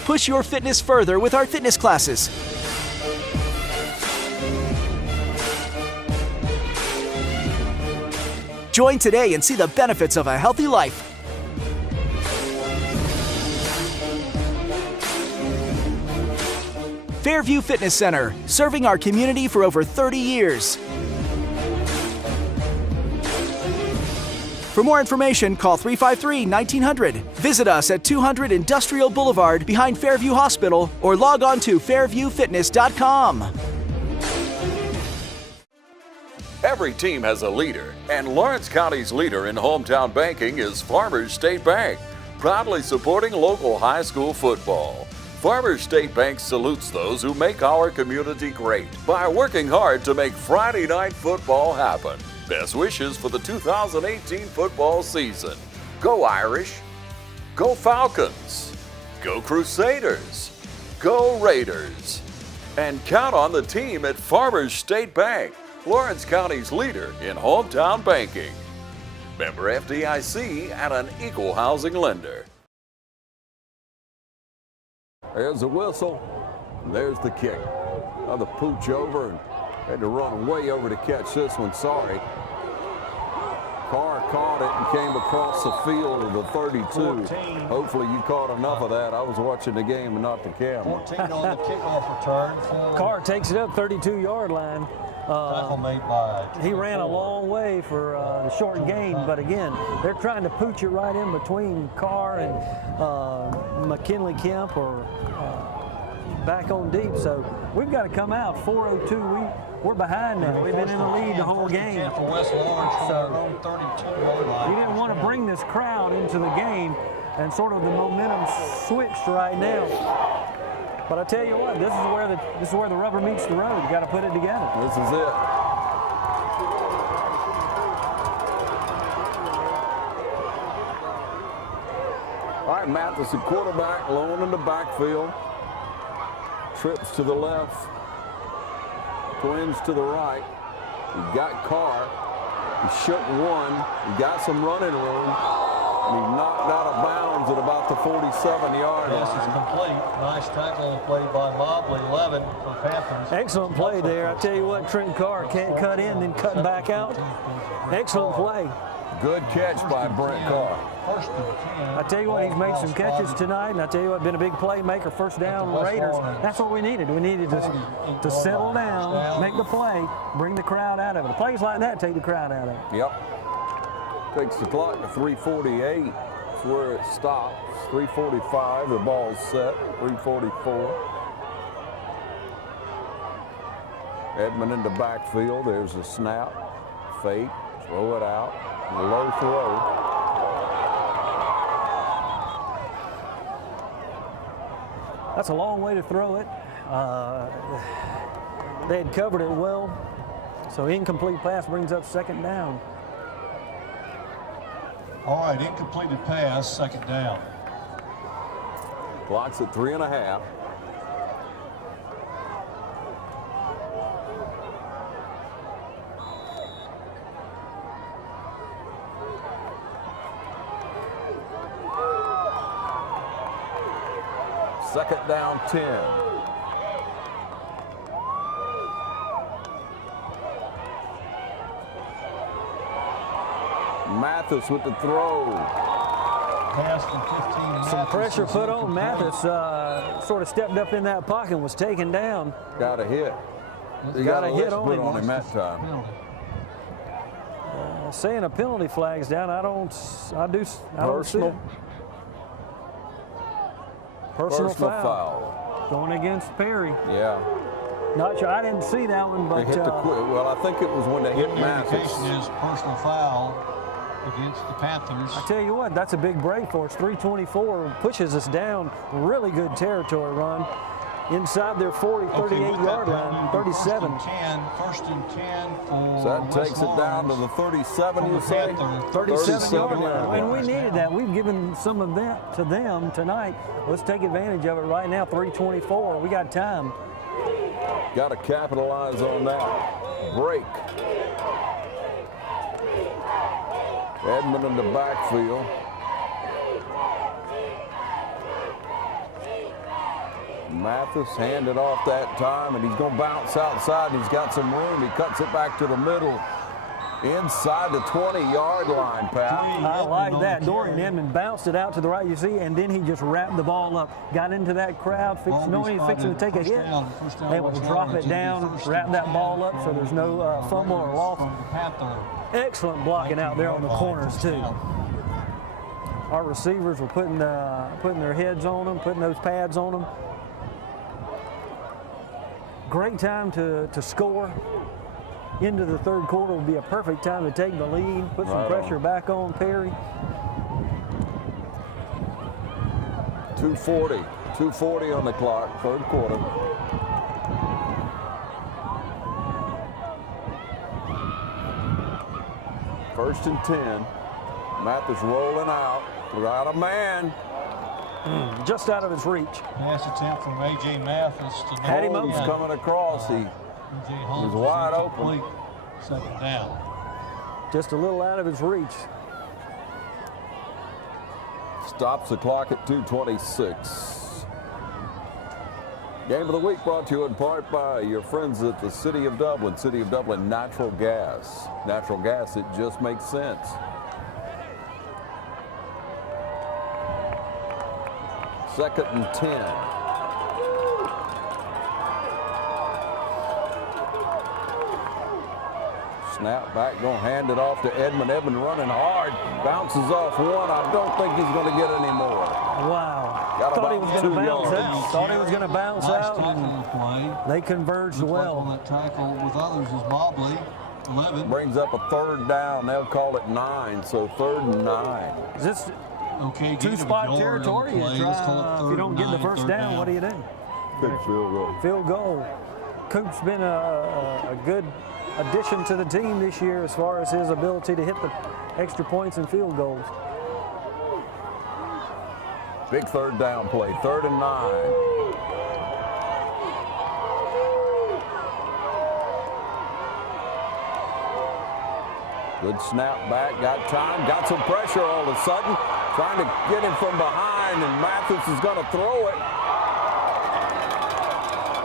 Push your fitness further with our fitness classes. Join today and see the benefits of a healthy life. Fairview Fitness Center, serving our community for over 30 years. For more information, call 353-1900. Visit us at 200 Industrial Boulevard behind Fairview Hospital or log on to fairviewfitness.com. Every team has a leader, and Lawrence County's leader in hometown banking is Farmers State Bank, proudly supporting local high school football. Farmers State Bank salutes those who make our community great by working hard to make Friday night football happen. Best wishes for the 2018 football season. Go Irish, go Falcons, go Crusaders, go Raiders. And count on the team at Farmers State Bank, Lawrence County's leader in hometown banking. Member FDIC and an equal housing lender. There's the whistle, and there's the kick. Another pooch over, and had to run way over to catch this one, sorry. Carr caught it and came across the field of the 32. 14. Hopefully you caught enough of that. I was watching the game and not the camera. 14 on the kickoff return. Carr takes it up 32-yard line. Tackle made by he ran a long way for the short gain, but again, they're trying to pooch it right in between Carr and McKinley Kemp or back on deep. So we've got to come out 4:02. We're behind now. We've been in the lead the whole game. For West Lawrence from their So own 32-yard line. we didn't want to bring this crowd into the game, and sort of the momentum switched right now. But I tell you what, this is where the rubber meets the road. You got to put it together. This is it. All right, Mathis, the quarterback, lone in the backfield. Trips to the left. Twins to the right. He got Carr. He shook one. He got some running room. And he knocked out of bounds at about the 47-yard line. This is complete. Nice tackle played by Mobley, 11 for Panthers. Excellent play there. I tell you what, Trent Carr can't cut in, then cut back out. Excellent play. Good catch by Brent Carr. I tell you what, he's made some catches tonight, and I tell you what, been a big playmaker, first down Raiders. That's what we needed. We needed to settle down, make the play, bring the crowd out of it. Plays like that take the crowd out of it. Yep. Takes the clock to 3:48. That's where it stops. 3:45, the ball's set. 3:44. Edmond in the backfield. There's a snap. Fake. Throw it out. A low throw. That's a long way to throw it. They had covered it well. So incomplete pass brings up second down. All right, incompleted pass, second down. Clock's at 3.5. Second down, 10. Mathis with the throw. Pass from 15. Some pressure put on Mathis. Sort of stepped up in that pocket and was taken down. Got a hit. He got a hit list put on him that time. Saying a penalty flag's down, I don't see it. Personal foul. Going against Perry. Yeah. Not sure. I didn't see that one, but they hit well, I think it was when they hit Mathis. Indication is personal foul against the Panthers. I tell you what, that's a big break for us. 3:24 pushes us down. Really good territory run. Inside their 38-yard line, 37. First and 10 for So that takes it down to the 37, you say? 37-yard line. And we needed that. We've given some of that to them tonight. Let's take advantage of it right now. 3:24. We got time. Got to capitalize on that. Break. Edmond in the backfield. Mathis handed off that time, and he's going to bounce outside. He's got some room. He cuts it back to the middle. Inside the 20-yard line, Pat. I like that. Dorian Edmond bounced it out to the right, you see, and then he just wrapped the ball up. Got into that crowd, knowing he's fixing to take a hit. Able to drop it down, wrap that ball up so there's no fumble or loss. Excellent blocking out there on the corners, too. Our receivers were putting their heads on them, putting those pads on them. Great time to score. Into the third quarter would be a perfect time to take the lead, put some pressure back on Perry. 2:40 on the clock, third quarter. First and 10. Mathis rolling out without a man. Just out of his reach. Pass attempt from A.J. Mathis to Had him He's coming across. He was wide open. Second down. Just a little out of his reach. Stops the clock at 2:26. Game of the week brought to you in part by your friends at the City of Dublin. City of Dublin Natural Gas. Natural gas, it just makes sense. Second and 10. Snap back, gonna hand it off to Edmond. Edmond running hard, bounces off one. I don't think he's gonna get any more. Wow. Got Thought he was about going to 2 bounce yards. out. Thought he was going to bounce out. They converged well. That tackle with others is Mobley. 11. Brings up a third down. They'll call it 9, so 3rd and 9. Is this okay, two-spot territory? If you don't get the first down, what do you do? Big field goal. Field goal. Coop's been a good addition to the team this year as far as his ability to hit the extra points and field goals. Big third down play, 3rd and 9. Good snap back, got time, got some pressure all of a sudden. Trying to get him from behind, and Mathis is going to throw it.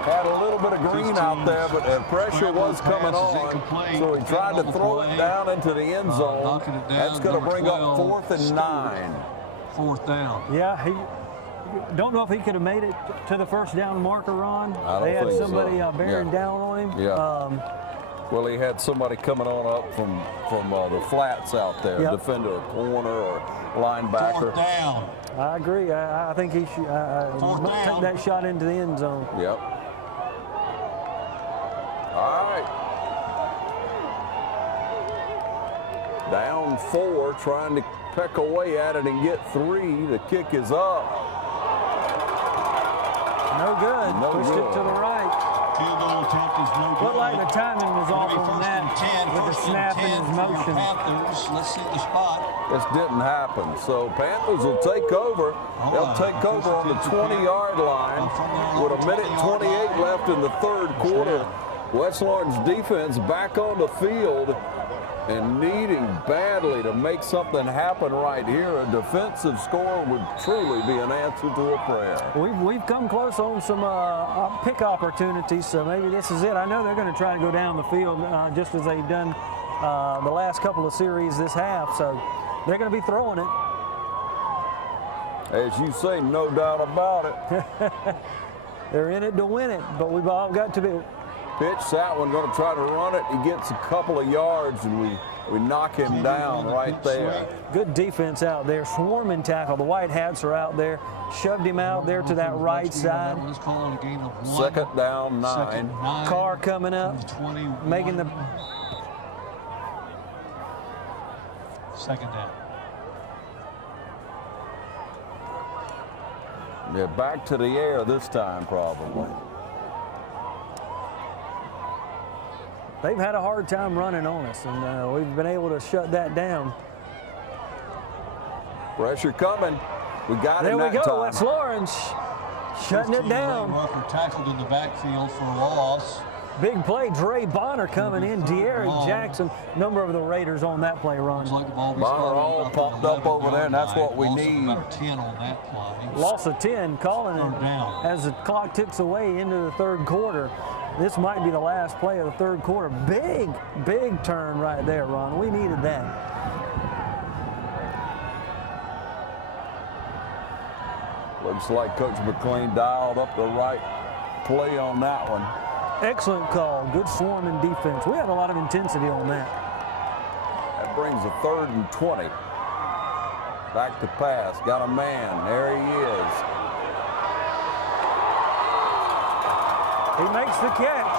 had a little bit of green out there, but the pressure was coming on, so he tried to throw it down into the end zone. That's going to bring up 4th and 9. 4th down. Yeah, he don't know if he could have made it to the first down marker, Ron. They had somebody bearing down on him. Yeah. Well, he had somebody coming on up from the flats out there, defender, or corner, or linebacker. 4th down. I agree. I think he should take that shot into the end zone. Yep. All right. Down 4, trying to peck away at it and get 3. The kick is up. No good. Pushed it to the right. Field goal attempt is no good. Looked like the timing was off on that with the snap in his motion. Panthers. Let's see the spot. This didn't happen. So Panthers will take over. They'll take over on the 20-yard line with 1:28 left in the 3rd quarter. West Lawrence defense back on the field and needing badly to make something happen right here. A defensive score would truly be an answer to a prayer. We've come close on some pick opportunities, so maybe this is it. I know they're going to try to go down the field just as they've done the last couple of series this half, so they're going to be throwing it. As you say, no doubt about it. They're in it to win it, but we've all got to be. Pitch, that one going to try to run it. He gets a couple of yards, and we knock him down right there. Good defense out there. Swarming tackle. The White Hats are out there. Shoved him out there to that right side. 2nd down, 9. Carr coming up, making the 2nd down. Yeah, back to the air this time, probably. They've had a hard time running on us, and we've been able to shut that down. Pressure coming. We got there him we that go. time. West Lawrence shutting it down. Rucker tackled in the backfield for a loss. Big play. Dre Bonner coming in. De'Aaron Jackson. Number of the Raiders on that play, Ron. Bonner all popped up over there, and that's what we need. About 10 on that play. Loss of 10, calling it as the clock ticks away into the 3rd quarter. This might be the last play of the 3rd quarter. Big turn right there, Ron. We needed that. Looks like Coach McLean dialed up the right play on that one. Excellent call. Good swarming defense. We had a lot of intensity on that. That brings a 3rd and 20. Back to pass. Got a man. There he is. He makes the catch.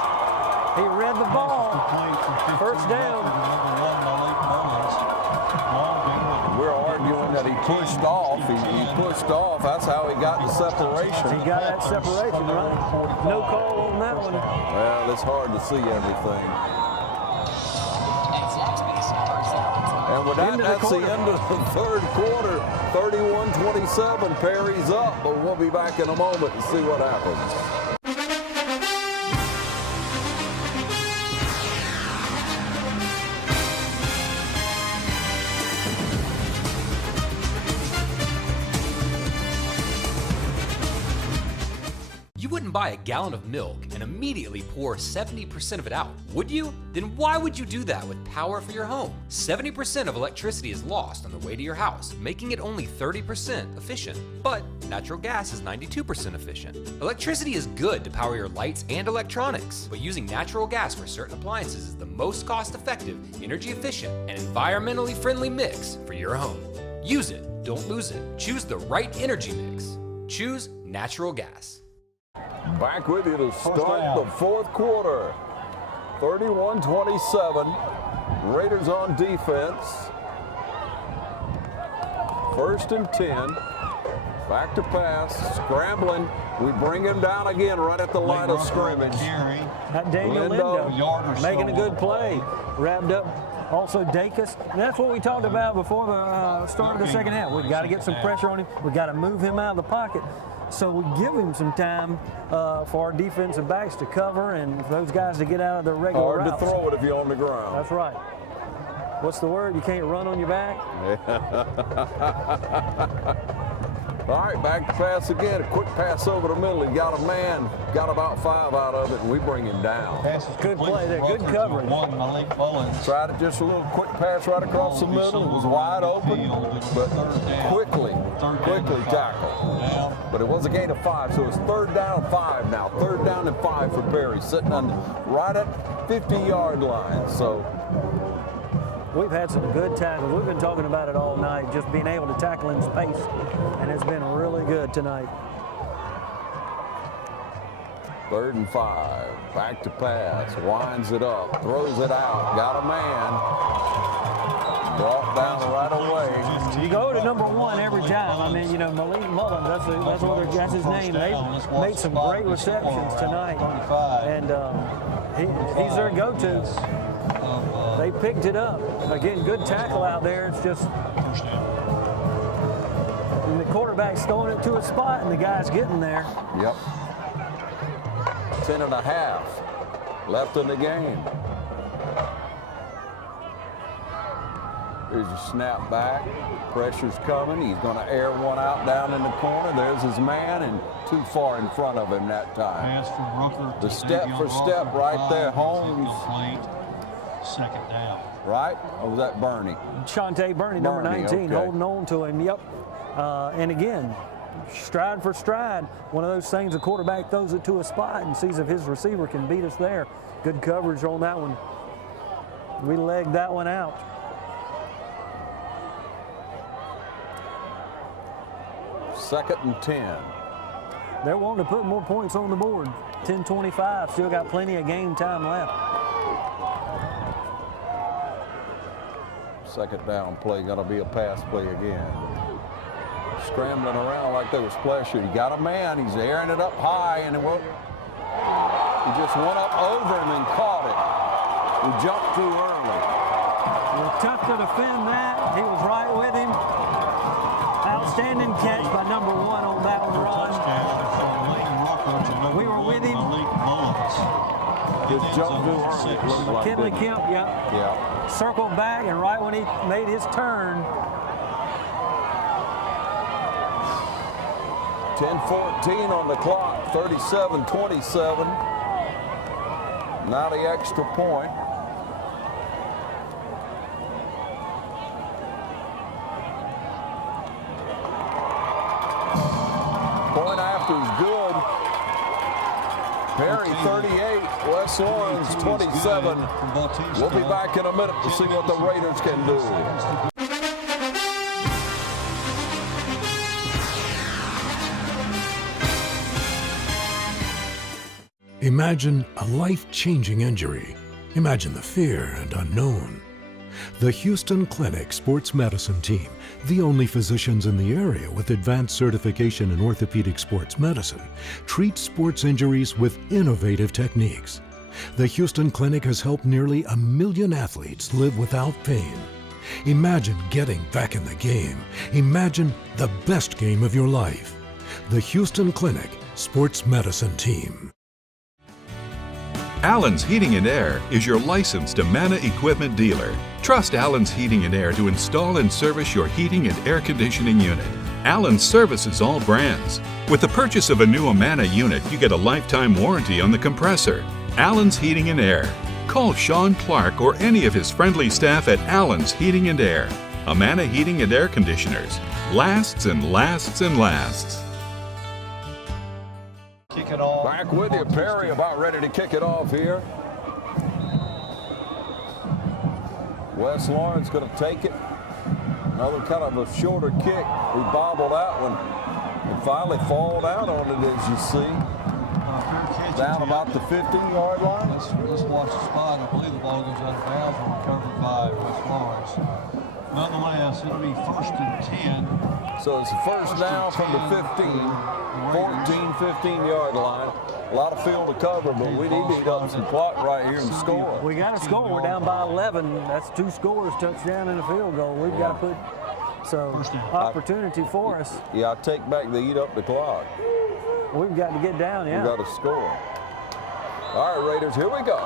He read the ball. 1st down. We're arguing that he pushed off. He pushed off. That's how he got the separation. He got that separation, right? No call on that one. Well, it's hard to see everything. And with that, that's the end of the 3rd quarter. 31-27. Perry's up, but we'll be back in a moment and see what happens. You wouldn't buy a gallon of milk and immediately pour 70% of it out, would you? Then why would you do that with power for your home? 70% of electricity is lost on the way to your house, making it only 30% efficient. But natural gas is 92% efficient. Electricity is good to power your lights and electronics, but using natural gas for certain appliances is the most cost-effective, energy-efficient, and environmentally friendly mix for your home. Use it, don't lose it. Choose the right energy mix. Choose natural gas. Back with you to start the 4th quarter. 31-27. Raiders on defense. 1st and 10. Back to pass. Scrambling. We bring him down again right at the line of scrimmage. That Daniel Lindo making a good play. Wrapped up. Also Dacus. And that's what we talked about before the start of the 2nd half. We've got to get some pressure on him. We've got to move him out of the pocket. So we give him some time for our defensive backs to cover and for those guys to get out of their regular routes. Hard to throw it if you're on the ground. That's right. What's the word? You can't run on your back? All right, back to pass again. A quick pass over the middle. He got a man, got about 5 out of it, and we bring him down. Good play there, good coverage. Tried it just a little quick pass right across the middle. It was wide open, but quickly tackled. But it was a gain of 5, so it's 3rd down and 5 now. 3rd down and 5 for Perry, sitting on right at 50-yard line. So we've had some good tackles. We've been talking about it all night, just being able to tackle in space, and it's been really good tonight. 3rd and 5, back to pass, winds it up, throws it out, got a man, brought down right away. You go to number 1 every time. I mean, you know, Malik Mullen, that's his name. They've made some great receptions tonight, and he's their go-to. They picked it up. Again, good tackle out there. It's just and the quarterback's throwing it to a spot, and the guy's getting there. Yep. 10.5 left in the game. Here's a snap back. Pressure's coming. He's going to air one out down in the corner. There's his man, and too far in front of him that time. The step for step right there. Holmes. 2nd down. Right? Or was that Bernie? Shante Bernie, number 19, okay. holding on to him. Yep. And again, stride for stride, one of those things, the quarterback throws it to a spot and sees if his receiver can beat us there. Good coverage on that one. We legged that one out. Second and 10. They're wanting to put more points on the board. 10:25, still got plenty of game time left. 2nd down play, gonna be a pass play again. Scrambling around like there was pressure. He got a man, he's airing it up high, and he just went up over him and caught it. He jumped too early. Well, tough to defend that. He was right with him. Outstanding catch by number 1 on that one, Ron. We were with him. Just jumped too early. McKinley Kemp, yeah. Circled back, and right when he made his turn. 10:14 on the clock, 37-27. Now the extra point. Point after is good. Perry 38, West Lawrence 27. We'll be back in a minute to see what the Raiders can do. Imagine a life-changing injury. Imagine the fear and unknown. The Houston Clinic Sports Medicine Team, the only physicians in the area with advanced certification in orthopedic sports medicine, treats sports injuries with innovative techniques. The Houston Clinic has helped nearly 1 million athletes live without pain. Imagine getting back in the game. Imagine the best game of your life. The Houston Clinic Sports Medicine Team. Allen's Heating and Air is your licensed Amana equipment dealer. Trust Allen's Heating and Air to install and service your heating and air conditioning unit. Allen services all brands. With the purchase of a new Amana unit, you get a lifetime warranty on the compressor. Allen's Heating and Air. Call Sean Clark or any of his friendly staff at Allen's Heating and Air. Amana Heating and Air Conditioners. Lasts and lasts and lasts. Kick it off. Back with you, Perry, about ready to kick it off here. West Lawrence going to take it. Another kind of a shorter kick. We bobbled that one and finally fall down on it, as you see. Down about the 15-yard line. Let's watch the spot. I believe the ball goes out of bounds and recovered by West Lawrence. Nonetheless, it'll be 1st and 10. So it's the first down from the 15, 15-yard line. A lot of field to cover, but we need to eat up some clock right here and score. We got to score. We're down by 11. That's 2 scores, touchdown and a field goal. We've got to put some opportunity for us. Yeah, I take back the eat up the clock. We've got to get down, yeah. We've got to score. All right, Raiders, here we go.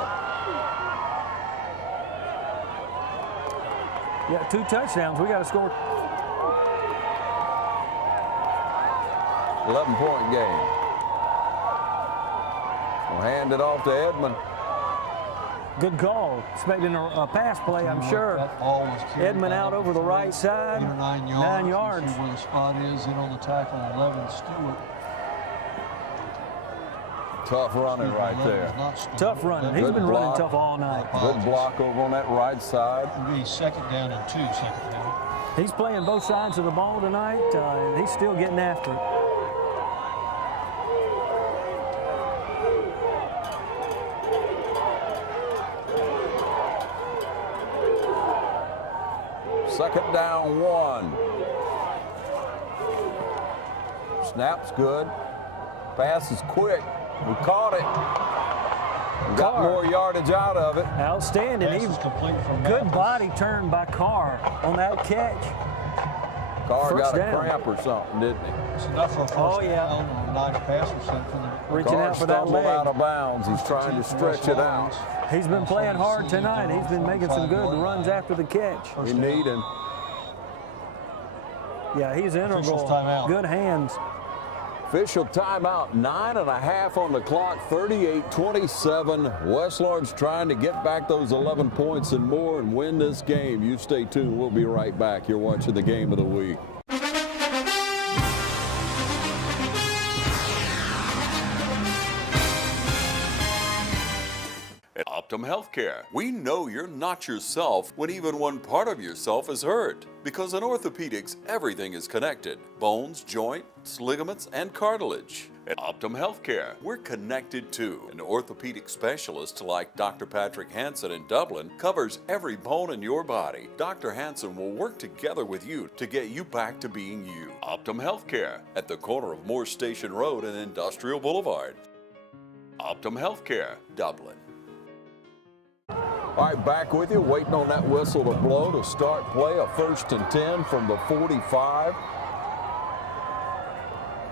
Yeah, 2 touchdowns. We got to score. 11-point game. We'll hand it off to Edmond. Good call. Expecting a pass play, I'm sure. Edmond out over the right side. 9 yards. See where the spot is in on the tackle. 11 Stewart. Tough running right there. Tough running. He's been running tough all night. Good block over on that right side. It'll be 2nd down and 2, 2nd down. He's playing both sides of the ball tonight, and he's still getting after it. Second down 1. Snap's good. Pass is quick. We caught it. We got more yardage out of it. Outstanding. Good body turn by Carr on that catch. Carr First got a down. cramp or something, didn't he? It's enough for a first down on a nice pass reception. Reaching Carr out for that stumbled leg. out of bounds. He's trying to stretch it out. He's been playing hard tonight. He's been making some good runs after the catch. You need him. Yeah, he's integral. Good hands. Official timeout, 9.5 on the clock, 38-27. West Lawrence trying to get back those 11 points and more and win this game. You stay tuned. We'll be right back. You're watching the Game of the Week. At Optim Healthcare, we know you're not yourself when even one part of yourself is hurt. Because in orthopedics, everything is connected. Bones, joints, ligaments, and cartilage. At Optim Healthcare, we're connected too. An orthopedic specialist like Dr. Patrick Hansen in Dublin covers every bone in your body. Dr. Hansen will work together with you to get you back to being you. Optim Healthcare at the corner of Moore Station Road and Industrial Boulevard. Optim Healthcare, Dublin. All right, back with you, waiting on that whistle to blow to start play. A 1st and 10 from the 45.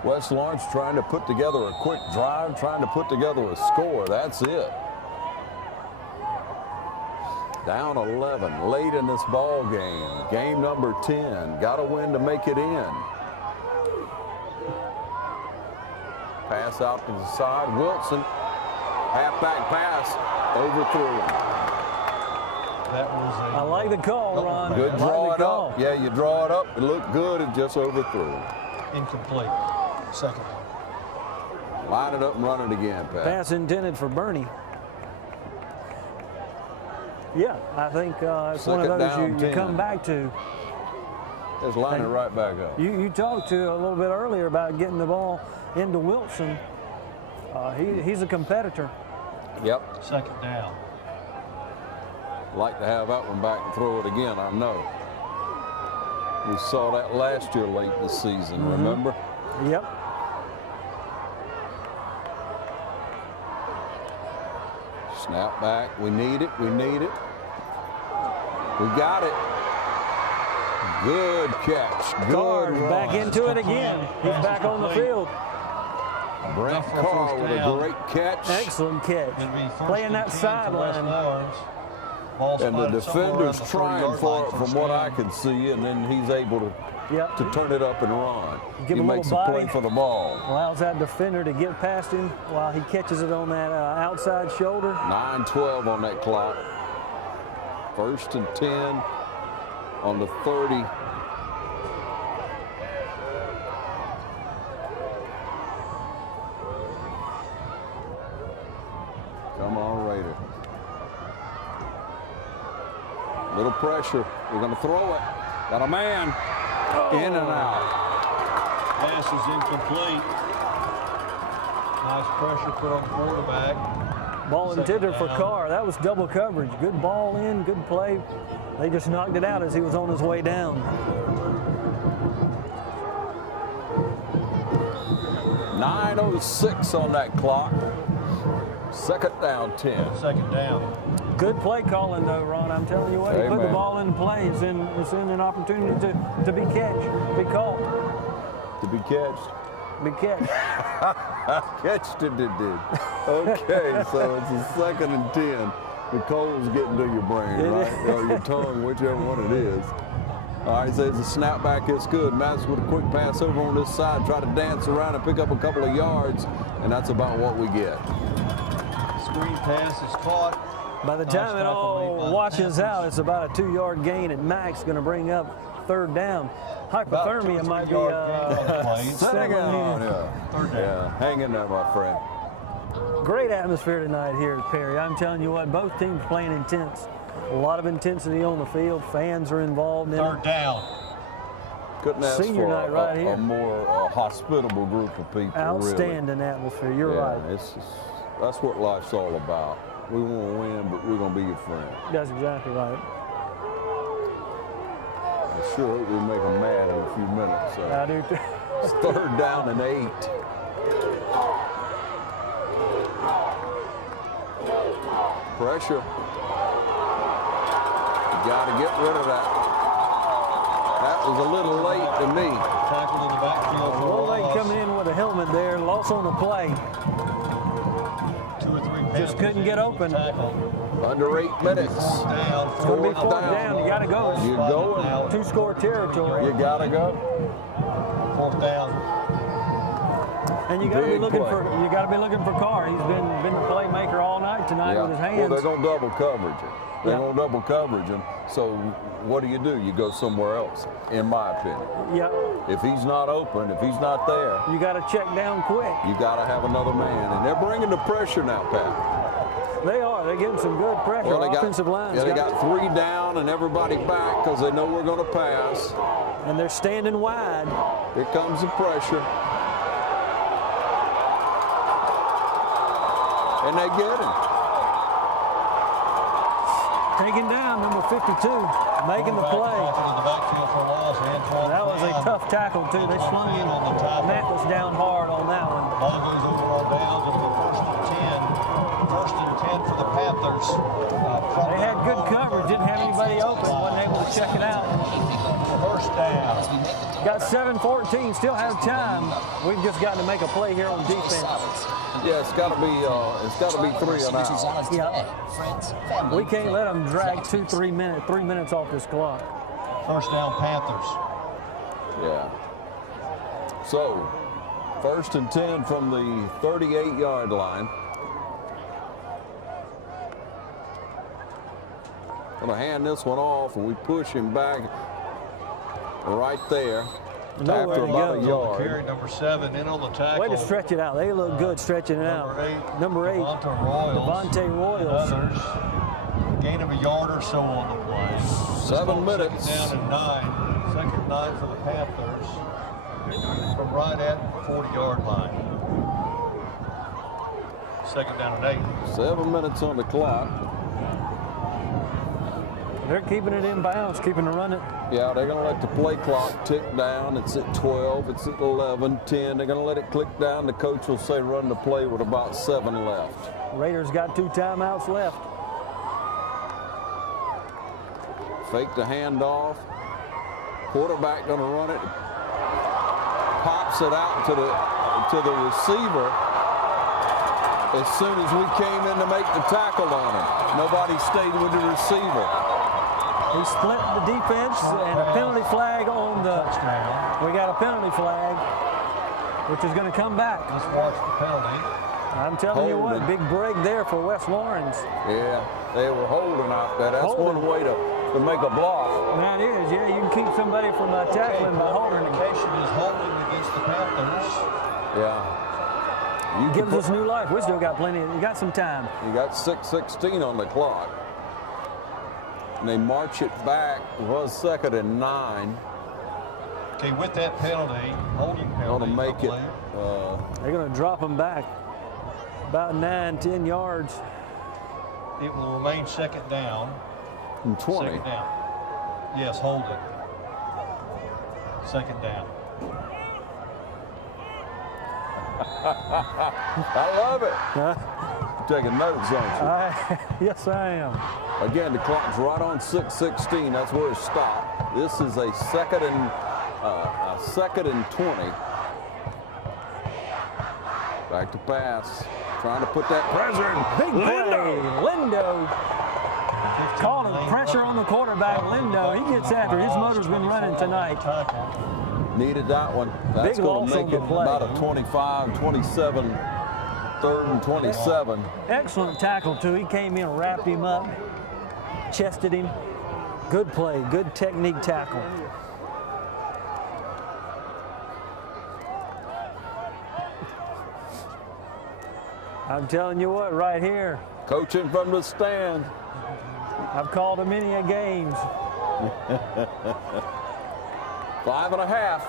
West Lawrence trying to put together a quick drive, trying to put together a score. That's it. Down 11 late in this ball game. Game number 10. Got to win to make it in. Pass out to the side. Wilson, halfback pass, overthrew him. I like the call, Ron. Good I draw like the it call. up. Yeah, you draw it up. It looked good. It just overthrew him. Incomplete. 2nd. Line it up and run it again, Pat. Pass intended for Bernie. Yeah, I think it's one of those you come back to. Just line it right back up. You talked to a little bit earlier about getting the ball into Wilson. He's a competitor. Yep. 2nd down. Like to have that one back and throw it again, I know. We saw that last year late in the season, remember? Yep. Snap back. We need it. We need it. We got it. Good catch. Good run. Back into it again. He's back on the field. Brent Carr with a great catch. Excellent catch. Playing that sideline. And the defender's trying for it from what I can see, and then he's able to turn it up and run. Give he him a makes a little play body. for the ball. Allows that defender to get past him while he catches it on that outside shoulder. 9:12 on that clock. 1st and 10 on the 30. Come on, Raider. Little pressure. We're going to throw it. Got a man. In and out. Pass is incomplete. Nice pressure put on the quarterback. Ball intended for Carr. That was double coverage. Good ball in, good play. They just knocked it out as he was on his way down. 9:06 on that clock. 2nd down 10. 2nd down. Good play calling though, Ron. I'm telling you what, he put the ball in play. It's in an opportunity to be caught. To be catched. Be catched. Catched it, did. Okay, so it's a 2nd and 10. The cold's getting to your brain, right? Or your tongue, whichever one it is. All right, so the snapback is good. Madison with a quick pass over on this side, try to dance around and pick up a couple of yards, and that's about what we get. Screen pass is caught. By the time it all washes out, it's about a 2-yard gain at max, going to bring up 3rd down. Hypothermia might be Third down. Yeah, hang in there, my friend. Great atmosphere tonight here at Perry. I'm telling you what, both teams playing intense. A lot of intensity on the field. Fans are involved in it. 3rd down. Couldn't ask Senior for night right here. a more hospitable group of people. Outstanding atmosphere. You're right. That's what life's all about. We want to win, but we're going to be your friend. That's exactly right. I'm sure we make them mad in a few minutes. So. I do too. It's 3rd down and 8. Pressure. You got to get rid of that. That was a little late to me. Tackled in the backfield. A little late coming in with a helmet there. Loss on the play. 2 or 3 Just couldn't get open. Under 8 minutes. It's going to be 4th down. You got to go. You're going. 2-score territory. You got to go. 4th down. And you got to be looking for Carr. He's been the playmaker all night tonight with his hands. Well, they're going to double coverage him. They're going to double coverage him. So what do? You go somewhere else, in my opinion. Yeah. If he's not open, if he's not there, you got to check down quick. You got to have another man, and they're bringing the pressure now, Pat. They are. They're getting some good pressure. Well, offensive lines. They got 3 down and everybody back because they know we're going to pass. And they're standing wide. Here comes the pressure. And they get him. Taken down, number 52, making the play. That was a tough tackle, too. They slung him. Matt was down hard on that one. Ball goes over on downs and the 1st and 10 for the Panthers. They had good coverage, didn't have anybody open, wasn't able to check it out. 1st down. Got 7-14, still have time. We've just got to make a play here on defense. Yeah, it's got to be 3 and out. Yeah. We can't let them drag 3 minutes off this clock. 1st down, Panthers. Yeah. So, 1st and 10 from the 38-yard line. Going to hand this one off, and we push him back right there. After about a yard. Carry number 7 in on the tackle. Way to stretch it out. They look good stretching it out. Number 8, Devontae Royals. Gain of a yard or so on the play. 7 minutes. 2nd down and 9. 2nd and 9 for the Panthers. From right at the 40-yard line. 2nd down and 8. 7 minutes on the clock. They're keeping it in bounds, keeping it running. Yeah, they're going to let the play clock tick down. It's at 12, it's at 11, 10. They're going to let it click down. The coach will say run the play with about 7 left. Raiders got 2 timeouts left. Fake the handoff. Quarterback going to run it. Pops it out to the receiver. As soon as we came in to make the tackle on him, nobody stayed with the receiver. He split the defense and a penalty flag on the. We got a penalty flag, which is going to come back. Let's watch the penalty. I'm telling you what, big break there for West Lawrence. Yeah, they were holding out there. That's one way to make a block. That is, yeah. You can keep somebody from tackling by holding. Indication is holding against the Panthers. Yeah. Gives us new life. We still got plenty. You got some time. You got 6:16 on the clock. And they march it back. It was 2nd and 9. Okay, with that penalty, holding penalty. Going to make it. They're going to drop them back about 9-10 yards. It will remain 2nd down. And 20. 2nd down. Yes, hold it. 2nd down. I love it. You're taking notes, aren't you? Yes, I am. Again, the clock's right on 6:16. That's where it stopped. This is a 2nd and 20. Back to pass. Trying to put that pressure in. Big play. Lindo Calling pressure on the quarterback, Lindo. He gets after. His motor's been running tonight. Needed that one. That's going to make it about a 25, 27, 3rd and 27. Excellent tackle, too. He came in, wrapped him up, chested him. Good play, good technique tackle. I'm telling you what, right here. Coaching from the stand. I've called him many a games. 5.5.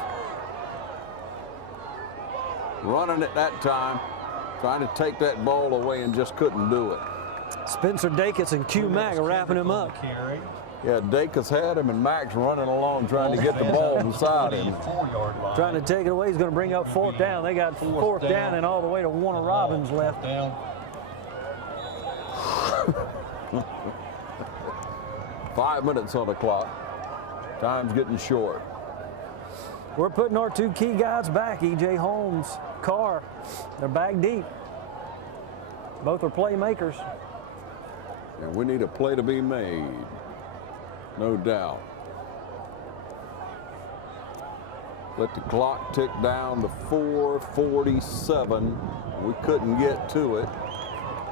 Running it that time, trying to take that ball away and just couldn't do it. Spencer Dacus and Q Mack are wrapping him up. Yeah, Dacus had him and Mack's running along trying to get the ball beside him. Trying to take it away. He's going to bring up 4th down. They got 4th down and all the way to Warner Robbins left. 5 minutes on the clock. Time's getting short. We're putting our 2 key guys back, E.J. Holmes, Carr. They're back deep. Both are playmakers. And we need a play to be made. No doubt. Let the clock tick down to 4:47. We couldn't get to it.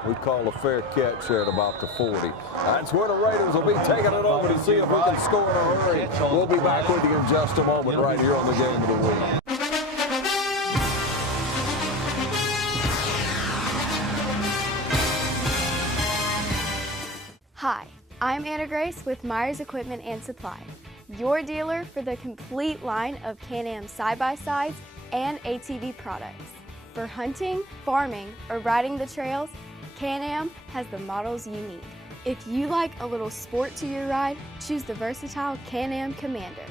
We call a fair catch there at about the 40. That's where the Raiders will be taking it over to see if we can score in a hurry. We'll be back with you in just a moment right here on the Game of the Week. Hi, I'm Anna Grace with Myers Equipment and Supply, your dealer for the complete line of Can-Am side-by-sides and ATV products. For hunting, farming, or riding the trails, Can-Am has the models you need. If you like a little sport to your ride, choose the versatile Can-Am Commander.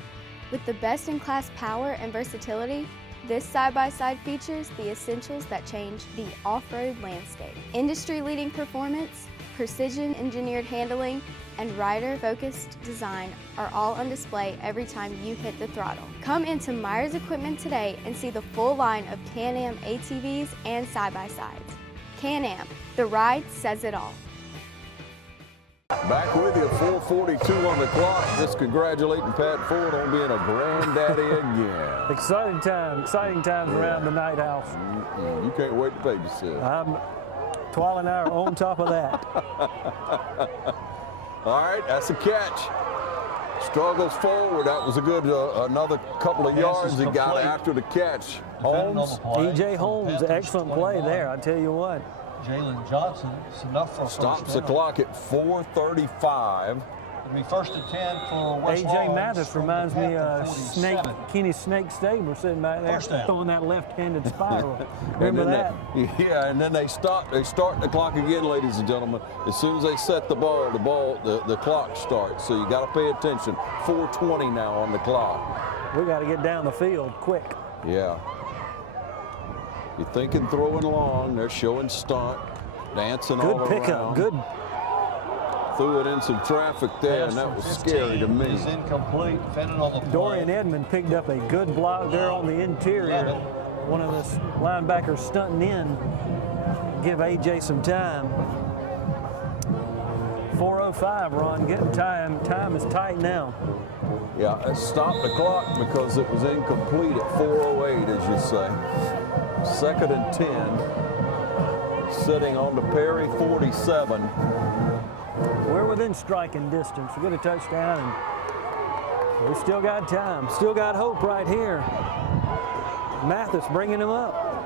With the best-in-class power and versatility, this side-by-side features the essentials that change the off-road landscape. Industry-leading performance, precision-engineered handling, and rider-focused design are all on display every time you hit the throttle. Come into Myers Equipment today and see the full line of Can-Am ATVs and side-by-sides. Can-Am, the ride says it all. Back with you, 4:42 on the clock. Just congratulating Pat Ford on being a granddaddy again. Exciting times around the Night House. You can't wait to babysit. Twila and I are on top of that. All right, that's a catch. Struggles forward. That was a good, another couple of yards he got after the catch. Holmes. E.J. Holmes, excellent play there, I tell you what. Jalen Johnson, it's enough for a stops the clock at 4:35. It'll be 1st and 10 for West A.J. Mathis reminds me of Kenny Snake Stabler sitting back there throwing that left-handed spiral. Remember that? Yeah, and then they start the clock again, ladies and gentlemen. As soon as they set the clock starts. So you got to pay attention. 4:20 now on the clock. We got to get down the field quick. Yeah. You're thinking throwing long. They're showing stunt, dancing all around. Good pickup. Good. Threw it in some traffic there, and that was scary to me. He's incomplete, defending on the play. Dorian Edmond picked up a good block there on the interior. One of the linebackers stunting in. Give A.J. some time. 4:05, Ron. Getting time. Time is tight now. Yeah, stop the clock because it was incomplete at 4:08, as you say. 2nd and 10. Sitting on the Perry 47. We're within striking distance. We get a touchdown, and we still got time. Still got hope right here. Mathis bringing him up.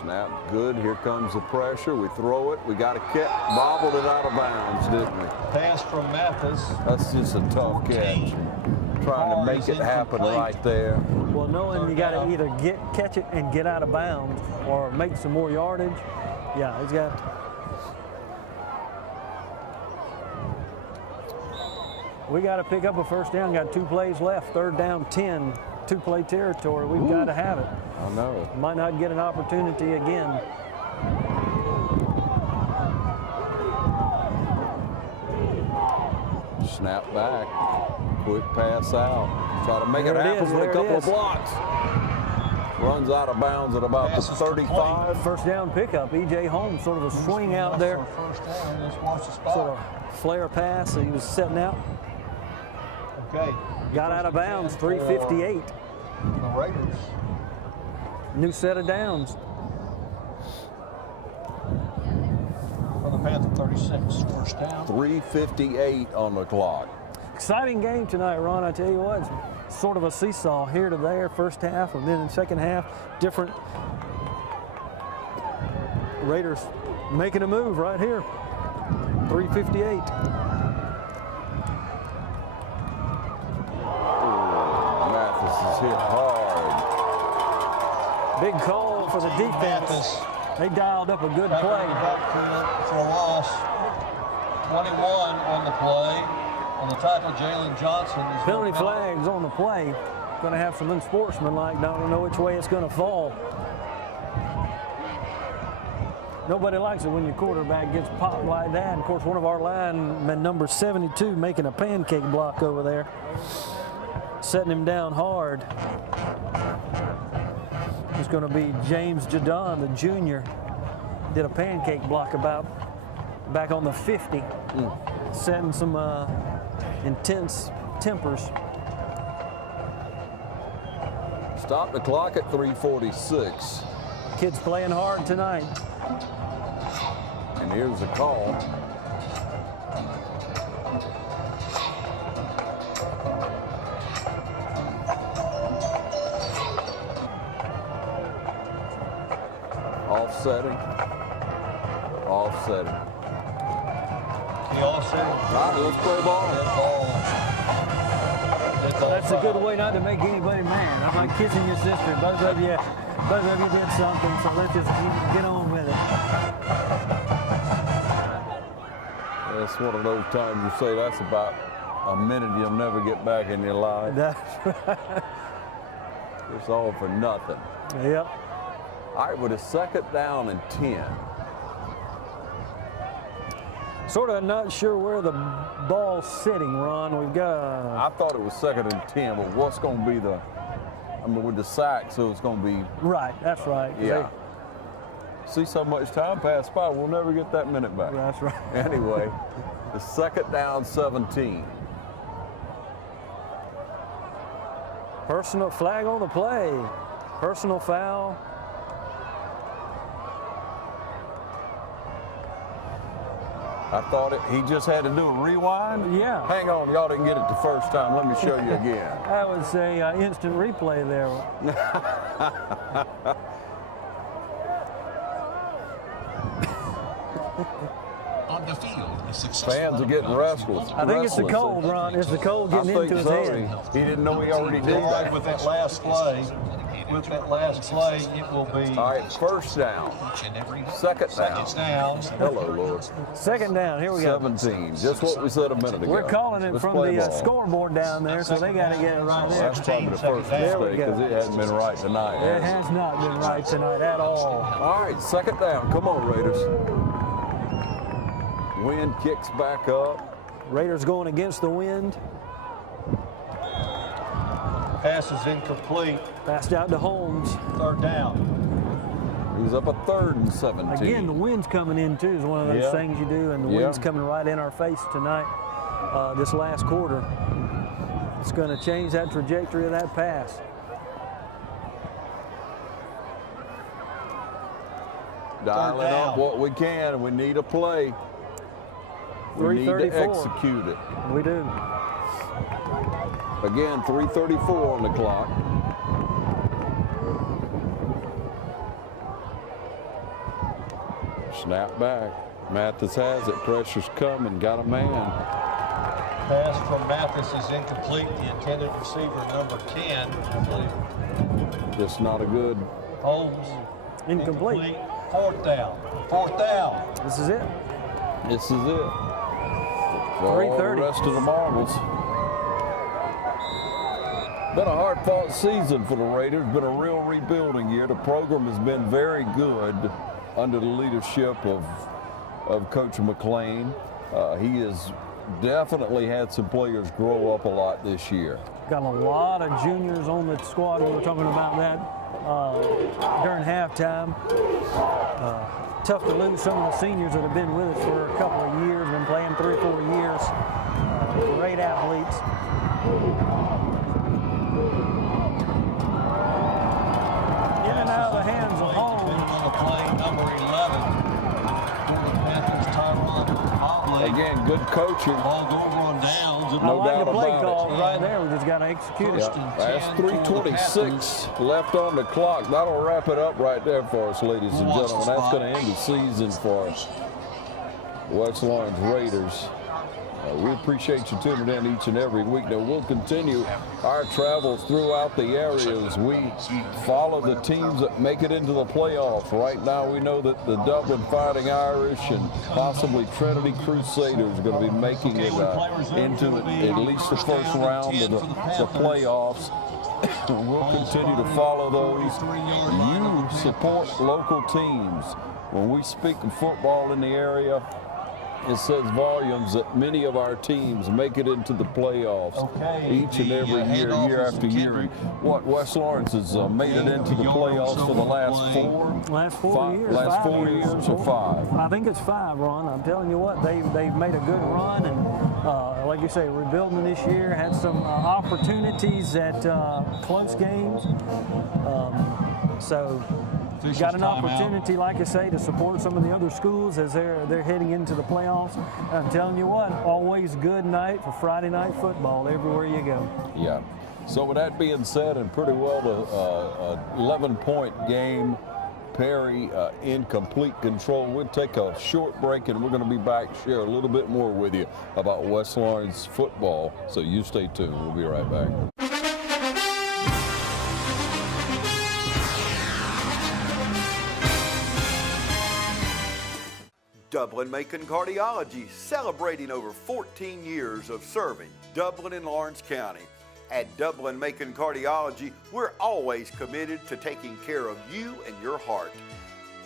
Snap good. Here comes the pressure. We throw it. We got a catch. Bobbled it out of bounds, didn't we? Pass from Mathis. That's just a tough catch. Trying to make it happen right there. Well, knowing you got to either catch it and get out of bounds or make some more yardage. Yeah, he's got. We got to pick up a first down. Got 2 plays left. 3rd down, 10. 2-play territory. We've got to have it. I know. Might not get an opportunity again. Snap back. Quick pass out. Try to make it happen with a couple of blocks. Runs out of bounds at about the 35. First down pickup. E.J. Holmes, sort of a swing out there. First down. Let's watch the spot. Sort of flare pass. He was setting out. Okay. Got out of bounds, 3:58. The Raiders. New set of downs. For the Panther 36, first down. 3:58 on the clock. Exciting game tonight, Ron. I tell you what, it's sort of a seesaw here to there, first half, and then in the second half, different. Raiders making a move right here. 3:58. Mathis is hit hard. Big call for the defense. They dialed up a good play. For a loss. 21 on the play. On the tackle, Jalen Johnson. Penalty flags on the play. Going to have some unsportsmanlike. Don't know which way it's going to fall. Nobody likes it when your quarterback gets popped like that. And of course, one of our linemen, number 72, making a pancake block over there, setting him down hard. It's going to be James Jadon, the junior. Did a pancake block back on the 50, setting some intense tempers. Stop the clock at 3:46. Kids playing hard tonight. And here's the call. Offsetting. Offsetting. He offsetting. All right, let's play ball. That's a good way not to make anybody mad. I'm like kissing your sister. Both of you did something, so let's just get on with it. It's one of those times you say that's about a minute you'll never get back in your life. That's right. It's all for nothing. Yep. All right, with a second down and 10. Sort of not sure where the ball's sitting, Ron. We've got I thought it was second and 10, but what's going to be the, I mean, with the sack, so it's going to be. Right, that's right. Yeah. See so much time pass by, we'll never get that minute back. That's right. Anyway, the second down 17. Personal flag on the play. Personal foul. I thought he just had to do a rewind. Yeah. Hang on, y'all didn't get it the first time. Let me show you again. That was a instant replay there. On the field, a successful Fans are getting restless. I think it's the cold, Ron. It's the cold getting into his head. He didn't know he already did that. With that last play, it will be. All right, first down. Second down. Hello, Lord. Second down. Here we go. 17. Just what we said a minute ago. We're calling it Let's from play the ball. scoreboard down there, so they got to get it right there. That's probably the first mistake because it hasn't been right tonight. It has not been right tonight at all. All right, second down. Come on, Raiders. Wind kicks back up. Raiders going against the wind. Pass is incomplete. Passed out to Holmes. Third down. He was up a 3rd and 17. Again, the wind's coming in too is one of those things you do, and the wind's coming right in our face tonight. This last quarter, it's going to change that trajectory of that pass. Dialing up what we can. We need a play. We need to execute it. We do. Again, 3:34 on the clock. Snap back. Mathis has it. Pressure's coming. Got a man. Pass from Mathis is incomplete. The intended receiver, number 10, I believe. Just not a good. Holmes. Incomplete. Fourth down. Fourth down. This is it. This is it. For all the 3:30. rest of the marbles. Been a hard-fought season for the Raiders. Been a real rebuilding year. The program has been very good under the leadership of Coach McLean. He has definitely had some players grow up a lot this year. Got a lot of juniors on the squad. We were talking about that during halftime. Tough to lose some of the seniors that have been with us for a couple of years, been playing 3 or 4 years. Great athletes. In and out of the hands of home. Number 11 for the Panthers, Again, good coaching. Ball over on downs. No I like doubt the play about call it. right there. We just got to execute it. That's 3:26 left on the clock. That'll wrap it up right there for us, ladies and gentlemen. That's going to end the season for West Lawrence Raiders. We appreciate you tuning in each and every week. Now, we'll continue our travels throughout the areas. We follow the teams that make it into the playoffs. Right now, we know that the Dublin Fighting Irish and possibly Trinity Crusaders are going to be making it into at least the first round of the playoffs. We'll continue to follow those. You support local teams. When we speak of football in the area, it says volumes that many of our teams make it into the playoffs each and every year, year after year. What, West Lawrence has made it into the playoffs for the last four? Last 4 years. Last 4 years or 5? I think it's 5, Ron. I'm telling you what, they've made a good run, and like you say, rebuilding this year, had some opportunities at close games. So got an opportunity, like I say, to support some of the other schools as they're heading into the playoffs. I'm telling you what, always a good night for Friday night football everywhere you go. Yeah. So with that being said, and pretty well a 11-point game, Perry in complete control. We'll take a short break, and we're going to be back, share a little bit more with you about West Lawrence football. So you stay tuned. We'll be right back. Dublin-Macon Cardiology, celebrating over 14 years of serving Dublin and Lawrence County. At Dublin-Macon Cardiology, we're always committed to taking care of you and your heart.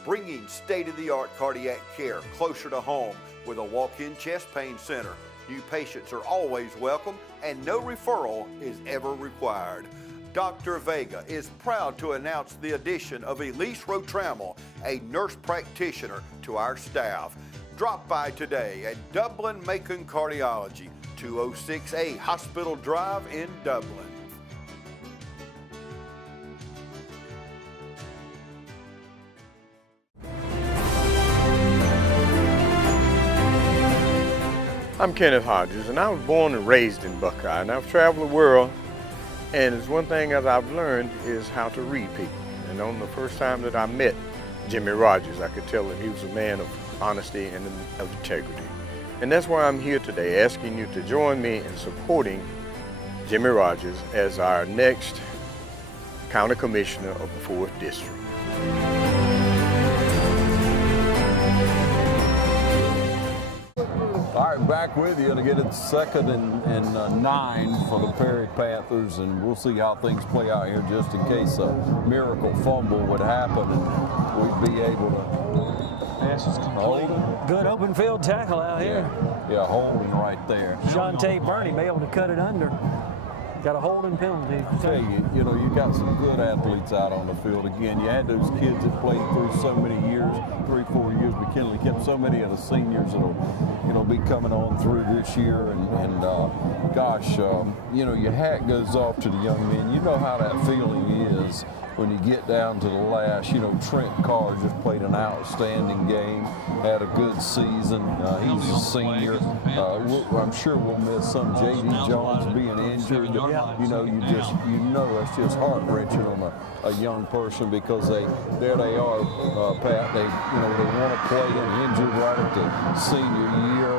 Bringing state-of-the-art cardiac care closer to home with a walk-in chest pain center. New patients are always welcome and no referral is ever required. Dr. Vega is proud to announce the addition of Elise Rotrammel, a nurse practitioner, to our staff. Drop by today at Dublin-Macon Cardiology, 206A Hospital Drive in Dublin. I'm Kenneth Hodges, and I was born and raised in Buckeye, and I've traveled the world. And it's one thing as I've learned is how to read people. And on the first time that I met Jimmy Rogers, I could tell that he was a man of honesty and of integrity. And that's why I'm here today, asking you to join me in supporting Jimmy Rogers as our next County Commissioner of the 4th District. All right, back with you. And again, it's 2nd and 9 for the Perry Panthers, and we'll see how things play out here just in case a miracle fumble would happen and we'd be able to Pass is complete. Good open field tackle out here. Yeah, holding right there. Shantae Burney may be able to cut it under. Got a holding penalty. Okay, you know, you got some good athletes out on the field. Again, you had those kids that played through so many years, 3 or 4 years. McKinley kept so many of the seniors that'll, you know, be coming on through this year. And gosh, you know, your hat goes off to the young men. You know how that feeling is when you get down to the last. You know, Trent Carr just played an outstanding game, had a good season. He was a senior. I'm sure we'll miss some J.D. Jones being injured. You know, it's just heart-wrenching on a young person because there they are, Pat. They want to play and injured right at the senior year.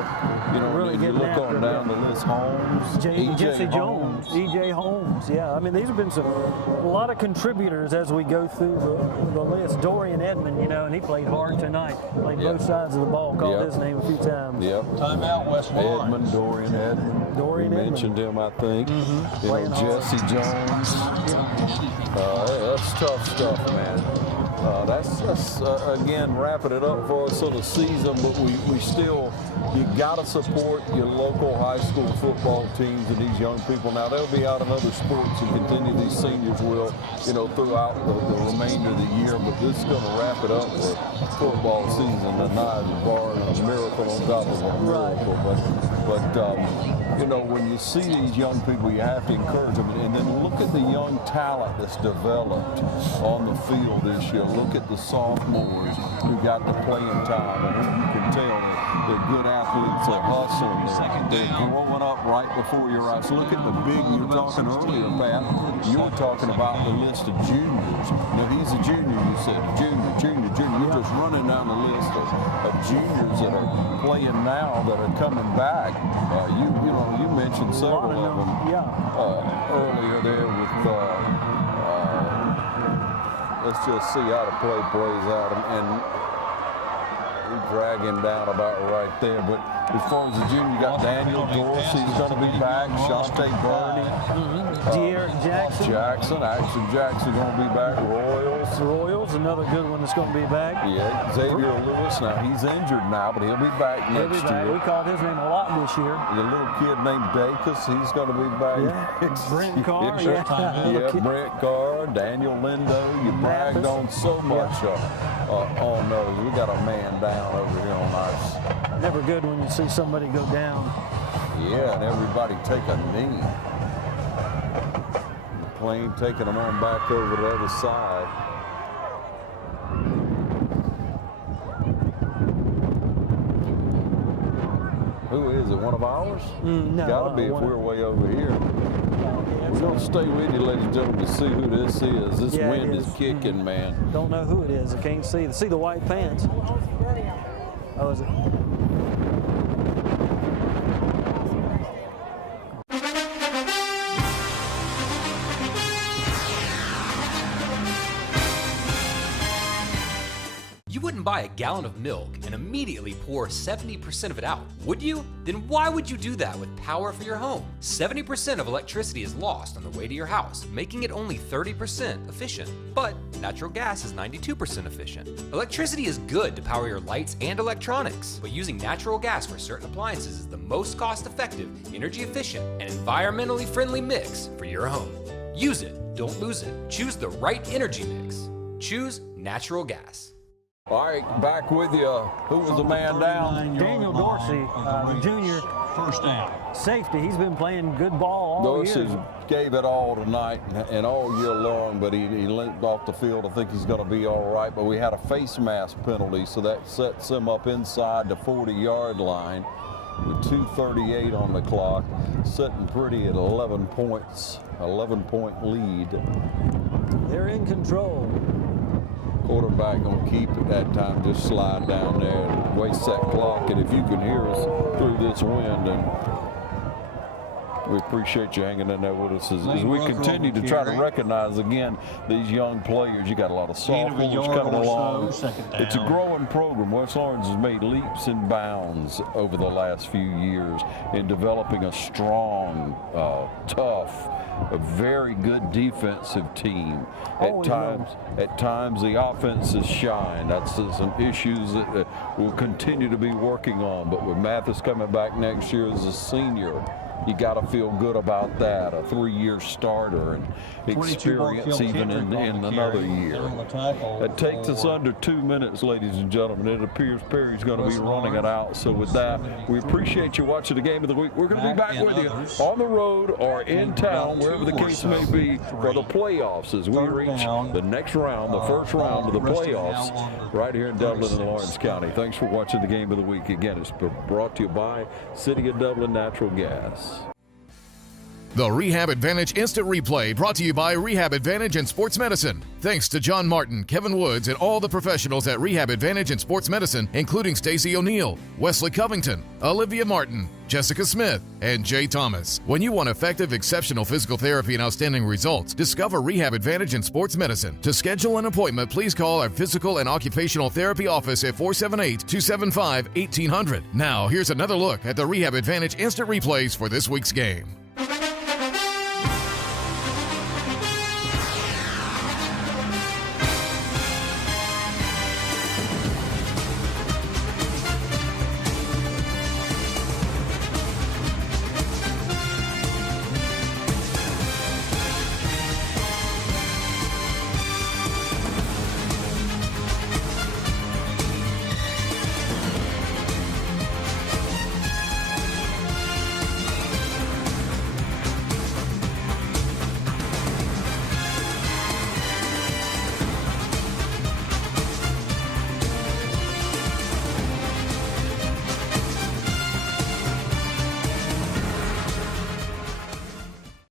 You know, really you look on down the list, Holmes, Jesse Jones, E.J. Holmes. Yeah, I mean, these have been a lot of contributors as we go through the list. Dorian Edmond, you know, and he played hard tonight. Played both sides of the ball. Called his name a few times. Yep. Timeout, West Lawrence. Edmond, Dorian Edmond. Dorian Edmond. Mentioned him, I think. You know, Jesse Jones. That's tough stuff, man. That's again, wrapping it up for us for the season, but we still, you got to support your local high school football teams and these young people. Now, they'll be out in other sports and continue, these seniors will, throughout the remainder of the year, but this is going to wrap it up for football season tonight, barring a miracle on top of a miracle. But when you see these young people, you have to encourage them. And then look at the young talent that's developed on the field this year. Look at the sophomores who got the playing time, and you can tell they're good athletes, they're hustling, they're growing up right before your eyes. Look at the big, you were talking earlier, Pat, you were talking about the list of juniors. Now, he's a junior, you said, junior. You're just running down the list of juniors that are playing now that are coming back. You mentioned several of them earlier there with, let's just see how the play plays out. And we drag him down about right there. But as far as the junior, you got Daniel Dorsey's going to be back, Shante Burney. Jackson. Action Jackson going to be back. Royals, another good one that's going to be back. Yeah, Xavier Lewis. Now, he's injured now, but he'll be back next year. We called his name a lot this year. The little kid named Dacus, he's going to be back. Brent Carr, Brent Carr, Daniel Lindo. You bragged on so much on those. We got a man down over here on ice. Never good when you see somebody go down. Yeah, and everybody take a knee. Plane taking them on back over the other side. Who is it? One of ours? No. Gotta be if we're way over here. We're going to stay with you, ladies and gentlemen, to see who this is. This wind is kicking, man. Don't know who it is. I can't see. See the white pants. Oh, is it? You wouldn't buy a gallon of milk and immediately pour 70% of it out, would you? Then why would you do that with power for your home? 70% of electricity is lost on the way to your house, making it only 30% efficient. But natural gas is 92% efficient. Electricity is good to power your lights and electronics, but using natural gas for certain appliances is the most cost-effective, energy-efficient, and environmentally friendly mix for your home. Use it, don't lose it. Choose the right energy mix. Choose natural gas. All right, back with you. Who was the man down? Daniel Dorsey, junior. First down. Safety. He's been playing good ball all year. Dorsey gave it all tonight and all year long, but he limped off the field. I think he's going to be all right, but we had a face mask penalty, so that sets him up inside the 40-yard line with 2:38 on the clock, sitting pretty at 11 points, 11-point lead. They're in control. Quarterback gonna keep it that time, just slide down there and waste that clock. And if you can hear us through this wind, and we appreciate you hanging in there with us as we continue to try to recognize again these young players. You got a lot of sophomores coming along. It's a growing program. West Lawrence has made leaps and bounds over the last few years in developing a strong, tough, a very good defensive team. At times the offenses shine. That's some issues that we'll continue to be working on. But with Mathis coming back next year as a senior, you got to feel good about that. A 3-year starter and experience even in another year. It takes us under 2 minutes, ladies and gentlemen. It appears Perry's going to be running it out. So with that, we appreciate you watching the game of the week. We're going to be back with you on the road or in town, wherever the case may be, for the playoffs as we reach the next round, the first round of the playoffs right here in Dublin and Lawrence County. Thanks for watching the game of the week. Again, it's brought to you by City of Dublin Natural Gas. The Rehab Advantage Instant Replay brought to you by Rehab Advantage and Sports Medicine. Thanks to John Martin, Kevin Woods, and all the professionals at Rehab Advantage and Sports Medicine, including Stacey O'Neill, Wesley Covington, Olivia Martin, Jessica Smith, and Jay Thomas. When you want effective, exceptional physical therapy and outstanding results, discover Rehab Advantage and Sports Medicine. To schedule an appointment, please call our Physical and Occupational Therapy office at 478-275-1800. Now, here's another look at the Rehab Advantage Instant Replays for this week's game.